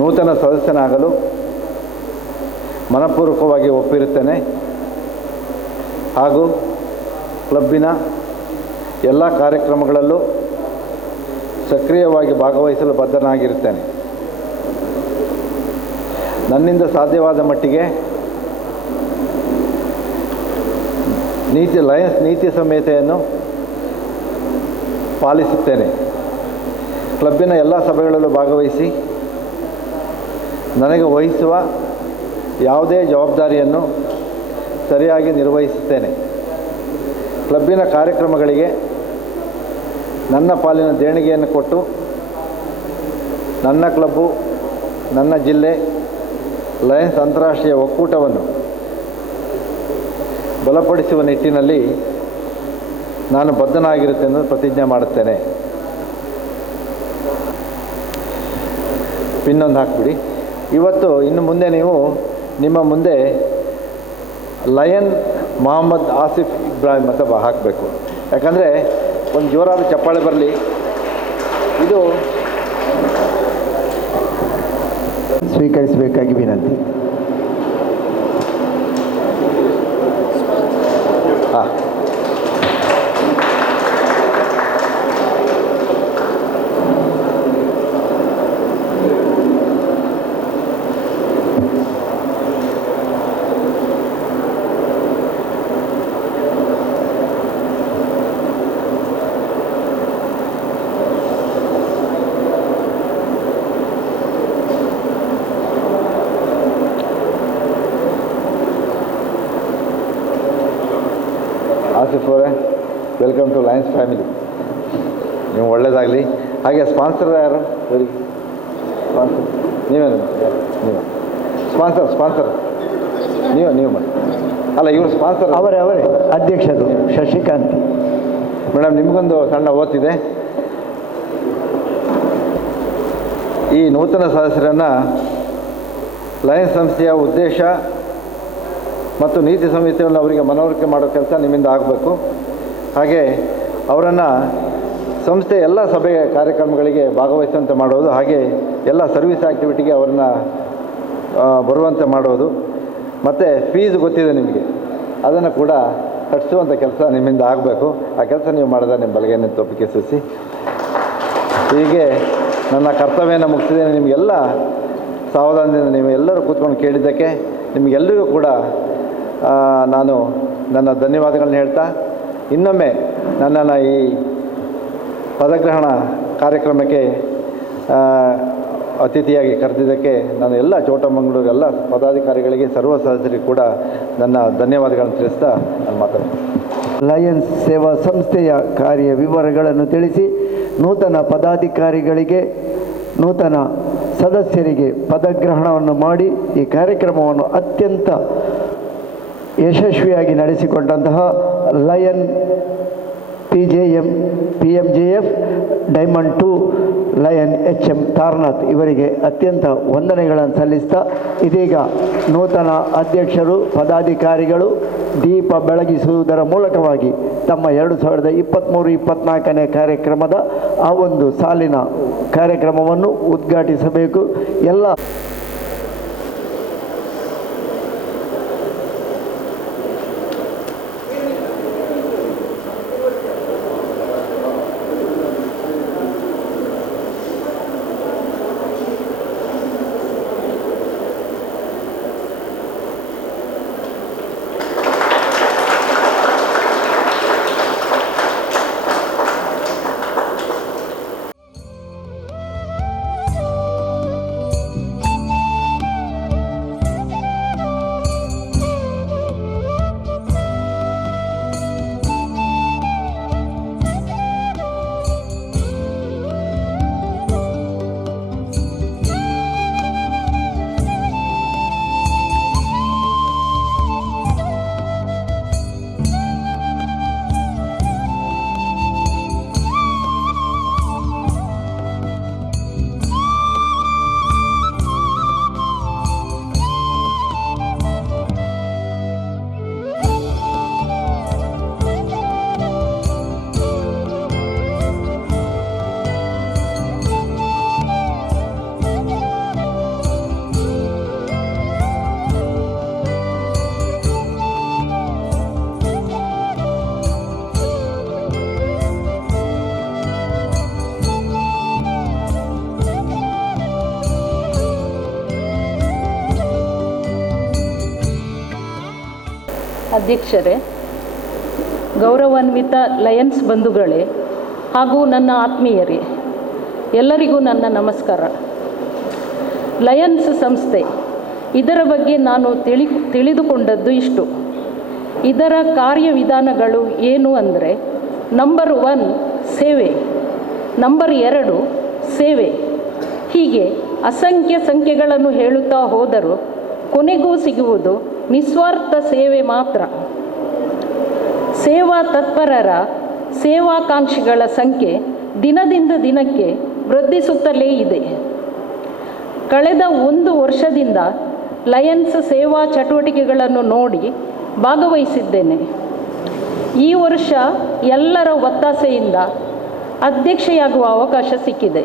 ನೂತನ ಸದಸ್ಯನಾಗಲು ಮನಪೂರ್ವಕವಾಗಿ ಒಪ್ಪಿರುತ್ತೇನೆ ಹಾಗೂ ಕ್ಲಬ್ಬಿನ ಎಲ್ಲ ಕಾರ್ಯಕ್ರಮಗಳಲ್ಲೂ ಸಕ್ರಿಯವಾಗಿ ಭಾಗವಹಿಸಲು ಬದ್ಧನಾಗಿರುತ್ತೇನೆ. ನನ್ನಿಂದ ಸಾಧ್ಯವಾದ ಮಟ್ಟಿಗೆ ಲಯನ್ಸ್ ನೀತಿ ಸಂಹಿತೆಯನ್ನು ಪಾಲಿಸುತ್ತೇನೆ. ಕ್ಲಬ್ಬಿನ ಎಲ್ಲ ಸಭೆಗಳಲ್ಲೂ ಭಾಗವಹಿಸಿ ನನಗೆ ವಹಿಸುವ ಯಾವುದೇ ಜವಾಬ್ದಾರಿಯನ್ನು ಸರಿಯಾಗಿ ನಿರ್ವಹಿಸುತ್ತೇನೆ. ಕ್ಲಬ್ಬಿನ ಕಾರ್ಯಕ್ರಮಗಳಿಗೆ ನನ್ನ ಪಾಲಿನ ದೇಣಿಗೆಯನ್ನು ಕೊಟ್ಟು ನನ್ನ ಕ್ಲಬ್ಬು, ನನ್ನ ಜಿಲ್ಲೆ, ಲಯನ್ಸ್ ಅಂತಾರಾಷ್ಟ್ರೀಯ ಒಕ್ಕೂಟವನ್ನು ಬಲಪಡಿಸುವ ನಿಟ್ಟಿನಲ್ಲಿ ನಾನು ಬದ್ಧನಾಗಿರುತ್ತೇನೆ ಎಂದು ಪ್ರತಿಜ್ಞೆ ಮಾಡುತ್ತೇನೆ. ಪಿನ್ನೊಂದು ಹಾಕ್ಬಿಡಿ. ಇವತ್ತು ಇನ್ನು ಮುಂದೆ ನೀವು ನಿಮ್ಮ ಮುಂದೆ ಲಯನ್ ಮೊಹಮ್ಮದ್ ಆಸಿಫ್ ಇಬ್ರಾಹಿಂ ಅಂತ ಹಾಕಬೇಕು. ಯಾಕಂದರೆ ಒಂದು ಜೋರಾದ ಚಪ್ಪಾಳೆ ಬರಲಿ. ಇದು ಸ್ವೀಕರಿಸಬೇಕಾಗಿ ವಿನಂತಿ. ಹಾಂ, ಆಸಿಫ್ ಅವರೇ, ವೆಲ್ಕಮ್ ಟು ಲಯನ್ಸ್ ಫ್ಯಾಮಿಲಿ. ನೀವು ಒಳ್ಳೆಯದಾಗಲಿ. ಹಾಗೆ ಸ್ಪಾನ್ಸರ್ ಯಾರು? ಇವರಿಗೆ ಸ್ಪಾನ್ಸರ್ ನೀವೇನು? ನೀವು ಸ್ಪಾನ್ಸರ್ ನೀವು ಮಾಡಿ. ಅಲ್ಲ, ಇವರು ಸ್ಪಾನ್ಸರ್ ಅವರೇ ಅಧ್ಯಕ್ಷರು ಶಶಿಕಾಂತ್. ಮೇಡಮ್, ನಿಮಗೊಂದು ಸಣ್ಣ ಓದ್ತಿದೆ. ಈ ನೂತನ ಸದಸ್ಯರನ್ನು ಲಯನ್ಸ್ ಸಂಸ್ಥೆಯ ಉದ್ದೇಶ ಮತ್ತು ನೀತಿ ಸಂಹಿತೆಯನ್ನು ಅವರಿಗೆ ಮನವರಿಕೆ ಮಾಡೋ ಕೆಲಸ ನಿಮ್ಮಿಂದ ಆಗಬೇಕು. ಹಾಗೆ ಅವರನ್ನು ಸಂಸ್ಥೆ ಎಲ್ಲ ಸಭೆ ಕಾರ್ಯಕ್ರಮಗಳಿಗೆ ಭಾಗವಹಿಸುವಂತೆ ಮಾಡೋದು, ಹಾಗೆ ಎಲ್ಲ ಸರ್ವಿಸ್ ಆ್ಯಕ್ಟಿವಿಟಿಗೆ ಅವರನ್ನು ಬರುವಂತೆ ಮಾಡೋದು, ಮತ್ತು ಫೀಸ್ ಗೊತ್ತಿದೆ ನಿಮಗೆ, ಅದನ್ನು ಕೂಡ ಕಟ್ಟಿಸುವಂಥ ಕೆಲಸ ನಿಮ್ಮಿಂದ ಆಗಬೇಕು. ಆ ಕೆಲಸ ನೀವು ಮಾಡಿದ್ರೆ ನಿಮ್ಮ ಬಲಗೈನ ತಪ್ಪಿಗೆ ಸೂಸಿ. ಹೀಗೆ ನನ್ನ ಕರ್ತವ್ಯನ ಮುಗಿಸಿದ್ದೇನೆ. ನಿಮಗೆಲ್ಲ ಸಾವಧಾನದಿಂದ ನೀವು ಎಲ್ಲರೂ ಕೂತ್ಕೊಂಡು ಕೇಳಿದ್ದಕ್ಕೆ ನಿಮಗೆಲ್ಲರಿಗೂ ಕೂಡ ನಾನು ನನ್ನ ಧನ್ಯವಾದಗಳನ್ನ ಹೇಳ್ತಾ, ಇನ್ನೊಮ್ಮೆ ನನ್ನನ್ನು ಈ ಪದಗ್ರಹಣ ಕಾರ್ಯಕ್ರಮಕ್ಕೆ ಅತಿಥಿಯಾಗಿ ಕರೆದಿದ್ದಕ್ಕೆ ನಾನು ಎಲ್ಲ ಚೋಟ ಮಂಗಳೂರು ಎಲ್ಲ ಪದಾಧಿಕಾರಿಗಳಿಗೆ, ಸರ್ವ ಸದಸ್ಯರಿಗೆ ಕೂಡ ನನ್ನ ಧನ್ಯವಾದಗಳನ್ನು ತಿಳಿಸ್ತಾ ನಾನು ಮಾತಾಡ್ತೀನಿ. ಲಯನ್ಸ್ ಸೇವಾ ಸಂಸ್ಥೆಯ ಕಾರ್ಯ ವಿವರಗಳನ್ನು ತಿಳಿಸಿ ನೂತನ ಪದಾಧಿಕಾರಿಗಳಿಗೆ, ನೂತನ ಸದಸ್ಯರಿಗೆ ಪದಗ್ರಹಣವನ್ನು ಮಾಡಿ ಈ ಕಾರ್ಯಕ್ರಮವನ್ನು ಅತ್ಯಂತ ಯಶಸ್ವಿಯಾಗಿ ನಡೆಸಿಕೊಂಡಂತಹ lion PMJF diamond 2 lion HM Taranath ಇವರಿಗೆ ಅತ್ಯಂತ ವಂದನೆಗಳನ್ನು ಸಲ್ಲಿಸ್ತಾ, ಇದೀಗ ನೂತನ ಅಧ್ಯಕ್ಷರು ಪದಾಧಿಕಾರಿಗಳು ದೀಪ ಬೆಳಗಿಸುವುದರ ಮೂಲಕವಾಗಿ ತಮ್ಮ 2023-24ನೇ ಕಾರ್ಯಕ್ರಮದ ಆ ಒಂದು ಸಾಲಿನ ಕಾರ್ಯಕ್ರಮವನ್ನು ಉದ್ಘಾಟಿಸಬೇಕು. ಎಲ್ಲ ಅಧ್ಯಕ್ಷರೇ, ಗೌರವಾನ್ವಿತ ಲಯನ್ಸ್ ಬಂಧುಗಳೇ ಹಾಗೂ ನನ್ನ ಆತ್ಮೀಯರೇ, ಎಲ್ಲರಿಗೂ ನನ್ನ ನಮಸ್ಕಾರ. ಲಯನ್ಸ್ ಸಂಸ್ಥೆ, ಇದರ ಬಗ್ಗೆ ನಾನು ತಿಳಿದುಕೊಂಡದ್ದು ಇಷ್ಟು. ಇದರ ಕಾರ್ಯವಿಧಾನಗಳು ಏನು ಅಂದರೆ, ನಂಬರ್ 1 ಸೇವೆ, ನಂಬರ್ 2 ಸೇವೆ, ಹೀಗೆ ಅಸಂಖ್ಯ ಸಂಖ್ಯೆಗಳನ್ನು ಹೇಳುತ್ತಾ ಹೋದರೂ ಕೊನೆಗೂ ಸಿಗುವುದು ನಿಸ್ವಾರ್ಥ ಸೇವೆ ಮಾತ್ರ. ಸೇವಾ ತತ್ಪರರ, ಸೇವಾಕಾಂಕ್ಷಿಗಳ ಸಂಖ್ಯೆ ದಿನದಿಂದ ದಿನಕ್ಕೆ ವೃದ್ಧಿಸುತ್ತಲೇ ಇದೆ. ಕಳೆದ 1 ವರ್ಷದಿಂದ ಲಯನ್ಸ್ ಸೇವಾ ಚಟುವಟಿಕೆಗಳನ್ನು ನೋಡಿ ಭಾಗವಹಿಸಿದ್ದೇನೆ. ಈ ವರ್ಷ ಎಲ್ಲರ ಒತ್ತಾಸೆಯಿಂದ ಅಧ್ಯಕ್ಷೆಯಾಗುವ ಅವಕಾಶ ಸಿಕ್ಕಿದೆ.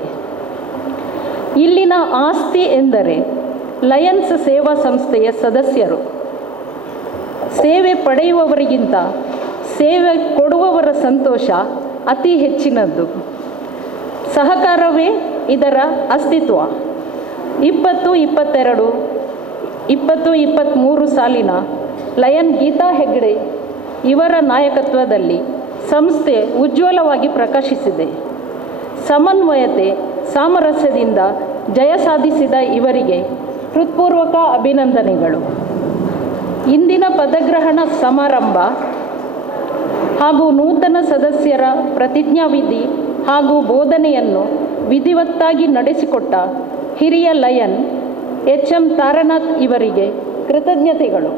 ಇಲ್ಲಿನ ಆಸ್ತಿ ಎಂದರೆ ಲಯನ್ಸ್ ಸೇವಾ ಸಂಸ್ಥೆಯ ಸದಸ್ಯರು. ಸೇವೆ ಪಡೆಯುವವರಿಗಿಂತ ಸೇವೆ ಕೊಡುವವರ ಸಂತೋಷ ಅತಿ ಹೆಚ್ಚಿನದ್ದು. ಸಹಕಾರವೇ ಇದರ ಅಸ್ತಿತ್ವ. 2022-23 ಸಾಲಿನ ಲಯನ್ ಗೀತಾ ಹೆಗ್ಡೆ ಇವರ ನಾಯಕತ್ವದಲ್ಲಿ ಸಂಸ್ಥೆ ಉಜ್ವಲವಾಗಿ ಪ್ರಕಾಶಿಸಿದೆ. ಸಮನ್ವಯತೆ, ಸಾಮರಸ್ಯದಿಂದ ಜಯ ಸಾಧಿಸಿದ ಇವರಿಗೆ ಹೃತ್ಪೂರ್ವಕ ಅಭಿನಂದನೆಗಳು. ಇಂದಿನ ಪದಗ್ರಹಣ ಸಮಾರಂಭ ಹಾಗೂ ನೂತನ ಸದಸ್ಯರ ಪ್ರತಿಜ್ಞಾವಿಧಿ ಹಾಗೂ ಬೋಧನೆಯನ್ನು ವಿಧಿವತ್ತಾಗಿ ನಡೆಸಿಕೊಟ್ಟ ಹಿರಿಯ ಲಯನ್ HM ತಾರನಾಥ್ ಇವರಿಗೆ ಕೃತಜ್ಞತೆಗಳು.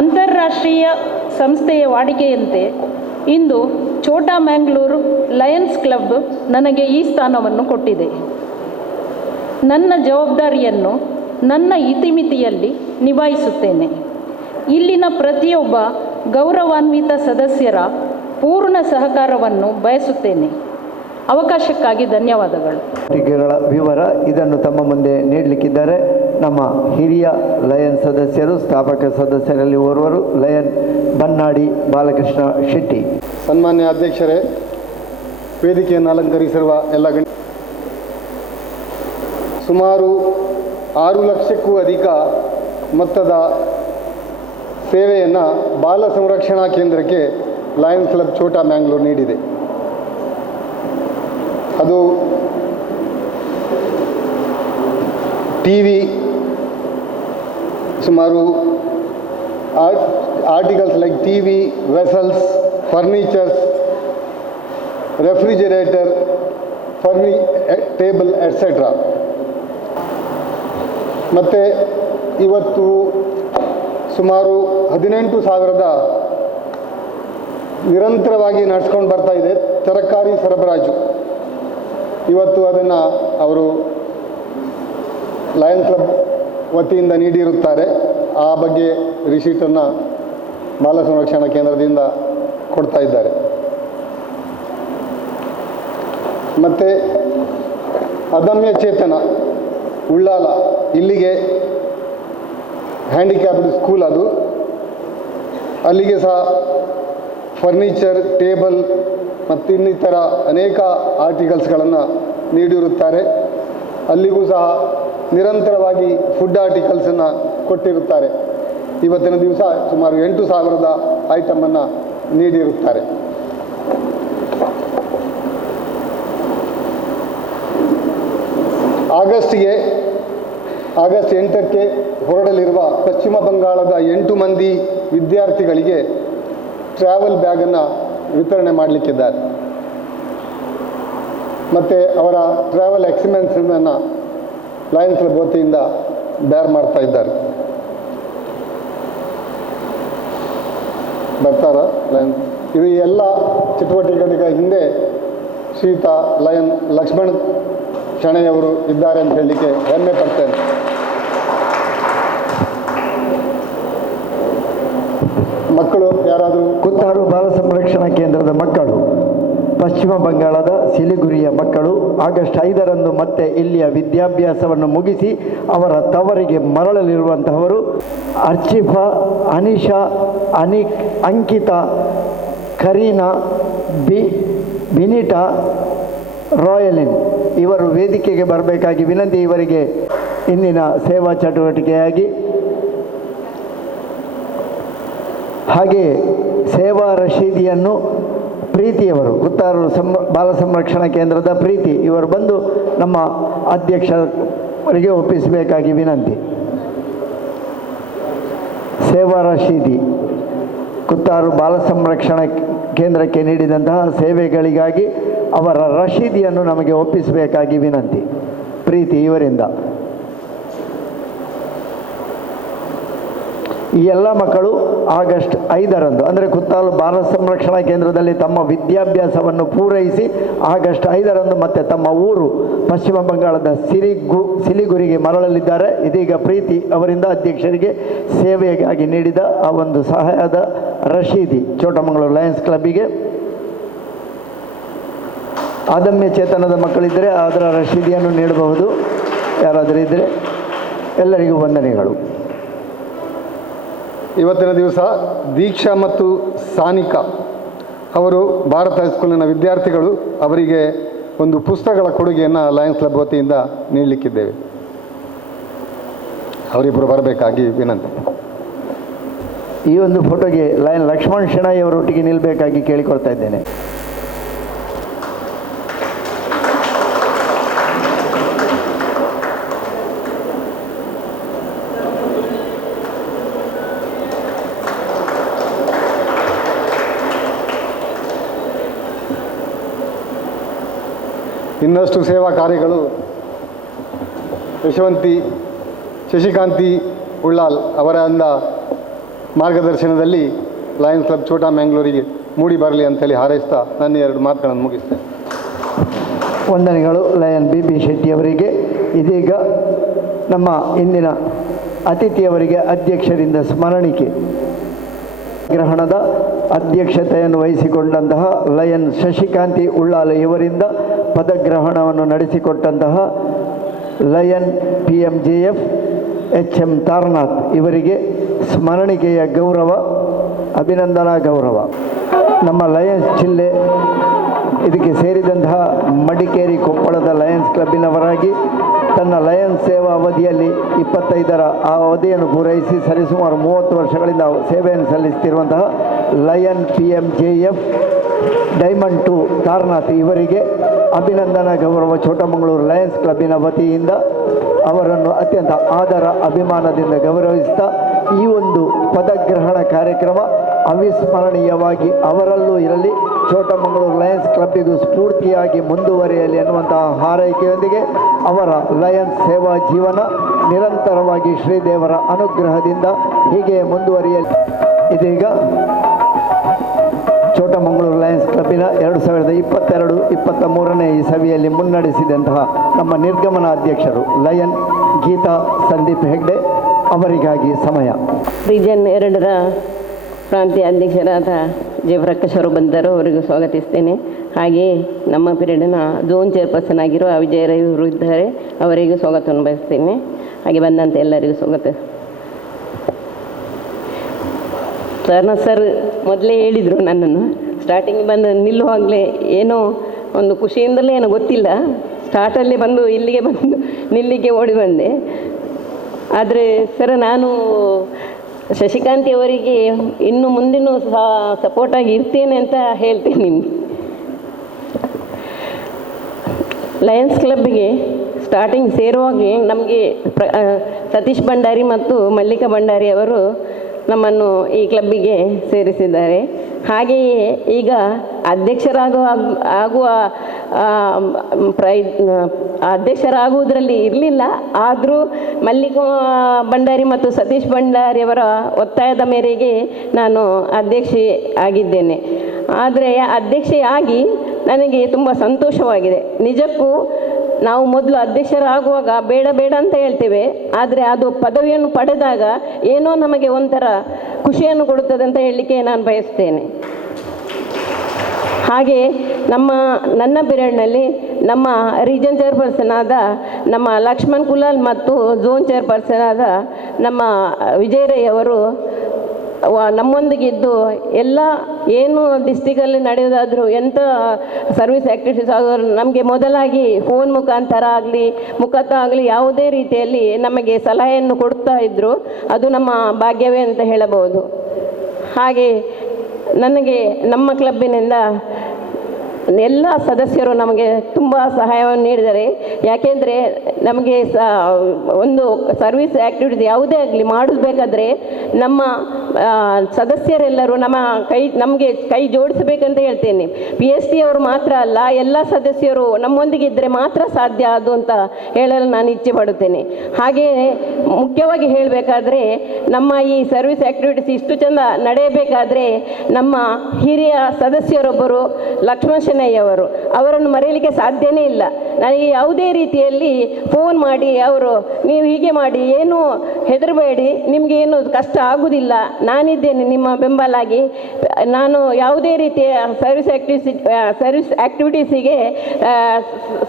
ಅಂತಾರಾಷ್ಟ್ರೀಯ ಸಂಸ್ಥೆಯ ವಾಡಿಕೆಯಂತೆ ಇಂದು ಛೋಟಾ ಮ್ಯಾಂಗ್ಳೂರು ಲಯನ್ಸ್ ಕ್ಲಬ್ ನನಗೆ ಈ ಸ್ಥಾನವನ್ನು ಕೊಟ್ಟಿದೆ. ನನ್ನ ಜವಾಬ್ದಾರಿಯನ್ನು ನನ್ನ ಇತಿಮಿತಿಯಲ್ಲಿ ನಿಭಾಯಿಸುತ್ತೇನೆ. ಇಲ್ಲಿನ ಪ್ರತಿಯೊಬ್ಬ ಗೌರವಾನ್ವಿತ ಸದಸ್ಯರ ಪೂರ್ಣ ಸಹಕಾರವನ್ನು ಬಯಸುತ್ತೇನೆ. ಅವಕಾಶಕ್ಕಾಗಿ ಧನ್ಯವಾದಗಳು. ವಿವರ ಇದನ್ನು ತಮ್ಮ ಮುಂದೆ ನೀಡಲಿಕ್ಕಿದ್ದಾರೆ. ನಮ್ಮ ಹಿರಿಯ ಲಯನ್ ಸದಸ್ಯರು, ಸ್ಥಾಪಕ ಸದಸ್ಯರಲ್ಲಿ ಓರ್ವರು ಲಯನ್ ಬನ್ನಾಡಿ ಬಾಲಕೃಷ್ಣ ಶೆಟ್ಟಿ. ಸನ್ಮಾನ್ಯ ಅಧ್ಯಕ್ಷರೇ, ವೇದಿಕೆಯನ್ನು ಅಲಂಕರಿಸಿರುವ ಎಲ್ಲ ಸುಮಾರು 6 ಲಕ್ಷಕ್ಕೂ ಅಧಿಕ ಮೊತ್ತದ ಸೇವೆಯನ್ನು ಬಾಲ ಸಂರಕ್ಷಣಾ ಕೇಂದ್ರಕ್ಕೆ ಲಯನ್ಸ್ ಕ್ಲಬ್ ಛೋಟಾ ಮ್ಯಾಂಗ್ಳೂರ್ ನೀಡಿದೆ. ಅದು ಟಿವಿ, ಸುಮಾರು articles like TV, vessels, furnitures, refrigerator, table et cetera. ಮತ್ತು ಇವತ್ತು ಸುಮಾರು 18,000 ನಿರಂತರವಾಗಿ ನಡೆಸ್ಕೊಂಡು ಬರ್ತಾ ಇದೆ ತರಕಾರಿ ಸರಬರಾಜು. ಇವತ್ತು ಅದನ್ನು ಅವರು ಲಯನ್ಸ್ ಕ್ಲಬ್ ವತಿಯಿಂದ ನೀಡಿರುತ್ತಾರೆ. ಆ ಬಗ್ಗೆ ರಿಸೀಟನ್ನು ಬಾಲ ಸಂರಕ್ಷಣಾ ಕೇಂದ್ರದಿಂದ ಕೊಡ್ತಾ ಇದ್ದಾರೆ. ಮತ್ತು ಅದಮ್ಯ ಚೇತನ ಉಳ್ಳಾಲ, ಇಲ್ಲಿಗೆ ಹ್ಯಾಂಡಿಕ್ಯಾಪ್ಡ್ ಸ್ಕೂಲ್ ಅದು, ಅಲ್ಲಿಗೆ ಸಹ ಫರ್ನಿಚರ್, ಟೇಬಲ್ ಮತ್ತು ಇನ್ನಿತರ ಅನೇಕ ಆರ್ಟಿಕಲ್ಸ್ಗಳನ್ನು ನೀಡಿರುತ್ತಾರೆ. ಅಲ್ಲಿಗೂ ಸಹ ನಿರಂತರವಾಗಿ ಫುಡ್ ಆರ್ಟಿಕಲ್ಸನ್ನು ಕೊಟ್ಟಿರುತ್ತಾರೆ. ಇವತ್ತಿನ ದಿವಸ ಸುಮಾರು 8,000 ಐಟಮನ್ನು ನೀಡಿರುತ್ತಾರೆ. ಆಗಸ್ಟ್ 8ಕ್ಕೆ ಹೊರಡಲಿರುವ ಪಶ್ಚಿಮ ಬಂಗಾಳದ 8 ಮಂದಿ ವಿದ್ಯಾರ್ಥಿಗಳಿಗೆ ಟ್ರಾವೆಲ್ ಬ್ಯಾಗನ್ನು ವಿತರಣೆ ಮಾಡಲಿಕ್ಕಿದ್ದಾರೆ. ಮತ್ತು ಅವರ ಟ್ರಾವೆಲ್ ಎಕ್ಸ್ಪೆನ್ಸನ್ನು ಲಯನ್ಸ್ ಕ್ಲಬ್ ವತಿಯಿಂದ ಬೇರ್ ಮಾಡ್ತಾ ಇದ್ದಾರೆ. ಬರ್ತಾರ ಲಯನ್. ಇದು ಎಲ್ಲ ಚಟುವಟಿಕೆಗಳಿಗೆ ಹಿಂದೆ ಶ್ರೀಯುತ ಲಯನ್ ಲಕ್ಷ್ಮಣ್ ಶಣೆಯವರು ಇದ್ದಾರೆ ಅಂತ ಹೇಳಲಿಕ್ಕೆ ಹೆಮ್ಮೆ ಪಡ್ತೇನೆ. ಮಕ್ಕಳು ಯಾರಾದರೂ ಕುತ್ತಾರು ಬಾಲ ಸಂರಕ್ಷಣಾ ಕೇಂದ್ರದ ಮಕ್ಕಳು, ಪಶ್ಚಿಮ ಬಂಗಾಳದ ಸಿಲಿಗುರಿಯ ಮಕ್ಕಳು ಆಗಸ್ಟ್ 5ರಂದು ಮತ್ತೆ ಇಲ್ಲಿಯ ವಿದ್ಯಾಭ್ಯಾಸವನ್ನು ಮುಗಿಸಿ ಅವರ ತವರಿಗೆ ಮರಳಲಿರುವಂತಹವರು ಅರ್ಚಿಫಾ, ಅನಿಶಾ, ಅಂಕಿತಾ, ಕರೀನಾ, ಬಿನಿಟಾ, ರಾಯಲಿನ್ ಇವರು ವೇದಿಕೆಗೆ ಬರಬೇಕಾಗಿ ವಿನಂತಿ. ಇವರಿಗೆ ಇಂದಿನ ಸೇವಾ ಚಟುವಟಿಕೆಯಾಗಿ ಹಾಗೆ ಸೇವಾ ರಶೀದಿಯನ್ನು ಪ್ರೀತಿಯವರು, ಕುತ್ತಾರು ಬಾಲ ಸಂರಕ್ಷಣಾ ಕೇಂದ್ರದ ಪ್ರೀತಿ ಇವರು ಬಂದು ನಮ್ಮ ಅಧ್ಯಕ್ಷರಿಗೆ ಒಪ್ಪಿಸಬೇಕಾಗಿ ವಿನಂತಿ. ಸೇವಾ ರಶೀದಿ ಕುತ್ತಾರು ಬಾಲ ಸಂರಕ್ಷಣಾ ಕೇಂದ್ರಕ್ಕೆ ನೀಡಿದಂತಹ ಸೇವೆಗಳಿಗಾಗಿ ಅವರ ರಶೀದಿಯನ್ನು ನಮಗೆ ಒಪ್ಪಿಸಬೇಕಾಗಿ ವಿನಂತಿ. ಪ್ರೀತಿ ಇವರಿಂದ. ಈ ಎಲ್ಲ ಮಕ್ಕಳು ಆಗಸ್ಟ್ 5ರಂದು ಅಂದರೆ ಕುತ್ತಾರು ಬಾಲ ಸಂರಕ್ಷಣಾ ಕೇಂದ್ರದಲ್ಲಿ ತಮ್ಮ ವಿದ್ಯಾಭ್ಯಾಸವನ್ನು ಪೂರೈಸಿ ಆಗಸ್ಟ್ 5ರಂದು ಮತ್ತೆ ತಮ್ಮ ಊರು ಪಶ್ಚಿಮ ಬಂಗಾಳದ ಸಿಲಿಗುರಿಗೆ ಮರಳಲಿದ್ದಾರೆ. ಇದೀಗ ಪ್ರೀತಿ ಅವರಿಂದ ಅಧ್ಯಕ್ಷರಿಗೆ ಸೇವೆಗಾಗಿ ನೀಡಿದ ಆ ಒಂದು ಸಹಾಯದ ರಶೀದಿ ಚೋಟಮಂಗಳೂರು ಲಯನ್ಸ್ ಕ್ಲಬ್ಬಿಗೆ. ಅದಮ್ಯ ಚೇತನದ ಮಕ್ಕಳಿದ್ದರೆ ಅದರ ರಶೀದಿಯನ್ನು ನೀಡಬಹುದು, ಯಾರಾದರೂ ಇದ್ದರೆ. ಎಲ್ಲರಿಗೂ ವಂದನೆಗಳು. ಇವತ್ತಿನ ದಿವಸ ದೀಕ್ಷಾ ಮತ್ತು ಸಾನಿಕಾ ಅವರು ಭಾರತ ಹೈಸ್ಕೂಲಿನ ವಿದ್ಯಾರ್ಥಿಗಳು. ಅವರಿಗೆ ಒಂದು ಪುಸ್ತಕಗಳ ಕೊಡುಗೆಯನ್ನು ಲಯನ್ಸ್ ಕ್ಲಬ್ ವತಿಯಿಂದ ನೀಡಲಿಕ್ಕಿದ್ದೇವೆ. ಅವರಿಬ್ಬರು ಬರಬೇಕಾಗಿ ವಿನಂತಿ. ಈ ಒಂದು ಫೋಟೋಗೆ ಲಯನ್ ಲಕ್ಷ್ಮಣ್ ಶೆಣೈ ಅವರೊಟ್ಟಿಗೆ ನಿಲ್ಲಬೇಕಾಗಿ ಕೇಳಿಕೊಳ್ತಾ ಇದ್ದೇನೆ. ಇನ್ನಷ್ಟು ಸೇವಾ ಕಾರ್ಯಗಳು ಶಶಿಕಾಂತಿ ಉಳ್ಳಾಲ್ ಅವರ ಮಾರ್ಗದರ್ಶನದಲ್ಲಿ ಲಯನ್ಸ್ ಕ್ಲಬ್ ಛೋಟಾ ಮ್ಯಾಂಗ್ಳೂರಿಗೆ ಮೂಡಿ ಬರಲಿ ಅಂತೇಳಿ ಹಾರೈಸ್ತಾ ನನ್ನ 2 ಮಾತುಗಳನ್ನು ಮುಗಿಸ್ತೇನೆ. ವಂದನೆಗಳು ಲಯನ್ ಬಿ ಶೆಟ್ಟಿ ಅವರಿಗೆ. ಇದೀಗ ನಮ್ಮ ಇಂದಿನ ಅತಿಥಿಯವರಿಗೆ ಅಧ್ಯಕ್ಷರಿಂದ ಸ್ಮರಣಿಕೆ. ಗ್ರಹಣದ ಅಧ್ಯಕ್ಷತೆಯನ್ನು ವಹಿಸಿಕೊಂಡಂತಹ ಲಯನ್ ಶಶಿಕಾಂತಿ ಉಳ್ಳಾಲೆ ಇವರಿಂದ ಪದಗ್ರಹಣವನ್ನು ನಡೆಸಿಕೊಟ್ಟಂತಹ ಲಯನ್ PMJF ಎಚ್.ಎಂ. ತಾರನಾಥ್ ಇವರಿಗೆ ಸ್ಮರಣಿಕೆಯ ಗೌರವ, ಅಭಿನಂದನಾ ಗೌರವ. ನಮ್ಮ ಲಯನ್ಸ್ ಜಿಲ್ಲೆ ಇದಕ್ಕೆ ಸೇರಿದಂತಹ ಮಡಿಕೇರಿ ಕೊಪ್ಪಳದ ಲಯನ್ಸ್ ಕ್ಲಬ್ಬಿನವರಾಗಿ ತನ್ನ ಲಯನ್ಸ್ ಸೇವಾ ಅವಧಿಯಲ್ಲಿ 25ರ ಆ ಅವಧಿಯನ್ನು ಪೂರೈಸಿ ಸರಿಸುಮಾರು 30 ವರ್ಷಗಳಿಂದ ಸೇವೆಯನ್ನು ಸಲ್ಲಿಸುತ್ತಿರುವಂತಹ ಲಯನ್ PMJF ಡೈಮಂಡ್ 2 ತಾರನಾಥ್ ಇವರಿಗೆ ಅಭಿನಂದನಾ ಗೌರವ ಚೋಟಮಂಗಳೂರು ಲಯನ್ಸ್ ಕ್ಲಬ್ಬಿನ ವತಿಯಿಂದ ಅವರನ್ನು ಅತ್ಯಂತ ಆದರ ಅಭಿಮಾನದಿಂದ ಗೌರವಿಸ್ತಾ ಈ ಒಂದು ಪದಗ್ರಹಣ ಕಾರ್ಯಕ್ರಮ ಅವಿಸ್ಮರಣೀಯವಾಗಿ ಅವರಲ್ಲೂ ಇರಲಿ, ಚೋಟಮಂಗಳೂರು ಲಯನ್ಸ್ ಕ್ಲಬ್ಬಿಗೂ ಸ್ಫೂರ್ತಿಯಾಗಿ ಮುಂದುವರಿಯಲಿ ಎನ್ನುವಂತಹ ಹಾರೈಕೆಯೊಂದಿಗೆ ಅವರ ಲಯನ್ಸ್ ಸೇವಾ ಜೀವನ ನಿರಂತರವಾಗಿ ಶ್ರೀದೇವರ ಅನುಗ್ರಹದಿಂದ ಹೀಗೆ ಮುಂದುವರಿಯಲಿ. ಇದೀಗ ಚೋಟಮಂಗಳೂರು ಲಯನ್ಸ್ ಕ್ಲಬ್ಬಿನ 2022-23ನೇ ಇಸವಿಯಲ್ಲಿ ಮುನ್ನಡೆಸಿದಂತಹ ನಮ್ಮ ನಿರ್ಗಮನ ಅಧ್ಯಕ್ಷರು ಲಯನ್ ಗೀತಾ ಸಂದೀಪ್ ಹೆಗ್ಡೆ ಅವರಿಗಾಗಿ ಸಮಯ. ರೀಜನ್ 2ರ ಪ್ರಾಂತೀಯ ಅಧ್ಯಕ್ಷರಾದ ಜಯಪ್ರಕಾಶ್ ಅವರು ಬಂದರು, ಅವರಿಗೂ ಸ್ವಾಗತಿಸ್ತೇನೆ. ಹಾಗೆಯೇ ನಮ್ಮ ಪಿರಿಯಡಿನ ಝೋನ್ ಚೇರ್ಪರ್ಸನ್ ಆಗಿರುವ ವಿಜಯ ರೈ ಅವರು ಇದ್ದಾರೆ, ಅವರಿಗೂ ಸ್ವಾಗತವನ್ನು ಬಯಸ್ತೇನೆ. ಹಾಗೆ ಬಂದಂತೆ ಎಲ್ಲರಿಗೂ ಸ್ವಾಗತ. ಸರ್ ಮೊದಲೇ ಹೇಳಿದರು ನನ್ನನ್ನು, ಸ್ಟಾರ್ಟಿಂಗ್ ಬಂದು ನಿಲ್ಲುವಾಗಲೇ ಏನೋ ಒಂದು ಖುಷಿಯಿಂದಲೇ ಏನೋ ಗೊತ್ತಿಲ್ಲ, ಸ್ಟಾರ್ಟಲ್ಲಿ ಬಂದು ಇಲ್ಲಿಗೆ ಬಂದು ನಿಲ್ಲಿಗೆ ಓಡಿ ಬಂದೆ. ಆದರೆ ಸರ್, ನಾನು ಶಶಿಕಾಂತಿ ಅವರಿಗೆ ಇನ್ನು ಮುಂದಿನೂ ಸಹ ಸಪೋರ್ಟಾಗಿ ಇರ್ತೇನೆ ಅಂತ ಹೇಳ್ತೇನೆ ನಿಮಗೆ. ಲಯನ್ಸ್ ಕ್ಲಬ್ಬಿಗೆ ಸ್ಟಾರ್ಟಿಂಗ್ ಸೇರುವಾಗೆ ನಮಗೆ ಸತೀಶ್ ಭಂಡಾರಿ ಮತ್ತು ಮಲ್ಲಿಕಾ ಭಂಡಾರಿ ಅವರು ನಮ್ಮನ್ನು ಈ ಕ್ಲಬ್ಬಿಗೆ ಸೇರಿಸಿದ್ದಾರೆ. ಹಾಗೆಯೇ ಈಗ ಅಧ್ಯಕ್ಷರಾಗುವುದರಲ್ಲಿ ಇರಲಿಲ್ಲ, ಆದರೂ ಮಲ್ಲಿಕಾ ಭಂಡಾರಿ ಮತ್ತು ಸತೀಶ್ ಭಂಡಾರಿಯವರ ಒತ್ತಾಯದ ಮೇರೆಗೆ ನಾನು ಅಧ್ಯಕ್ಷೆ ಆಗಿದ್ದೇನೆ. ಆದರೆ ಅಧ್ಯಕ್ಷೆಯಾಗಿ ನನಗೆ ತುಂಬ ಸಂತೋಷವಾಗಿದೆ. ನಿಜಕ್ಕೂ ನಾವು ಮೊದಲು ಅಧ್ಯಕ್ಷರಾಗುವಾಗ ಬೇಡ ಬೇಡ ಅಂತ ಹೇಳ್ತೇವೆ, ಆದರೆ ಅದು ಪದವಿಯನ್ನು ಪಡೆದಾಗ ಏನೋ ನಮಗೆ ಒಂಥರ ಖುಷಿಯನ್ನು ಕೊಡುತ್ತದೆ ಅಂತ ಹೇಳಲಿಕ್ಕೆ ನಾನು ಬಯಸ್ತೇನೆ. ಹಾಗೆ ನನ್ನ ಪಿರಿಯಡ್ನಲ್ಲಿ ನಮ್ಮ ರೀಜನ್ ಚೇರ್ಪರ್ಸನ್ ಆದ ನಮ್ಮ ಲಕ್ಷ್ಮಣ್ ಕುಲಾಲ್ ಮತ್ತು ಝೋನ್ ಚೇರ್ಪರ್ಸನ್ ಆದ ನಮ್ಮ ವಿಜಯ ರೈ ಅವರು ನಮ್ಮೊಂದಿಗಿದ್ದು ಎಲ್ಲ ಏನು ಡಿಸ್ಟಿಕಲ್ಲಿ ನಡೆಯೋದಾದರೂ ಎಂಥ ಸರ್ವಿಸ್ ಆ್ಯಕ್ಟಿವಿಟೀಸ್ ಆಗೋರು ನಮಗೆ ಮೊದಲಾಗಿ ಫೋನ್ ಮುಖಾಂತರ ಆಗಲಿ ಮುಖತಃ ಆಗಲಿ ಯಾವುದೇ ರೀತಿಯಲ್ಲಿ ನಮಗೆ ಸಲಹೆಯನ್ನು ಕೊಡ್ತಾ ಇದ್ದರು. ಅದು ನಮ್ಮ ಭಾಗ್ಯವೇ ಅಂತ ಹೇಳಬಹುದು. ಹಾಗೆ ನನಗೆ ನಮ್ಮ ಕ್ಲಬ್ಬಿನಿಂದ ಎಲ್ಲ ಸದಸ್ಯರು ನಮಗೆ ತುಂಬ ಸಹಾಯವನ್ನು ನೀಡಿದ್ದಾರೆ. ಯಾಕೆಂದರೆ ನಮಗೆ ಒಂದು ಸರ್ವಿಸ್ ಆ್ಯಕ್ಟಿವಿಟೀಸ್ ಯಾವುದೇ ಆಗಲಿ ಮಾಡಬೇಕಾದ್ರೆ ನಮ್ಮ ಸದಸ್ಯರೆಲ್ಲರೂ ನಮಗೆ ಕೈ ಜೋಡಿಸಬೇಕಂತ ಹೇಳ್ತೇನೆ. PST ಅವರು ಮಾತ್ರ ಅಲ್ಲ, ಎಲ್ಲ ಸದಸ್ಯರು ನಮ್ಮೊಂದಿಗೆ ಇದ್ದರೆ ಮಾತ್ರ ಸಾಧ್ಯ ಅದು ಅಂತ ಹೇಳಲು ನಾನು ಇಚ್ಛೆ ಪಡುತ್ತೇನೆ. ಹಾಗೆಯೇ ಮುಖ್ಯವಾಗಿ ಹೇಳಬೇಕಾದ್ರೆ ನಮ್ಮ ಈ ಸರ್ವಿಸ್ ಆ್ಯಕ್ಟಿವಿಟೀಸ್ ಇಷ್ಟು ಚೆಂದ ನಡೆಯಬೇಕಾದ್ರೆ ನಮ್ಮ ಹಿರಿಯ ಸದಸ್ಯರೊಬ್ಬರು ಲಕ್ಷ್ಮಣ್ ಅವರು ಅವರನ್ನು ಮರೆಯಲಿಕ್ಕೆ ಸಾಧ್ಯನೇ ಇಲ್ಲ. ನನಗೆ ಯಾವುದೇ ರೀತಿಯಲ್ಲಿ ಫೋನ್ ಮಾಡಿ ಅವರು ನೀವು ಹೀಗೆ ಮಾಡಿ, ಏನು ಹೆದರಬೇಡಿ, ನಿಮಗೆ ಏನು ಕಷ್ಟ ಆಗುವುದಿಲ್ಲ, ನಾನಿದ್ದೇನೆ ನಿಮ್ಮ ಬೆಂಬಲಾಗಿ, ನಾನು ಯಾವುದೇ ರೀತಿಯ ಸರ್ವಿಸ್ ಆ್ಯಕ್ಟಿವಿಟೀಸಿಗೆ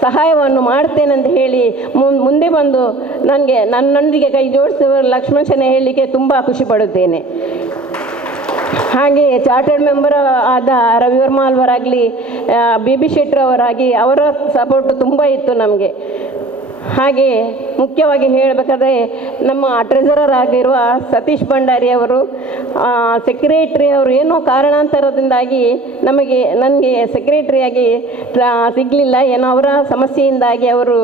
ಸಹಾಯವನ್ನು ಮಾಡ್ತೇನೆ ಅಂತ ಹೇಳಿ ಮುಂದೆ ಬಂದು ನನ್ನೊಂದಿಗೆ ಕೈ ಜೋಡಿಸುವ ಲಕ್ಷ್ಮಣ್ ಶೆಣೈ ಹೇಳಲಿಕ್ಕೆ ತುಂಬ ಖುಷಿ ಪಡುತ್ತೇನೆ. ಹಾಗೆ ಚಾರ್ಟರ್ಡ್ ಮೆಂಬರ್ ಆದ ರವಿವರ್ಮ ಅವರಾಗಲಿ BB ಶೆಟ್ಟರ್ ಅವರಾಗಿ ಅವರ ಸಪೋರ್ಟು ತುಂಬ ಇತ್ತು ನಮಗೆ. ಹಾಗೆ ಮುಖ್ಯವಾಗಿ ಹೇಳಬೇಕಾದ್ರೆ ನಮ್ಮ ಟ್ರೆಸರರ್ ಆಗಿರುವ ಸತೀಶ್ ಭಂಡಾರಿ ಅವರು, ಸೆಕ್ರೆಟ್ರಿ ಅವರು ಏನೋ ಕಾರಣಾಂತರದಿಂದಾಗಿ ನನಗೆ ಸೆಕ್ರೆಟ್ರಿಯಾಗಿ ಸಿಗಲಿಲ್ಲ, ಏನೋ ಅವರ ಸಮಸ್ಯೆಯಿಂದಾಗಿ ಅವರು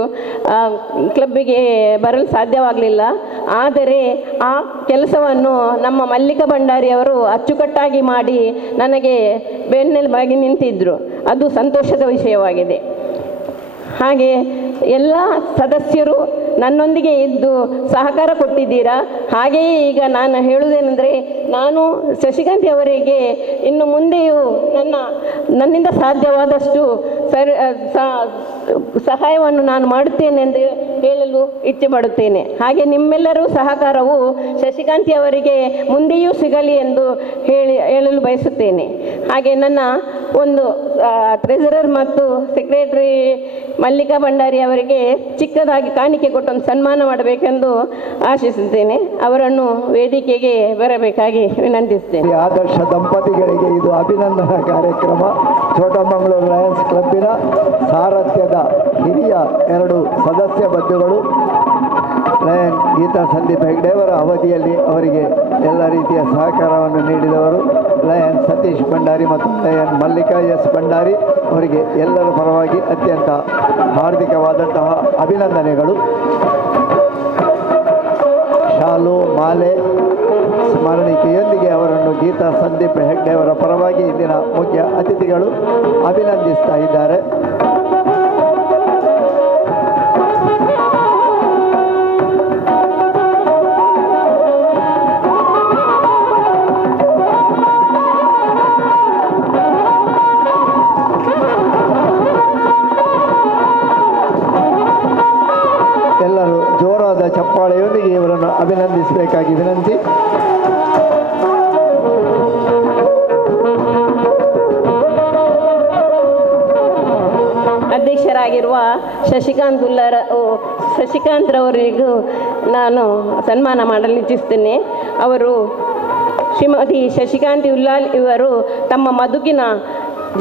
ಕ್ಲಬ್ಬಿಗೆ ಬರಲು ಸಾಧ್ಯವಾಗಲಿಲ್ಲ. ಆದರೆ ಆ ಕೆಲಸವನ್ನು ನಮ್ಮ ಮಲ್ಲಿಕಾ ಭಂಡಾರಿ ಅವರು ಅಚ್ಚುಕಟ್ಟಾಗಿ ಮಾಡಿ ನನಗೆ ಬೆನ್ನೆಲುಬಾಗಿ ನಿಂತಿದ್ದರು. ಅದು ಸಂತೋಷದ ವಿಷಯವಾಗಿದೆ. ಹಾಗೆ ಎಲ್ಲ ಸದಸ್ಯರು ನನ್ನೊಂದಿಗೆ ಇದ್ದು ಸಹಕಾರ ಕೊಟ್ಟಿದ್ದೀರಾ. ಹಾಗೆಯೇ ಈಗ ನಾನು ಹೇಳುವುದೇನೆಂದರೆ, ನಾನು ಶಶಿಕಾಂತಿ ಅವರಿಗೆ ಇನ್ನು ಮುಂದೆಯೂ ನನ್ನಿಂದ ಸಾಧ್ಯವಾದಷ್ಟು ಸಹಾಯವನ್ನು ನಾನು ಮಾಡುತ್ತೇನೆ ಎಂದು ಹೇಳಲು ಇಚ್ಛೆ ಪಡುತ್ತೇನೆ. ಹಾಗೆ ನಿಮ್ಮೆಲ್ಲರೂ ಸಹಕಾರವು ಶಶಿಕಾಂತಿ ಅವರಿಗೆ ಮುಂದೆಯೂ ಸಿಗಲಿ ಎಂದು ಹೇಳಲು ಬಯಸುತ್ತೇನೆ. ಹಾಗೆ ನನ್ನ ಒಂದು ಟ್ರೆಸರರ್ ಮತ್ತು ಸೆಕ್ರೆಟರಿ ಮಲ್ಲಿಕಾ ಭಂಡಾರಿ ಅವರಿಗೆ ಚಿಕ್ಕದಾಗಿ ಕಾಣಿಕೆ ಕೊಟ್ಟು ಒಂದು ಸನ್ಮಾನ ಮಾಡಬೇಕೆಂದು ಆಶಿಸುತ್ತೇನೆ. ಅವರನ್ನು ವೇದಿಕೆಗೆ ಬರಬೇಕಾಗಿ ವಿನಂತಿಸುತ್ತೇನೆ. ಆದರ್ಶ ದಂಪತಿಗಳಿಗೆ ಇದು ಅಭಿನಂದನಾ ಕಾರ್ಯಕ್ರಮ. ಛೋಟಾ ಮಂಗಳೂರು ಲಯನ್ಸ್ ಕ್ಲಬ್ಬಿನ ಸಾರಥ್ಯದ ಹಿರಿಯ 2 ಸದಸ್ಯ ಬಂಧುಗಳು ಲಯನ್ ಗೀತಾ ಸಂದೀಪ್ ಹೆಗ್ಡೆಯವರ ಅವಧಿಯಲ್ಲಿ ಅವರಿಗೆ ಎಲ್ಲ ರೀತಿಯ ಸಹಕಾರವನ್ನು ನೀಡಿದವರು ಲಯನ್ ಸತೀಶ್ ಭಂಡಾರಿ ಮತ್ತು ಲಯನ್ ಮಲ್ಲಿಕಾ ಎಸ್ ಭಂಡಾರಿ ಅವರಿಗೆ ಎಲ್ಲರ ಪರವಾಗಿ ಅತ್ಯಂತ ಹಾರ್ದಿಕವಾದಂತಹ ಅಭಿನಂದನೆಗಳು. ಶಾಲು ಮಾಲೆ ಸ್ಮರಣಿಕೆಯೊಂದಿಗೆ ಅವರನ್ನು ಗೀತಾ ಸಂದೀಪ್ ಹೆಗ್ಡೆಯವರ ಪರವಾಗಿ ಇಂದಿನ ಮುಖ್ಯ ಅತಿಥಿಗಳು ಅಭಿನಂದಿಸ್ತಾ ಇದ್ದಾರೆ. ಎಲ್ಲರೂ ಜೋರಾದ ಚಪ್ಪಾಳೆಯೊಂದಿಗೆ ಇವರನ್ನು ಅಭಿನಂದಿಸಬೇಕಾಗಿ ವಿನಂತಿ. ಅಧ್ಯಕ್ಷರಾಗಿರುವ ಶಶಿಕಾಂತ್ ರವರಿಗೂ ನಾನು ಸನ್ಮಾನ ಮಾಡಲು ಇಚ್ಛಿಸ್ತೇನೆ. ಅವರು ಶ್ರೀಮತಿ ಶಶಿಕಾಂತ್ ಉಲ್ಲಾಲ್ ಇವರು ತಮ್ಮ ಬದುಕಿನ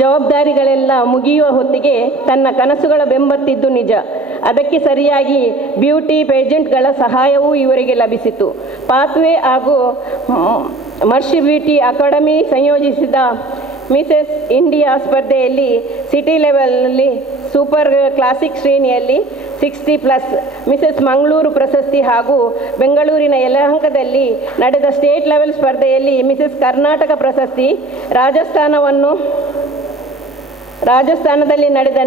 ಜವಾಬ್ದಾರಿಗಳೆಲ್ಲ ಮುಗಿಯುವ ಹೊತ್ತಿಗೆ ತನ್ನ ಕನಸುಗಳ ಬೆಂಬತ್ತಿದ್ದು ನಿಜ. ಅದಕ್ಕೆ ಸರಿಯಾಗಿ ಬ್ಯೂಟಿ ಪೇಜೆಂಟ್ಗಳ ಸಹಾಯವೂ ಇವರಿಗೆ ಲಭಿಸಿತು. ಪಾತ್ವೇ ಹಾಗೂ ಮರ್ಷಿ ಬ್ಯೂಟಿ ಅಕಾಡೆಮಿ ಸಂಯೋಜಿಸಿದ ಮಿಸೆಸ್ ಇಂಡಿಯಾ ಸ್ಪರ್ಧೆಯಲ್ಲಿ ಸಿಟಿ ಲೆವೆಲ್ನಲ್ಲಿ ಸೂಪರ್ ಕ್ಲಾಸಿಕ್ ಶ್ರೇಣಿಯಲ್ಲಿ 60+ ಮಿಸೆಸ್ ಮಂಗಳೂರು ಪ್ರಶಸ್ತಿ ಹಾಗೂ ಬೆಂಗಳೂರಿನ ಯಲಹಂಕದಲ್ಲಿ ನಡೆದ ಸ್ಟೇಟ್ ಲೆವೆಲ್ ಸ್ಪರ್ಧೆಯಲ್ಲಿ ಮಿಸೆಸ್ ಕರ್ನಾಟಕ ಪ್ರಶಸ್ತಿ, ರಾಜಸ್ಥಾನದಲ್ಲಿ ನಡೆದ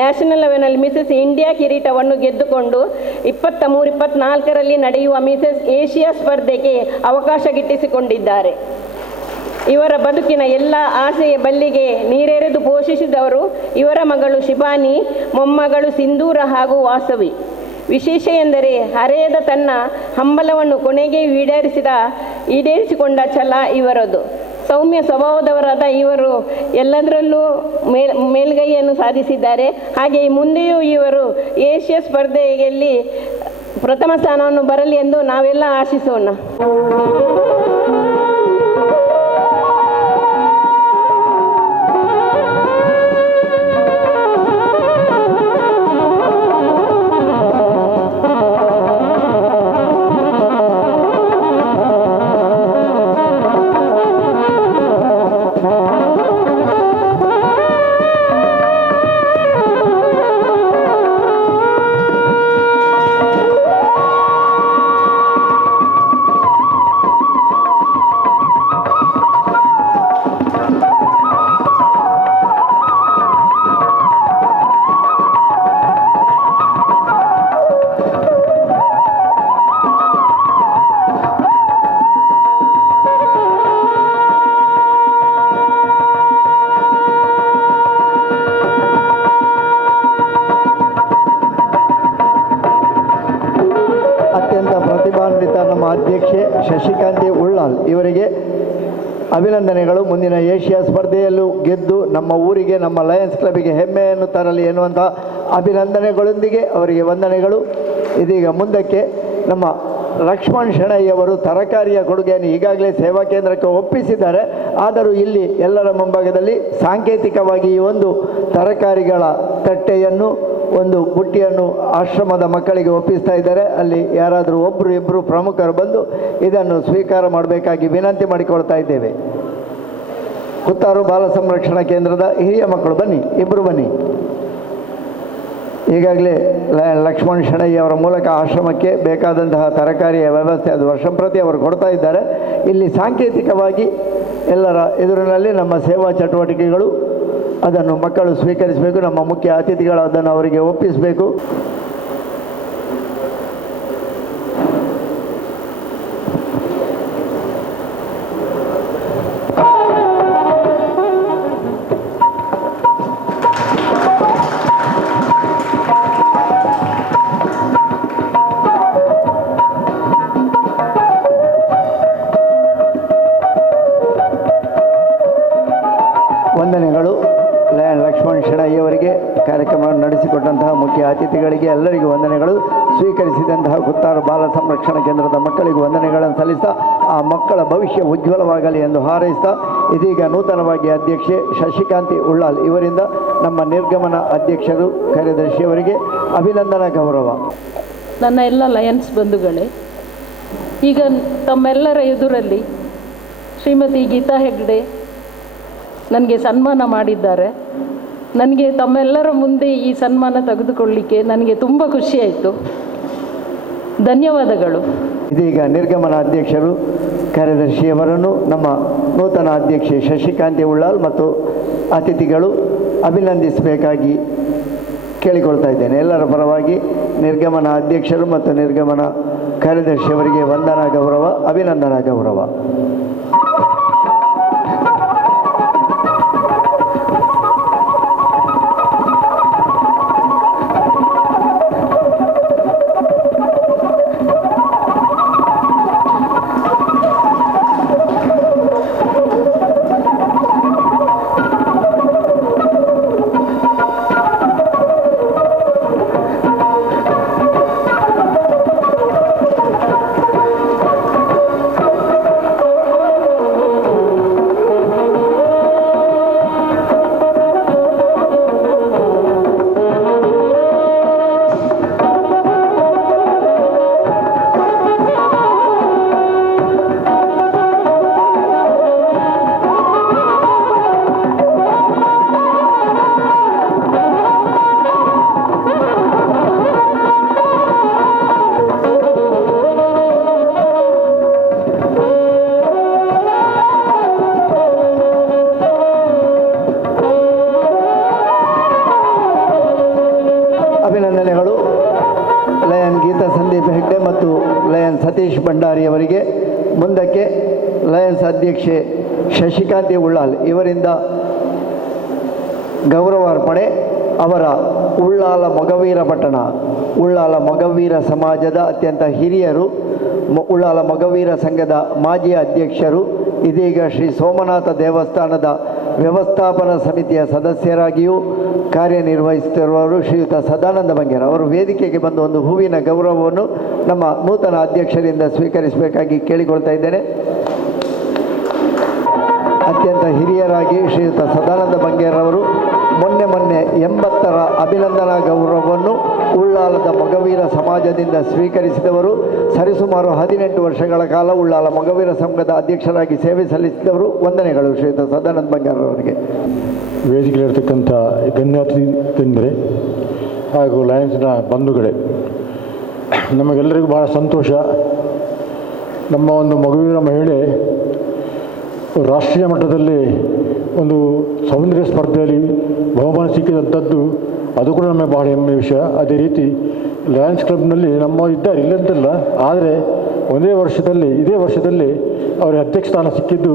ನ್ಯಾಷನಲ್ ಲೆವೆಲ್ನಲ್ಲಿ ಮಿಸೆಸ್ ಇಂಡಿಯಾ ಕಿರೀಟವನ್ನು ಗೆದ್ದುಕೊಂಡು 23-24ರಲ್ಲಿ ನಡೆಯುವ ಮಿಸೆಸ್ ಏಷ್ಯಾ ಸ್ಪರ್ಧೆಗೆ ಅವಕಾಶ ಗಿಟ್ಟಿಸಿಕೊಂಡಿದ್ದಾರೆ. ಇವರ ಬದುಕಿನ ಎಲ್ಲ ಆಸೆಯ ಬಲ್ಲಿಗೆ ನೀರೆರೆದು ಪೋಷಿಸಿದವರು ಇವರ ಮಗಳು ಶಿಬಾನಿ, ಮೊಮ್ಮಗಳು ಸಿಂಧೂರ ಹಾಗೂ ವಾಸವಿ. ವಿಶೇಷ ಎಂದರೆ ಹರೆಯದ ತನ್ನ ಹಂಬಲವನ್ನು ಕೊನೆಗೆ ಈಡೇರಿಸಿಕೊಂಡ ಛಲ ಇವರದು. ಸೌಮ್ಯ ಸ್ವಭಾವದವರಾದ ಇವರು ಎಲ್ಲದರಲ್ಲೂ ಮೇಲ್ಗೈಯನ್ನು ಸಾಧಿಸಿದ್ದಾರೆ. ಹಾಗೆ ಮುಂದೆಯೂ ಇವರು ಏಷ್ಯಾ ಸ್ಪರ್ಧೆಯಲ್ಲಿ ಪ್ರಥಮ ಸ್ಥಾನವನ್ನು ಬರಲಿ ಎಂದು ನಾವೆಲ್ಲ ಆಶಿಸೋಣ. ನಮ್ಮ ಅಧ್ಯಕ್ಷೆ ಶಶಿಕಾಂತ್ ಉಳ್ಳಾಲ್ ಇವರಿಗೆ ಅಭಿನಂದನೆಗಳು. ಮುಂದಿನ ಏಷ್ಯಾ ಸ್ಪರ್ಧೆಯಲ್ಲೂ ಗೆದ್ದು ನಮ್ಮ ಊರಿಗೆ, ನಮ್ಮ ಲಯನ್ಸ್ ಕ್ಲಬ್ಗೆ ಹೆಮ್ಮೆಯನ್ನು ತರಲಿ ಎನ್ನುವಂಥ ಅಭಿನಂದನೆಗಳೊಂದಿಗೆ ಅವರಿಗೆ ವಂದನೆಗಳು. ಇದೀಗ ಮುಂದಕ್ಕೆ ನಮ್ಮ ಲಕ್ಷ್ಮಣ್ ಶೆಣೈಯವರು ತರಕಾರಿಯ ಕೊಡುಗೆಯನ್ನು ಈಗಾಗಲೇ ಸೇವಾ ಕೇಂದ್ರಕ್ಕೆ ಒಪ್ಪಿಸಿದ್ದಾರೆ. ಆದರೂ ಇಲ್ಲಿ ಎಲ್ಲರ ಮುಂಭಾಗದಲ್ಲಿ ಸಾಂಕೇತಿಕವಾಗಿ ಈ ಒಂದು ತರಕಾರಿಗಳ ತಟ್ಟೆಯನ್ನು, ಒಂದು ಬುಟ್ಟಿಯನ್ನು ಆಶ್ರಮದ ಮಕ್ಕಳಿಗೆ ಒಪ್ಪಿಸ್ತಾ ಇದ್ದಾರೆ. ಅಲ್ಲಿ ಯಾರಾದರೂ ಒಬ್ಬರು ಇಬ್ಬರು ಪ್ರಮುಖರು ಬಂದು ಇದನ್ನು ಸ್ವೀಕಾರ ಮಾಡಬೇಕಾಗಿ ವಿನಂತಿ ಮಾಡಿಕೊಳ್ತಾ ಇದ್ದೇವೆ. ಕುತ್ತಾರು ಬಾಲ ಸಂರಕ್ಷಣಾ ಕೇಂದ್ರದ ಹಿರಿಯ ಮಕ್ಕಳು ಬನ್ನಿ, ಇಬ್ಬರು ಬನ್ನಿ. ಈಗಾಗಲೇ ಲಕ್ಷ್ಮಣ್ ಶೆಣೈ ಅವರ ಮೂಲಕ ಆಶ್ರಮಕ್ಕೆ ಬೇಕಾದಂತಹ ತರಕಾರಿಯ ವ್ಯವಸ್ಥೆ ಅದು ವರ್ಷಂಪ್ರತಿ ಅವರು ಕೊಡ್ತಾ ಇದ್ದಾರೆ. ಇಲ್ಲಿ ಸಾಂಕೇತಿಕವಾಗಿ ಎಲ್ಲರ ಎದುರಿನಲ್ಲಿ ನಮ್ಮ ಸೇವಾ ಚಟುವಟಿಕೆಗಳು ಅದನ್ನು ಮಕ್ಕಳು ಸ್ವೀಕರಿಸಬೇಕು. ನಮ್ಮ ಮುಖ್ಯ ಅತಿಥಿಗಳು ಅದನ್ನು ಅವರಿಗೆ ಒಪ್ಪಿಸಬೇಕು. ವಂದನೆಗಳು. ಲಕ್ಷ್ಮಣ್ ಶೆಣೈ ಅವರಿಗೆ ಕಾರ್ಯಕ್ರಮವನ್ನು ನಡೆಸಿಕೊಟ್ಟಂತಹ ಮುಖ್ಯ ಅತಿಥಿಗಳಿಗೆ ಎಲ್ಲರಿಗೂ ವಂದನೆಗಳು. ಸ್ವೀಕರಿಸಿದಂತಹ ಗುತ್ತಾರು ಬಾಲ ಸಂರಕ್ಷಣಾ ಕೇಂದ್ರದ ಮಕ್ಕಳಿಗೂ ವಂದನೆಗಳನ್ನು ಸಲ್ಲಿಸ್ತಾ ಆ ಮಕ್ಕಳ ಭವಿಷ್ಯ ಉಜ್ವಲವಾಗಲಿ ಎಂದು ಹಾರೈಸ್ತಾ ಇದೀಗ ನೂತನವಾಗಿ ಅಧ್ಯಕ್ಷೆ ಶಶಿಕಾಂತಿ ಉಳ್ಳಾಲ್ ಇವರಿಂದ ನಮ್ಮ ನಿರ್ಗಮನ ಅಧ್ಯಕ್ಷರು ಕಾರ್ಯದರ್ಶಿಯವರಿಗೆ ಅಭಿನಂದನಾ ಗೌರವ. ನನ್ನ ಎಲ್ಲ ಲಯನ್ಸ್ ಬಂಧುಗಳೇ, ಈಗ ತಮ್ಮೆಲ್ಲರ ಎದುರಲ್ಲಿ ಶ್ರೀಮತಿ ಗೀತಾ ಹೆಗ್ಡೆ ನನಗೆ ಸನ್ಮಾನ ಮಾಡಿದ್ದಾರೆ. ನನಗೆ ತಮ್ಮೆಲ್ಲರ ಮುಂದೆ ಈ ಸನ್ಮಾನ ತೆಗೆದುಕೊಳ್ಳಲಿಕ್ಕೆ ನನಗೆ ತುಂಬ ಖುಷಿಯಾಯಿತು. ಧನ್ಯವಾದಗಳು. ಇದೀಗ ನಿರ್ಗಮನ ಅಧ್ಯಕ್ಷರು ಕಾರ್ಯದರ್ಶಿಯವರನ್ನು ನಮ್ಮ ನೂತನ ಅಧ್ಯಕ್ಷೆ ಶಶಿಕಾಂತಿ ಉಳ್ಳಾಲ್ ಮತ್ತು ಅತಿಥಿಗಳು ಅಭಿನಂದಿಸಬೇಕಾಗಿ ಕೇಳಿಕೊಳ್ತಾ ಇದ್ದೇನೆ. ಎಲ್ಲರ ಪರವಾಗಿ ನಿರ್ಗಮನ ಅಧ್ಯಕ್ಷರು ಮತ್ತು ನಿರ್ಗಮನ ಕಾರ್ಯದರ್ಶಿಯವರಿಗೆ ವಂದನಾ ಗೌರವ, ಅಭಿನಂದನಾ ಗೌರವ. ಅಭಿನಂದನೆಗಳು ಲಯನ್ ಗೀತಾ ಸಂದೀಪ್ ಹೆಗ್ಡೆ ಮತ್ತು ಲಯನ್ ಸತೀಶ್ ಭಂಡಾರಿ ಅವರಿಗೆ. ಮುಂದಕ್ಕೆ ಲಯನ್ಸ್ ಅಧ್ಯಕ್ಷೆ ಶಶಿಕಾಂತಿ ಉಳ್ಳಾಲ್ ಇವರಿಂದ ಗೌರವಾರ್ಪಣೆ. ಅವರ ಉಳ್ಳಾಲ ಮೊಗವೀರ ಪಟ್ಟಣ, ಉಳ್ಳಾಲ ಮೊಗವೀರ ಸಮಾಜದ ಅತ್ಯಂತ ಹಿರಿಯರು, ಉಳ್ಳಾಲ ಮೊಗವೀರ ಸಂಘದ ಮಾಜಿ ಅಧ್ಯಕ್ಷರು, ಇದೀಗ ಶ್ರೀ ಸೋಮನಾಥ ದೇವಸ್ಥಾನದ ವ್ಯವಸ್ಥಾಪನಾ ಸಮಿತಿಯ ಸದಸ್ಯರಾಗಿಯೂ ಕಾರ್ಯನಿರ್ವಹಿಸುತ್ತಿರುವವರು ಶ್ರೀಯುತ ಸದಾನಂದ ಬಂಗೇರ ಅವರು ವೇದಿಕೆಗೆ ಬಂದು ಒಂದು ಹೂವಿನ ಗೌರವವನ್ನು ನಮ್ಮ ನೂತನ ಅಧ್ಯಕ್ಷರಿಂದ ಸ್ವೀಕರಿಸಬೇಕಾಗಿ ಕೇಳಿಕೊಳ್ತಾ ಇದ್ದೇನೆ. ಅತ್ಯಂತ ಹಿರಿಯರಾಗಿ ಶ್ರೀಯುತ ಸದಾನಂದ ಬಂಗೇರವರು ಮೊನ್ನೆ 80ರ ಅಭಿನಂದನಾ ಗೌರವವನ್ನು ಉಳ್ಳಾಲದ ಮೊಗವೀರ ಸಮಾಜದಿಂದ ಸ್ವೀಕರಿಸಿದವರು. ಸರಿಸುಮಾರು 18 ವರ್ಷಗಳ ಕಾಲ ಉಳ್ಳಾಲ ಮೊಗವೀರ ಸಂಘದ ಅಧ್ಯಕ್ಷರಾಗಿ ಸೇವೆ ಸಲ್ಲಿಸಿದವರು. ವಂದನೆಗಳು ಶ್ರೀಯುತ ಸದಾನಂದ ಬಂಗೇರವರಿಗೆ. ವೇದಿಕೆಯಲ್ಲಿರ್ತಕ್ಕಂಥ ಗಣ್ಯಾತಿಥಿಂದರೆ ಹಾಗೂ ಲಯನ್ಸ್ನ ಬಂಧುಗಳೇ, ನಮಗೆಲ್ಲರಿಗೂ ಬಹಳ ಸಂತೋಷ. ನಮ್ಮ ಒಂದು ಮಗುವಿನ ಮಹಿಳೆ ರಾಷ್ಟ್ರೀಯ ಮಟ್ಟದಲ್ಲಿ ಒಂದು ಸೌಂದರ್ಯ ಸ್ಪರ್ಧೆಯಲ್ಲಿ ಬಹುಮಾನ ಸಿಕ್ಕಿದಂಥದ್ದು, ಅದು ಕೂಡ ನಮಗೆ ಬಹಳ ಹೆಮ್ಮೆಯ ವಿಷಯ. ಅದೇ ರೀತಿ ಲಯನ್ಸ್ ಕ್ಲಬ್ನಲ್ಲಿ ನಮ್ಮ ಇದ್ದಾರೆ, ಇಲ್ಲಂತಲ್ಲ, ಆದರೆ ಇದೇ ವರ್ಷದಲ್ಲಿ ಅವರ ಅಧ್ಯಕ್ಷ ಸ್ಥಾನ ಸಿಕ್ಕಿದ್ದು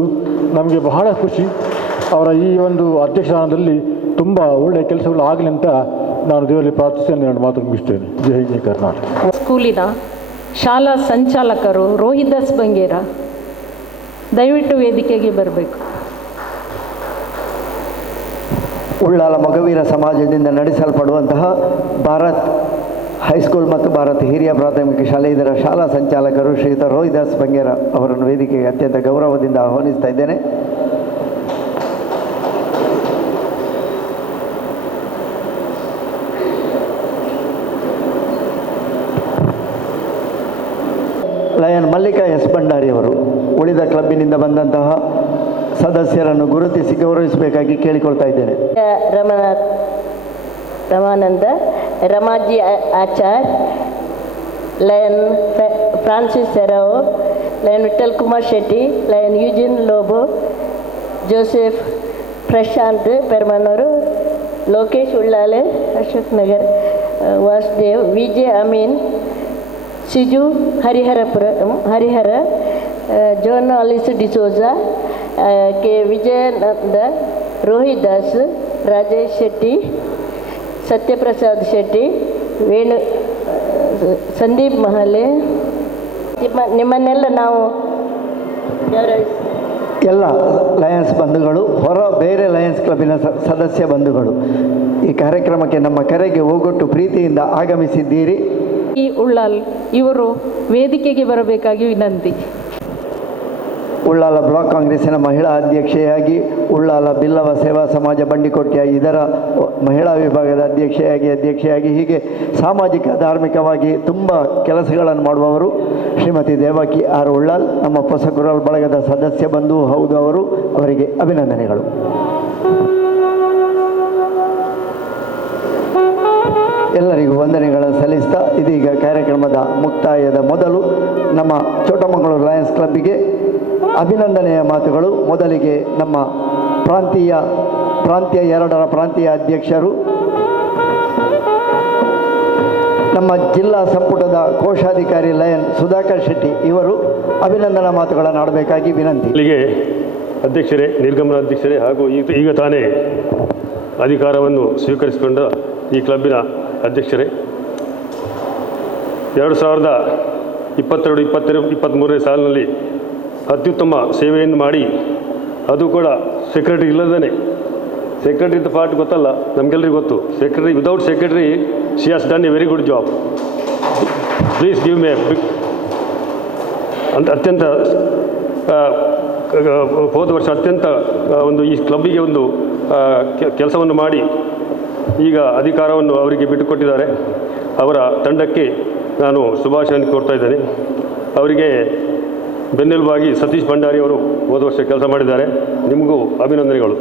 ನಮಗೆ ಬಹಳ ಖುಷಿ. ಅವರ ಈ ಒಂದು ಅಧ್ಯಕ್ಷ ಸ್ಥಾನದಲ್ಲಿ ತುಂಬ ಒಳ್ಳೆಯ ಕೆಲಸಗಳು ಆಗಲಿ ಅಂತ ನಾನು ದೇವರಲ್ಲಿ ಪ್ರಾರ್ಥಿಸಿ ಎರಡು ಮಾತು ಮುಗಿಸ್ತೇನೆ. ಜೈ ಜೈ ಕರ್ನಾಟಕ. ಸ್ಕೂಲಿನ ಶಾಲಾ ಸಂಚಾಲಕರು ರೋಹಿದಾಸ್ ಬಂಗೇರ ದಯವಿಟ್ಟು ವೇದಿಕೆಗೆ ಬರಬೇಕು. ಉಳ್ಳಾಲ ಮೊಗವೀರ ಸಮಾಜದಿಂದ ನಡೆಸಲ್ಪಡುವಂತಹ ಭಾರತ್ ಹೈಸ್ಕೂಲ್ ಮತ್ತು ಭಾರತ್ ಹಿರಿಯ ಪ್ರಾಥಮಿಕ ಶಾಲೆ ಇದರ ಶಾಲಾ ಸಂಚಾಲಕರು ಶ್ರೀಯುತ ರೋಹಿದಾಸ್ ಬಂಗೇರ ಅವರನ್ನು ವೇದಿಕೆಗೆ ಅತ್ಯಂತ ಗೌರವದಿಂದ ಆಹ್ವಾನಿಸ್ತಾ ಇದ್ದೇನೆ. ಲಯನ್ ಮಲ್ಲಿಕಾ ಎಸ್ ಭಂಡಾರಿಯವರು ಉಳಿದ ಕ್ಲಬ್ಬಿನಿಂದ ಬಂದಂತಹ ಸದಸ್ಯರನ್ನು ಗುರುತಿಸಿ ಗೌರವಿಸಬೇಕಾಗಿ ಕೇಳಿಕೊಳ್ತಾ ಇದ್ದೇನೆ. Ramananda, Ramaji Achar, lion Francis Serrao, lion Vittal Kumar Shetty, lion Eugene Lobo, Joseph Prashanth Permannur, Lokesh Ullale, Ashok Nagar, Vasudev, VJ Amin, Siju Harihara, John Alis D'Souza, K Vijayananda, Rohit Das, Rajesh Shetty, Satyaprasad Shetty, Sandeep Mahale, ನಿಮ್ಮನ್ನೆಲ್ಲ ನಾವು ಎಲ್ಲ ಲಯನ್ಸ್ ಬಂಧುಗಳು, ಬೇರೆ ಲಯನ್ಸ್ ಕ್ಲಬ್ಬಿನ ಸದಸ್ಯ ಬಂಧುಗಳು, ಈ ಕಾರ್ಯಕ್ರಮಕ್ಕೆ ನಮ್ಮ ಕರೆಗೆ ಹೋಗೊಟ್ಟು ಪ್ರೀತಿಯಿಂದ ಆಗಮಿಸಿದ್ದೀರಿ. ಈ ಉಳ್ಳಾಲ್ ಇವರು ವೇದಿಕೆಗೆ ಬರಬೇಕಾಗಿ ವಿನಂತಿ. ಉಳ್ಳಾಲ ಬ್ಲಾಕ್ ಕಾಂಗ್ರೆಸ್ಸಿನ ಮಹಿಳಾ ಅಧ್ಯಕ್ಷೆಯಾಗಿ, ಉಳ್ಳಾಲ ಬಿಲ್ಲವ ಸೇವಾ ಸಮಾಜ ಬಂಡಿಕೊಟ್ಟಿಯ ಇದರ ಮಹಿಳಾ ವಿಭಾಗದ ಅಧ್ಯಕ್ಷೆಯಾಗಿ ಹೀಗೆ ಸಾಮಾಜಿಕ ಧಾರ್ಮಿಕವಾಗಿ ತುಂಬ ಕೆಲಸಗಳನ್ನು ಮಾಡುವವರು ಶ್ರೀಮತಿ ದೇವಕಿ ಆರ್ ಉಳ್ಳಾಲ್, ನಮ್ಮ ಹೊಸಗುರಲ್ ಬಳಗದ ಸದಸ್ಯ ಬಂಧು ಹೌದು. ಅವರಿಗೆ ಅಭಿನಂದನೆಗಳು. ಎಲ್ಲರಿಗೂ ವಂದನೆಗಳನ್ನು ಸಲ್ಲಿಸ್ತಾ ಇದೀಗ ಕಾರ್ಯಕ್ರಮದ ಮುಕ್ತಾಯದ ಮೊದಲು ನಮ್ಮ ಚೋಟಮಂಗಳೂರು ಲಯನ್ಸ್ ಕ್ಲಬ್ಬಿಗೆ ಅಭಿನಂದನೆಯ ಮಾತುಗಳು. ಮೊದಲಿಗೆ ನಮ್ಮ ಪ್ರಾಂತೀಯ 2ರ ಪ್ರಾಂತೀಯ ಅಧ್ಯಕ್ಷರು, ನಮ್ಮ ಜಿಲ್ಲಾ ಸಂಪುಟದ ಕೋಶಾಧಿಕಾರಿ ಲಯನ್ ಸುಧಾಕರ್ ಶೆಟ್ಟಿ ಇವರು ಅಭಿನಂದನಾ ಮಾತುಗಳನ್ನು ಆಡಬೇಕಾಗಿ ವಿನಂತಿ. ಇಲ್ಲಿಗೆ ಅಧ್ಯಕ್ಷರೇ, ನಿರ್ಗಮನ ಅಧ್ಯಕ್ಷರೇ ಹಾಗೂ ಈಗ ತಾನೇ ಅಧಿಕಾರವನ್ನು ಸ್ವೀಕರಿಸಿಕೊಂಡ ಈ ಕ್ಲಬ್ಬಿನ ಅಧ್ಯಕ್ಷರೇ, 2022-23ನೇ ಸಾಲಿನಲ್ಲಿ ಅತ್ಯುತ್ತಮ ಸೇವೆಯನ್ನು ಮಾಡಿ, ಅದು ಕೂಡ ಸೆಕ್ರೆಟರಿ ಇಲ್ಲದೇ, ಸೆಕ್ರೆಟರಿ ಇದ್ದ ಪಾರ್ಟ್ ಗೊತ್ತಲ್ಲ ನಮಗೆಲ್ಲರಿಗೂ ಗೊತ್ತು. Secretary, without secretary she has done a very good job. Please give me big. ಅತ್ಯಂತ ಹೋದ ವರ್ಷ ಅತ್ಯಂತ ಒಂದು ಈ ಕ್ಲಬ್ಬಿಗೆ ಒಂದು ಕೆಲಸವನ್ನು ಮಾಡಿ ಈಗ ಅಧಿಕಾರವನ್ನು ಅವರಿಗೆ ಬಿಟ್ಟುಕೊಟ್ಟಿದ್ದಾರೆ. ಅವರ ತಂಡಕ್ಕೆ ನಾನು ಶುಭಾಶಯವನ್ನು ಕೋರ್ತಾ ಇದ್ದೇನೆ. ಅವರಿಗೆ ಬೆನ್ನೆಲುಬಾಗಿ ಸತೀಶ್ ಭಂಡಾರಿ ಅವರು ಹೋದ ವರ್ಷ ಕೆಲಸ ಮಾಡಿದ್ದಾರೆ, ನಿಮಗೂ ಅಭಿನಂದನೆಗಳು.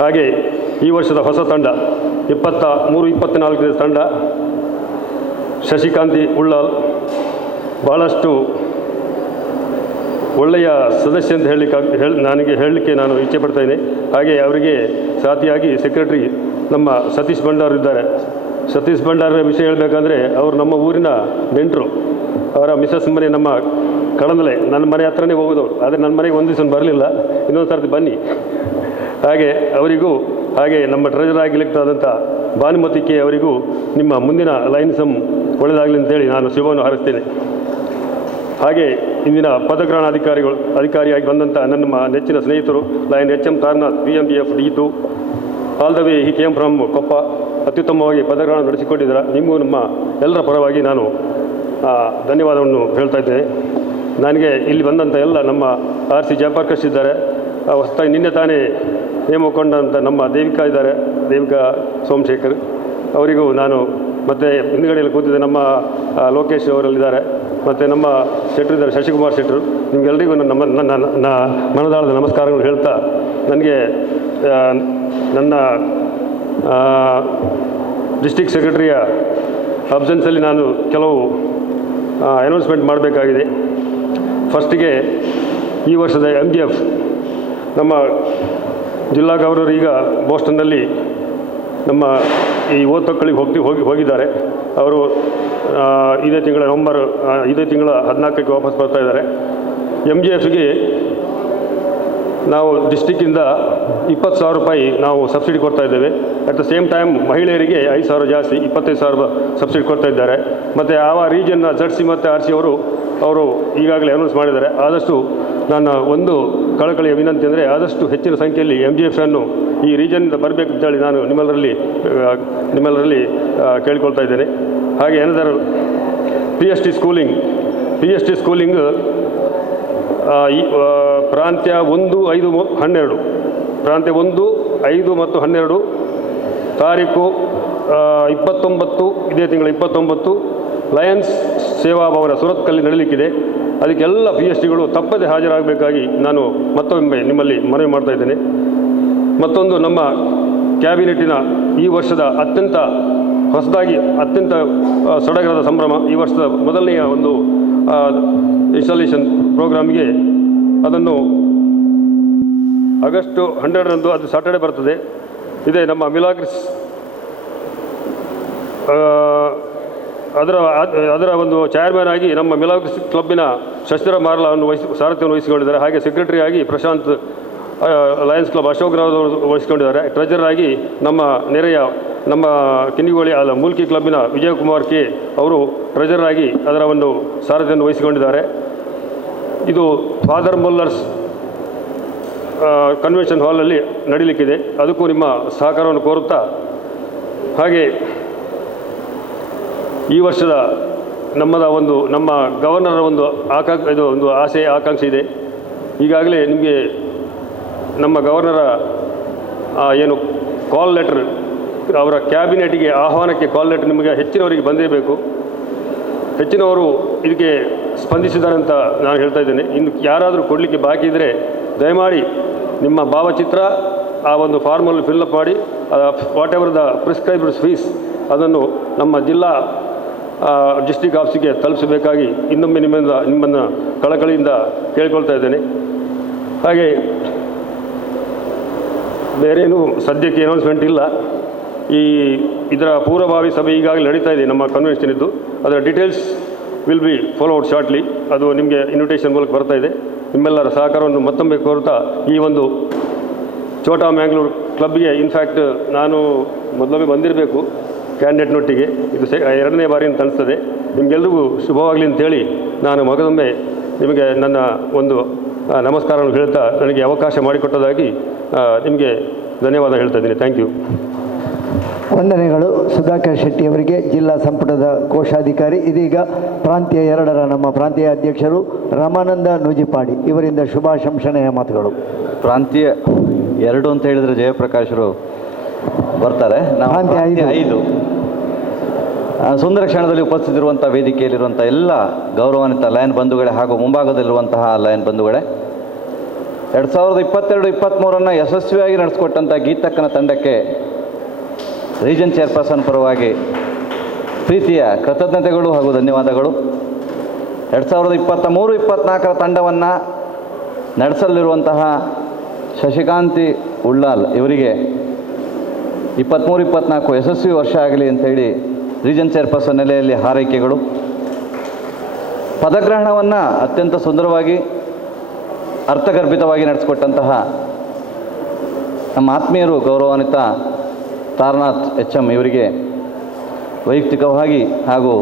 ಹಾಗೆ ಈ ವರ್ಷದ ಹೊಸ ತಂಡ 23-24ನೇ ತಂಡ ಶಶಿಕಾಂತಿ ಉಳ್ಳಾಲ್ ಬಹಳಷ್ಟು ಒಳ್ಳೆಯ ಸದಸ್ಯ ಅಂತ ಹೇಳಲಿಕ್ಕೆ ನಾನು ಇಚ್ಛೆ ಪಡ್ತಾಯಿದ್ದೇನೆ. ಹಾಗೆ ಅವರಿಗೆ ಸಾಥಿಯಾಗಿ ಸೆಕ್ರೆಟರಿ ನಮ್ಮ ಸತೀಶ್ ಭಂಡಾರ್ ಇದ್ದಾರೆ. ಸತೀಶ್ ಭಂಡಾರ ವಿಷಯ ಹೇಳಬೇಕಂದ್ರೆ ಅವರು ನಮ್ಮ ಊರಿನ ನೆಂಟರು. ಅವರ ಮಿಸಸ್ ಮನೆ ನಮ್ಮ ಕಳಂದಲೆ, ನನ್ನ ಮನೆ ಹತ್ರನೇ ಹೋಗೋದವರು. ಆದರೆ ನನ್ನ ಮನೆಗೆ ಒಂದು ದಿವಸ ಬರಲಿಲ್ಲ, ಇನ್ನೊಂದು ಸರ್ತಿ ಬನ್ನಿ. ಹಾಗೆ ಅವರಿಗೂ, ಹಾಗೆ ನಮ್ಮ ಟ್ರೆಜರ್ ಆಗಿ ಲಿಕ್ತಾದಂಥ ಭಾನುಮತಿ ಕೆ ಅವರಿಗೂ ನಿಮ್ಮ ಮುಂದಿನ ಲೈನ್ಸಮ್ ಒಳ್ಳೆಯದಾಗಲಿ ಅಂತೇಳಿ ನಾನು ಶುಭವನ್ನು ಹಾರೈಸ್ತೇನೆ. ಹಾಗೆ ಇಂದಿನ ಪದಕ ರಹಣ ಅಧಿಕಾರಿಯಾಗಿ ಬಂದಂಥ ನನ್ನ ನೆಚ್ಚಿನ ಸ್ನೇಹಿತರು lion HM Taranath PMBF D2, all the way he came from Koppa, ಅತ್ಯುತ್ತಮವಾಗಿ ಪದಕ ರಹಣ ನಡೆಸಿಕೊಂಡಿದ್ದಾರೆ. ನಿಮಗೂ ನಮ್ಮ ಎಲ್ಲರ ಪರವಾಗಿ ನಾನು ಧನ್ಯವಾದವನ್ನು ಹೇಳ್ತಾ ಇದ್ದೇನೆ. ನನಗೆ ಇಲ್ಲಿ ಬಂದಂಥ ಎಲ್ಲ ನಮ್ಮ RC ಜಯಪ್ರಕಾಶ್ ಇದ್ದಾರೆ, ಹೊಸದಾಗಿ ನಿನ್ನೆ ತಾನೇ ನೇಮಕೊಂಡಂಥ ನಮ್ಮ ದೇವಿಕಾ ಇದ್ದಾರೆ, ದೇವಿಕಾ ಸೋಮಶೇಖರ್ ಅವರಿಗೂ ನಾನು, ಮತ್ತು ಹಿಂದುಗಡೆಯಲ್ಲಿ ಕೂತಿದ್ದೆ ನಮ್ಮ ಲೋಕೇಶ್ ಅವರಲ್ಲಿದ್ದಾರೆ, ಮತ್ತು ನಮ್ಮ ಶೆಟ್ರು ಇದ್ದಾರೆ, ಶಶಿಕುಮಾರ್ ಶೆಟ್ರು. ನಿಮಗೆಲ್ಲರಿಗೂ ನನ್ನ ಮನದಾಳದ ನಮಸ್ಕಾರಗಳು ಹೇಳ್ತಾ, ನನಗೆ ನನ್ನ ಡಿಸ್ಟ್ರಿಕ್ಟ್ ಸೆಕ್ರೆಟರಿಯ ಅಬ್ಸೆನ್ಸಲ್ಲಿ ನಾನು ಕೆಲವು ಅನೌನ್ಸ್ಮೆಂಟ್ ಮಾಡಬೇಕಾಗಿದೆ. ಫಸ್ಟಿಗೆ ಈ ವರ್ಷದ MGF ನಮ್ಮ ಜಿಲ್ಲಾ ಗವರ್ನರ್ ಈಗ ಬೋಸ್ಟನ್ನಲ್ಲಿ ನಮ್ಮ ಈ ಓದ್ತಕ್ಕಳಿಗೆ ಹೋಗಿದ್ದಾರೆ. ಅವರು ಇದೇ ತಿಂಗಳ 14ಕ್ಕೆ ವಾಪಸ್ ಬರ್ತಾ ಇದ್ದಾರೆ. MGFಗೆ ನಾವು ಡಿಸ್ಟಿಕ್ಕಿಂದ 20,000 ರೂಪಾಯಿ ನಾವು ಸಬ್ಸಿಡಿ ಕೊಡ್ತಾ ಇದ್ದೇವೆ. ಅಟ್ ದ ಸೇಮ್ ಟೈಮ್ ಮಹಿಳೆಯರಿಗೆ 5,000 ಜಾಸ್ತಿ 25,000 ಸಬ್ಸಿಡಿ ಕೊಡ್ತಾ ಇದ್ದಾರೆ. ಮತ್ತು ಆ ರೀಜನ್ನ ZC ಮತ್ತು RC ಅವರು ಈಗಾಗಲೇ ಅನೌನ್ಸ್ ಮಾಡಿದ್ದಾರೆ. ಆದಷ್ಟು ನನ್ನ ಒಂದು ಕಳಕಳಿಯ ವಿನಂತಿ ಅಂದರೆ ಆದಷ್ಟು ಹೆಚ್ಚಿನ ಸಂಖ್ಯೆಯಲ್ಲಿ MGF ಅನ್ನು ಈ ರೀಜನ್ನಿಂದ ಬರಬೇಕಂತೇಳಿ ನಾನು ನಿಮ್ಮೆಲ್ಲರಲ್ಲಿ ಕೇಳ್ಕೊಳ್ತಾ ಇದ್ದೇನೆ. ಹಾಗೆ ಏನದರ PST ಸ್ಕೂಲಿಂಗ್ ಈ ಪ್ರಾಂತ್ಯ 1, 5, 12 ಪ್ರಾಂತ್ಯ 1, 5 ಮತ್ತು 12 ತಾರೀಕು 29 ಇದೇ ತಿಂಗಳ 29 ಲಯನ್ಸ್ ಸೇವಾ ಭವನ ಸುರತ್ಕಲ್ಲಿ ನಡೆಯಲಿಕ್ಕಿದೆ. ಅದಕ್ಕೆಲ್ಲ PSTಗಳು ತಪ್ಪದೆ ಹಾಜರಾಗಬೇಕಾಗಿ ನಾನು ಮತ್ತೊಮ್ಮೆ ನಿಮ್ಮಲ್ಲಿ ಮನವಿ ಮಾಡ್ತಾ ಇದ್ದೇನೆ. ಮತ್ತೊಂದು, ನಮ್ಮ ಕ್ಯಾಬಿನೆಟ್ಟಿನ ಈ ವರ್ಷದ ಅತ್ಯಂತ ಸಡಗರದ ಸಂಭ್ರಮ, ಈ ವರ್ಷದ ಮೊದಲನೆಯ ಒಂದು ಇನ್ಸ್ಟಾಲೇಷನ್ ಪ್ರೋಗ್ರಾಮ್ಗೆ, ಅದನ್ನು ಆಗಸ್ಟ್ 12ರಂದು ಅದು ಸಾಟರ್ಡೆ ಬರ್ತದೆ. ಇದೇ ನಮ್ಮ ಮಿಲಾಗ್ರಿಸ್ ಅದರ ಒಂದು ಚೇರ್ಮನ್ ಆಗಿ ನಮ್ಮ ಮಿಲಾಗ್ರಿಸ್ ಕ್ಲಬ್ಬಿನ ಶಸ್ತ್ರ ಮಾರ್ಲವನ್ನು ಸಾರಥ್ಯವನ್ನು ವಹಿಸಿಕೊಂಡಿದ್ದಾರೆ. ಹಾಗೆ ಸೆಕ್ರೆಟರಿ ಆಗಿ ಪ್ರಶಾಂತ್ ಲಯನ್ಸ್ ಕ್ಲಬ್ ಅಶೋಕ್ ರಾವ್ ಅವರು ವಹಿಸಿಕೊಂಡಿದ್ದಾರೆ. ಟ್ರೆಜರರ್ ಆಗಿ ನಮ್ಮ ನೆರೆಯ ನಮ್ಮ ಕಿನ್ನಿಗೋಳಿ ಮೂಲ್ಕಿ ಕ್ಲಬ್ಬಿನ ವಿಜಯಕುಮಾರ್ ಕೆ ಅವರು ಟ್ರೆಜರರ್ ಆಗಿ ಅದರ ಒಂದು ಸಾರಥ್ಯವನ್ನು ವಹಿಸಿಕೊಂಡಿದ್ದಾರೆ. ಇದು ಫಾದರ್ ಮುಲ್ಲರ್ಸ್ ಕನ್ವೆನ್ಷನ್ ಹಾಲಲ್ಲಿ ನಡೀಲಿಕ್ಕಿದೆ. ಅದಕ್ಕೂ ನಿಮ್ಮ ಸಹಕಾರವನ್ನು ಕೋರುತ್ತಾ, ಹಾಗೆ ಈ ವರ್ಷದ ನಮ್ಮ ಗವರ್ನರ್ ಒಂದು ಆಸೆ ಆಕಾಂಕ್ಷೆ ಇದೆ. ಈಗಾಗಲೇ ನಿಮಗೆ ನಮ್ಮ ಗವರ್ನರ ಏನು ಕಾಲ್ ಲೆಟರ್, ಅವರ ಕ್ಯಾಬಿನೆಟ್ಗೆ ಆಹ್ವಾನಕ್ಕೆ ಕಾಲ್ ಲೆಟರ್ ನಿಮಗೆ ಹೆಚ್ಚಿನವರಿಗೆ ಬಂದಿರಬೇಕು. ಹೆಚ್ಚಿನವರು ಇದಕ್ಕೆ ಸ್ಪಂದಿಸಿದ್ದಾರೆ ಅಂತ ನಾನು ಹೇಳ್ತಾ ಇದ್ದೇನೆ. ಇನ್ನು ಯಾರಾದರೂ ಕೊಡಲಿಕ್ಕೆ ಬಾಕಿ ಇದ್ದರೆ ದಯಮಾಡಿ ನಿಮ್ಮ ಭಾವಚಿತ್ರ ಆ ಒಂದು ಫಾರ್ಮಲ್ಲಿ ಫಿಲ್ಅಪ್ ಮಾಡಿ, what ever the prescribed fees ಅದನ್ನು ನಮ್ಮ ಜಿಲ್ಲಾ ಡಿಸ್ಟ್ರಿಕ್ಟ್ ಆಫೀಸಿಗೆ ತಲುಪಿಸಬೇಕಾಗಿ ಇನ್ನೊಮ್ಮೆ ನಿಮ್ಮನ್ನು ಕಳಕಳಿಯಿಂದ ಕೇಳ್ಕೊಳ್ತಾ ಇದ್ದೇನೆ. ಹಾಗೆ ಬೇರೇನು ಸದ್ಯಕ್ಕೆ ಅನೌನ್ಸ್ಮೆಂಟ್ ಇಲ್ಲ. ಇದರ ಪೂರ್ವಭಾವಿ ಸಭೆ ಈಗಾಗಲೇ ನಡೀತಾ ಇದೆ ನಮ್ಮ ಕನ್ವೆನ್ಷನ್ ಇದ್ದು. ಅದರ details will be followed shortly. ಅದು ನಿಮಗೆ ಇನ್ವಿಟೇಷನ್ ಮೂಲಕ ಬರ್ತಾ ಇದೆ. ನಿಮ್ಮೆಲ್ಲರ ಸಹಕಾರವನ್ನು ಮತ್ತೊಮ್ಮೆ ಕೋರುತ್ತಾ, ಈ ಒಂದು ಚೋಟಾ ಮ್ಯಾಂಗ್ಳೂರ್ ಕ್ಲಬ್ಗೆ ಇನ್ಫ್ಯಾಕ್ಟ್ ನಾನು ಮೊದಲೊಮ್ಮೆ ಬಂದಿರಬೇಕು ಕ್ಯಾಂಡಿಡೇಟ್ನೊಟ್ಟಿಗೆ. ಇದು 2ನೇ ಬಾರಿ ಅಂತ ಅನಿಸ್ತದೆ. ನಿಮಗೆಲ್ಲರಿಗೂ ಶುಭವಾಗಲಿ ಅಂತೇಳಿ ನಾನು ಮಗದೊಮ್ಮೆ ನಿಮಗೆ ನನ್ನ ಒಂದು ನಮಸ್ಕಾರವನ್ನು ಹೇಳ್ತಾ, ನನಗೆ ಅವಕಾಶ ಮಾಡಿಕೊಟ್ಟದಾಗಿ ನಿಮಗೆ ಧನ್ಯವಾದ ಹೇಳ್ತಾ ಇದ್ದೀನಿ. Thank you. ವಂದನೆಗಳು ಸುಧಾಕರ್ ಶೆಟ್ಟಿ ಅವರಿಗೆ, ಜಿಲ್ಲಾ ಸಂಪುಟದ ಕೋಶಾಧಿಕಾರಿ. ಇದೀಗ ಪ್ರಾಂತ್ಯ 2ರ ನಮ್ಮ ಪ್ರಾಂತೀಯ ಅಧ್ಯಕ್ಷರು ರಾಮಾನಂದ ನೂಜಿಪಾಡಿ ಇವರಿಂದ ಶುಭಾಶಂಸನೆಯ ಮಾತುಗಳು. ಪ್ರಾಂತ್ಯ 2 ಅಂತ ಹೇಳಿದರೆ ಜಯಪ್ರಕಾಶರು ಬರ್ತಾರೆ. ನಾವು ಪ್ರಾಂತ್ಯ 5 ಸುಂದರ ಕ್ಷಣದಲ್ಲಿ ಉಪಸ್ಥಿತಿರುವಂಥ ವೇದಿಕೆಯಲ್ಲಿರುವಂಥ ಎಲ್ಲ ಗೌರವಾನ್ವಿತ ಲಯನ್ ಬಂಧುಗಳೇ ಹಾಗೂ ಮುಂಭಾಗದಲ್ಲಿರುವಂತಹ ಲಯನ್ ಬಂಧುಗಳೇ, 2022-23 ಯಶಸ್ವಿಯಾಗಿ ನಡೆಸಿಕೊಟ್ಟಂಥ ಗೀತಕ್ಕನ ತಂಡಕ್ಕೆ ರೀಜನ್ ಚೇರ್ಪರ್ಸನ್ ಪರವಾಗಿ ಪ್ರೀತಿಯ ಕೃತಜ್ಞತೆಗಳು ಹಾಗೂ ಧನ್ಯವಾದಗಳು. 2023-24 ತಂಡವನ್ನು ನಡೆಸಲಿರುವಂತಹ ಶಶಿಕಾಂತಿ ಉಳ್ಳಾಲ್ ಇವರಿಗೆ 23-24 ಯಶಸ್ವಿ ವರ್ಷ ಆಗಲಿ ಅಂಥೇಳಿ ರೀಜನ್ ಚೇರ್ಪರ್ಸನ್ ನೆಲೆಯಲ್ಲಿ ಹಾರೈಕೆಗಳು. ಪದಗ್ರಹಣವನ್ನು ಅತ್ಯಂತ ಸುಂದರವಾಗಿ ಅರ್ಥಗರ್ಭಿತವಾಗಿ ನಡೆಸಿಕೊಟ್ಟಂತಹ ನಮ್ಮ ಆತ್ಮೀಯರು ಗೌರವಾನ್ವಿತ ತಾರನಾಥ್ HM ಇವರಿಗೆ ವೈಯಕ್ತಿಕವಾಗಿ ಹಾಗೂ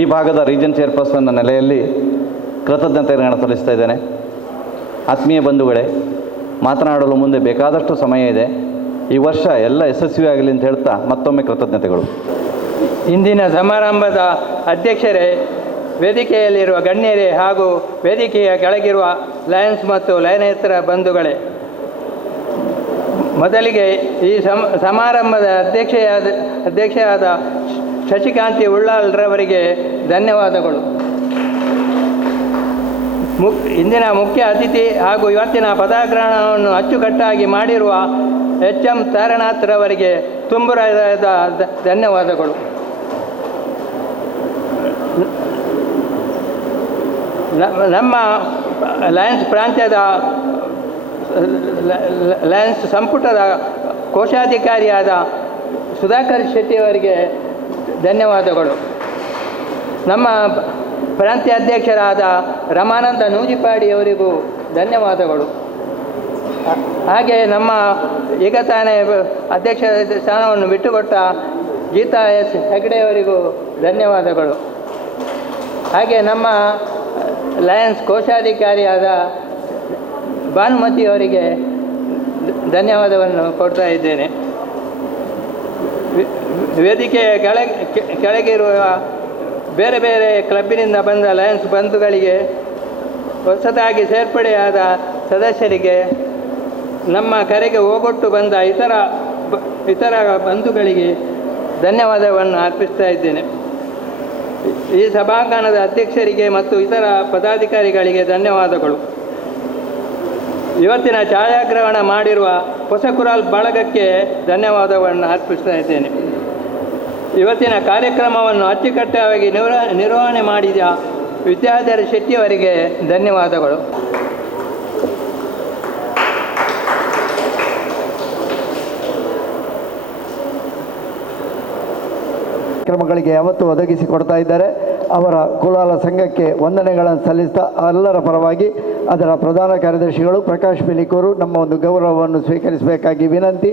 ಈ ಭಾಗದ ರೀಜನ್ ಚೇರ್ಪರ್ಸನ್ನ ನೆಲೆಯಲ್ಲಿ ಕೃತಜ್ಞತೆಗಳನ್ನು ಸಲ್ಲಿಸ್ತಾ ಇದ್ದೇನೆ. ಆತ್ಮೀಯ ಬಂಧುಗಳೇ, ಮಾತನಾಡಲು ಮುಂದೆ ಬೇಕಾದಷ್ಟು ಸಮಯ ಇದೆ. ಈ ವರ್ಷ ಎಲ್ಲ ಯಶಸ್ವಿಯಾಗಲಿ ಅಂತ ಹೇಳ್ತಾ ಮತ್ತೊಮ್ಮೆ ಕೃತಜ್ಞತೆಗಳು. ಇಂದಿನ ಸಮಾರಂಭದ ಅಧ್ಯಕ್ಷರೇ, ವೇದಿಕೆಯಲ್ಲಿರುವ ಗಣ್ಯರೇ ಹಾಗೂ ವೇದಿಕೆಯ ಕೆಳಗಿರುವ ಲಯನ್ಸ್ ಮತ್ತು ಲಯನೇತರ ಬಂಧುಗಳೇ, ಮೊದಲಿಗೆ ಈ ಸಮಾರಂಭದ ಅಧ್ಯಕ್ಷೆಯಾದ ಶಶಿಕಾಂತಿ ಉಳ್ಳಾಲ್ರವರಿಗೆ ಧನ್ಯವಾದಗಳು. ಇಂದಿನ ಮುಖ್ಯ ಅತಿಥಿ ಹಾಗೂ ಇವತ್ತಿನ ಪದಗ್ರಹಣವನ್ನು ಅಚ್ಚುಕಟ್ಟಾಗಿ ಮಾಡಿರುವ HM ತಾರನಾಥ್ರವರಿಗೆ ತುಂಬ ಧನ್ಯವಾದಗಳು. ನಮ್ಮ ಲಯನ್ಸ್ ಪ್ರಾಂತ್ಯದ ಲಯನ್ಸ್ ಸಂಪುಟದ ಕೋಶಾಧಿಕಾರಿಯಾದ ಸುಧಾಕರ್ ಶೆಟ್ಟಿಯವರಿಗೆ ಧನ್ಯವಾದಗಳು. ನಮ್ಮ ಪ್ರಾಂತ್ಯ ಅಧ್ಯಕ್ಷರಾದ ರಾಮಾನಂದ ನೂಜಿಪಾಡಿಯವರಿಗೂ ಧನ್ಯವಾದಗಳು. ಹಾಗೆ ನಮ್ಮ ಈಗ ತಾನೇ ಅಧ್ಯಕ್ಷ ಸ್ಥಾನವನ್ನು ಬಿಟ್ಟುಕೊಟ್ಟ ಗೀತಾ S ಹೆಗ್ಡೆಯವರಿಗೂ ಧನ್ಯವಾದಗಳು. ಹಾಗೆ ನಮ್ಮ ಲಯನ್ಸ್ ಕೋಶಾಧಿಕಾರಿಯಾದ ಭಾನುಮತಿಯವರಿಗೆ ಧನ್ಯವಾದವನ್ನು ಕೊಡ್ತಾ ಇದ್ದೇನೆ. ವೇದಿಕೆಯ ಕೆಳಗಿರುವ ಬೇರೆ ಬೇರೆ ಕ್ಲಬ್ಬಿನಿಂದ ಬಂದ ಲಯನ್ಸ್ ಬಂಧುಗಳಿಗೆ, ಹೊಸದಾಗಿ ಸೇರ್ಪಡೆಯಾದ ಸದಸ್ಯರಿಗೆ, ನಮ್ಮ ಕರೆಗೆ ಓಗೊಟ್ಟು ಬಂದ ಇತರ ಬಂಧುಗಳಿಗೆ ಧನ್ಯವಾದವನ್ನು ಅರ್ಪಿಸ್ತಾ ಇದ್ದೇನೆ. ಈ ಸಭಾಂಗಣದ ಅಧ್ಯಕ್ಷರಿಗೆ ಮತ್ತು ಇತರ ಪದಾಧಿಕಾರಿಗಳಿಗೆ ಧನ್ಯವಾದಗಳು. ಇವತ್ತಿನ ಛಾಯಾಗ್ರಹಣ ಮಾಡಿರುವ ಹೊಸಕುರಾಲ್ ಬಳಗಕ್ಕೆ ಧನ್ಯವಾದವನ್ನು ಅರ್ಪಿಸ್ತಾ ಇದ್ದೇನೆ. ಇವತ್ತಿನ ಕಾರ್ಯಕ್ರಮವನ್ನು ಅಚ್ಚುಕಟ್ಟಾಗಿ ನಿರ್ವಹಣೆ ಮಾಡಿದ ವಿದ್ಯಾಧರ ಶೆಟ್ಟಿಯವರಿಗೆ ಧನ್ಯವಾದಗಳು. ಕಾರ್ಯಕ್ರಮಗಳಿಗೆ ಯಾವತ್ತೂ ಒದಗಿಸಿಕೊಡ್ತಾ ಇದ್ದಾರೆ. ಅವರ ಕುಲಾಲ ಸಂಘಕ್ಕೆ ವಂದನೆಗಳನ್ನು ಸಲ್ಲಿಸ್ತಾ ಎಲ್ಲರ ಪರವಾಗಿ ಅದರ ಪ್ರಧಾನ ಕಾರ್ಯದರ್ಶಿಗಳು ಪ್ರಕಾಶ್ ಪಿಲಿಕೂರು ನಮ್ಮ ಒಂದು ಗೌರವವನ್ನು ಸ್ವೀಕರಿಸಬೇಕಾಗಿ ವಿನಂತಿ.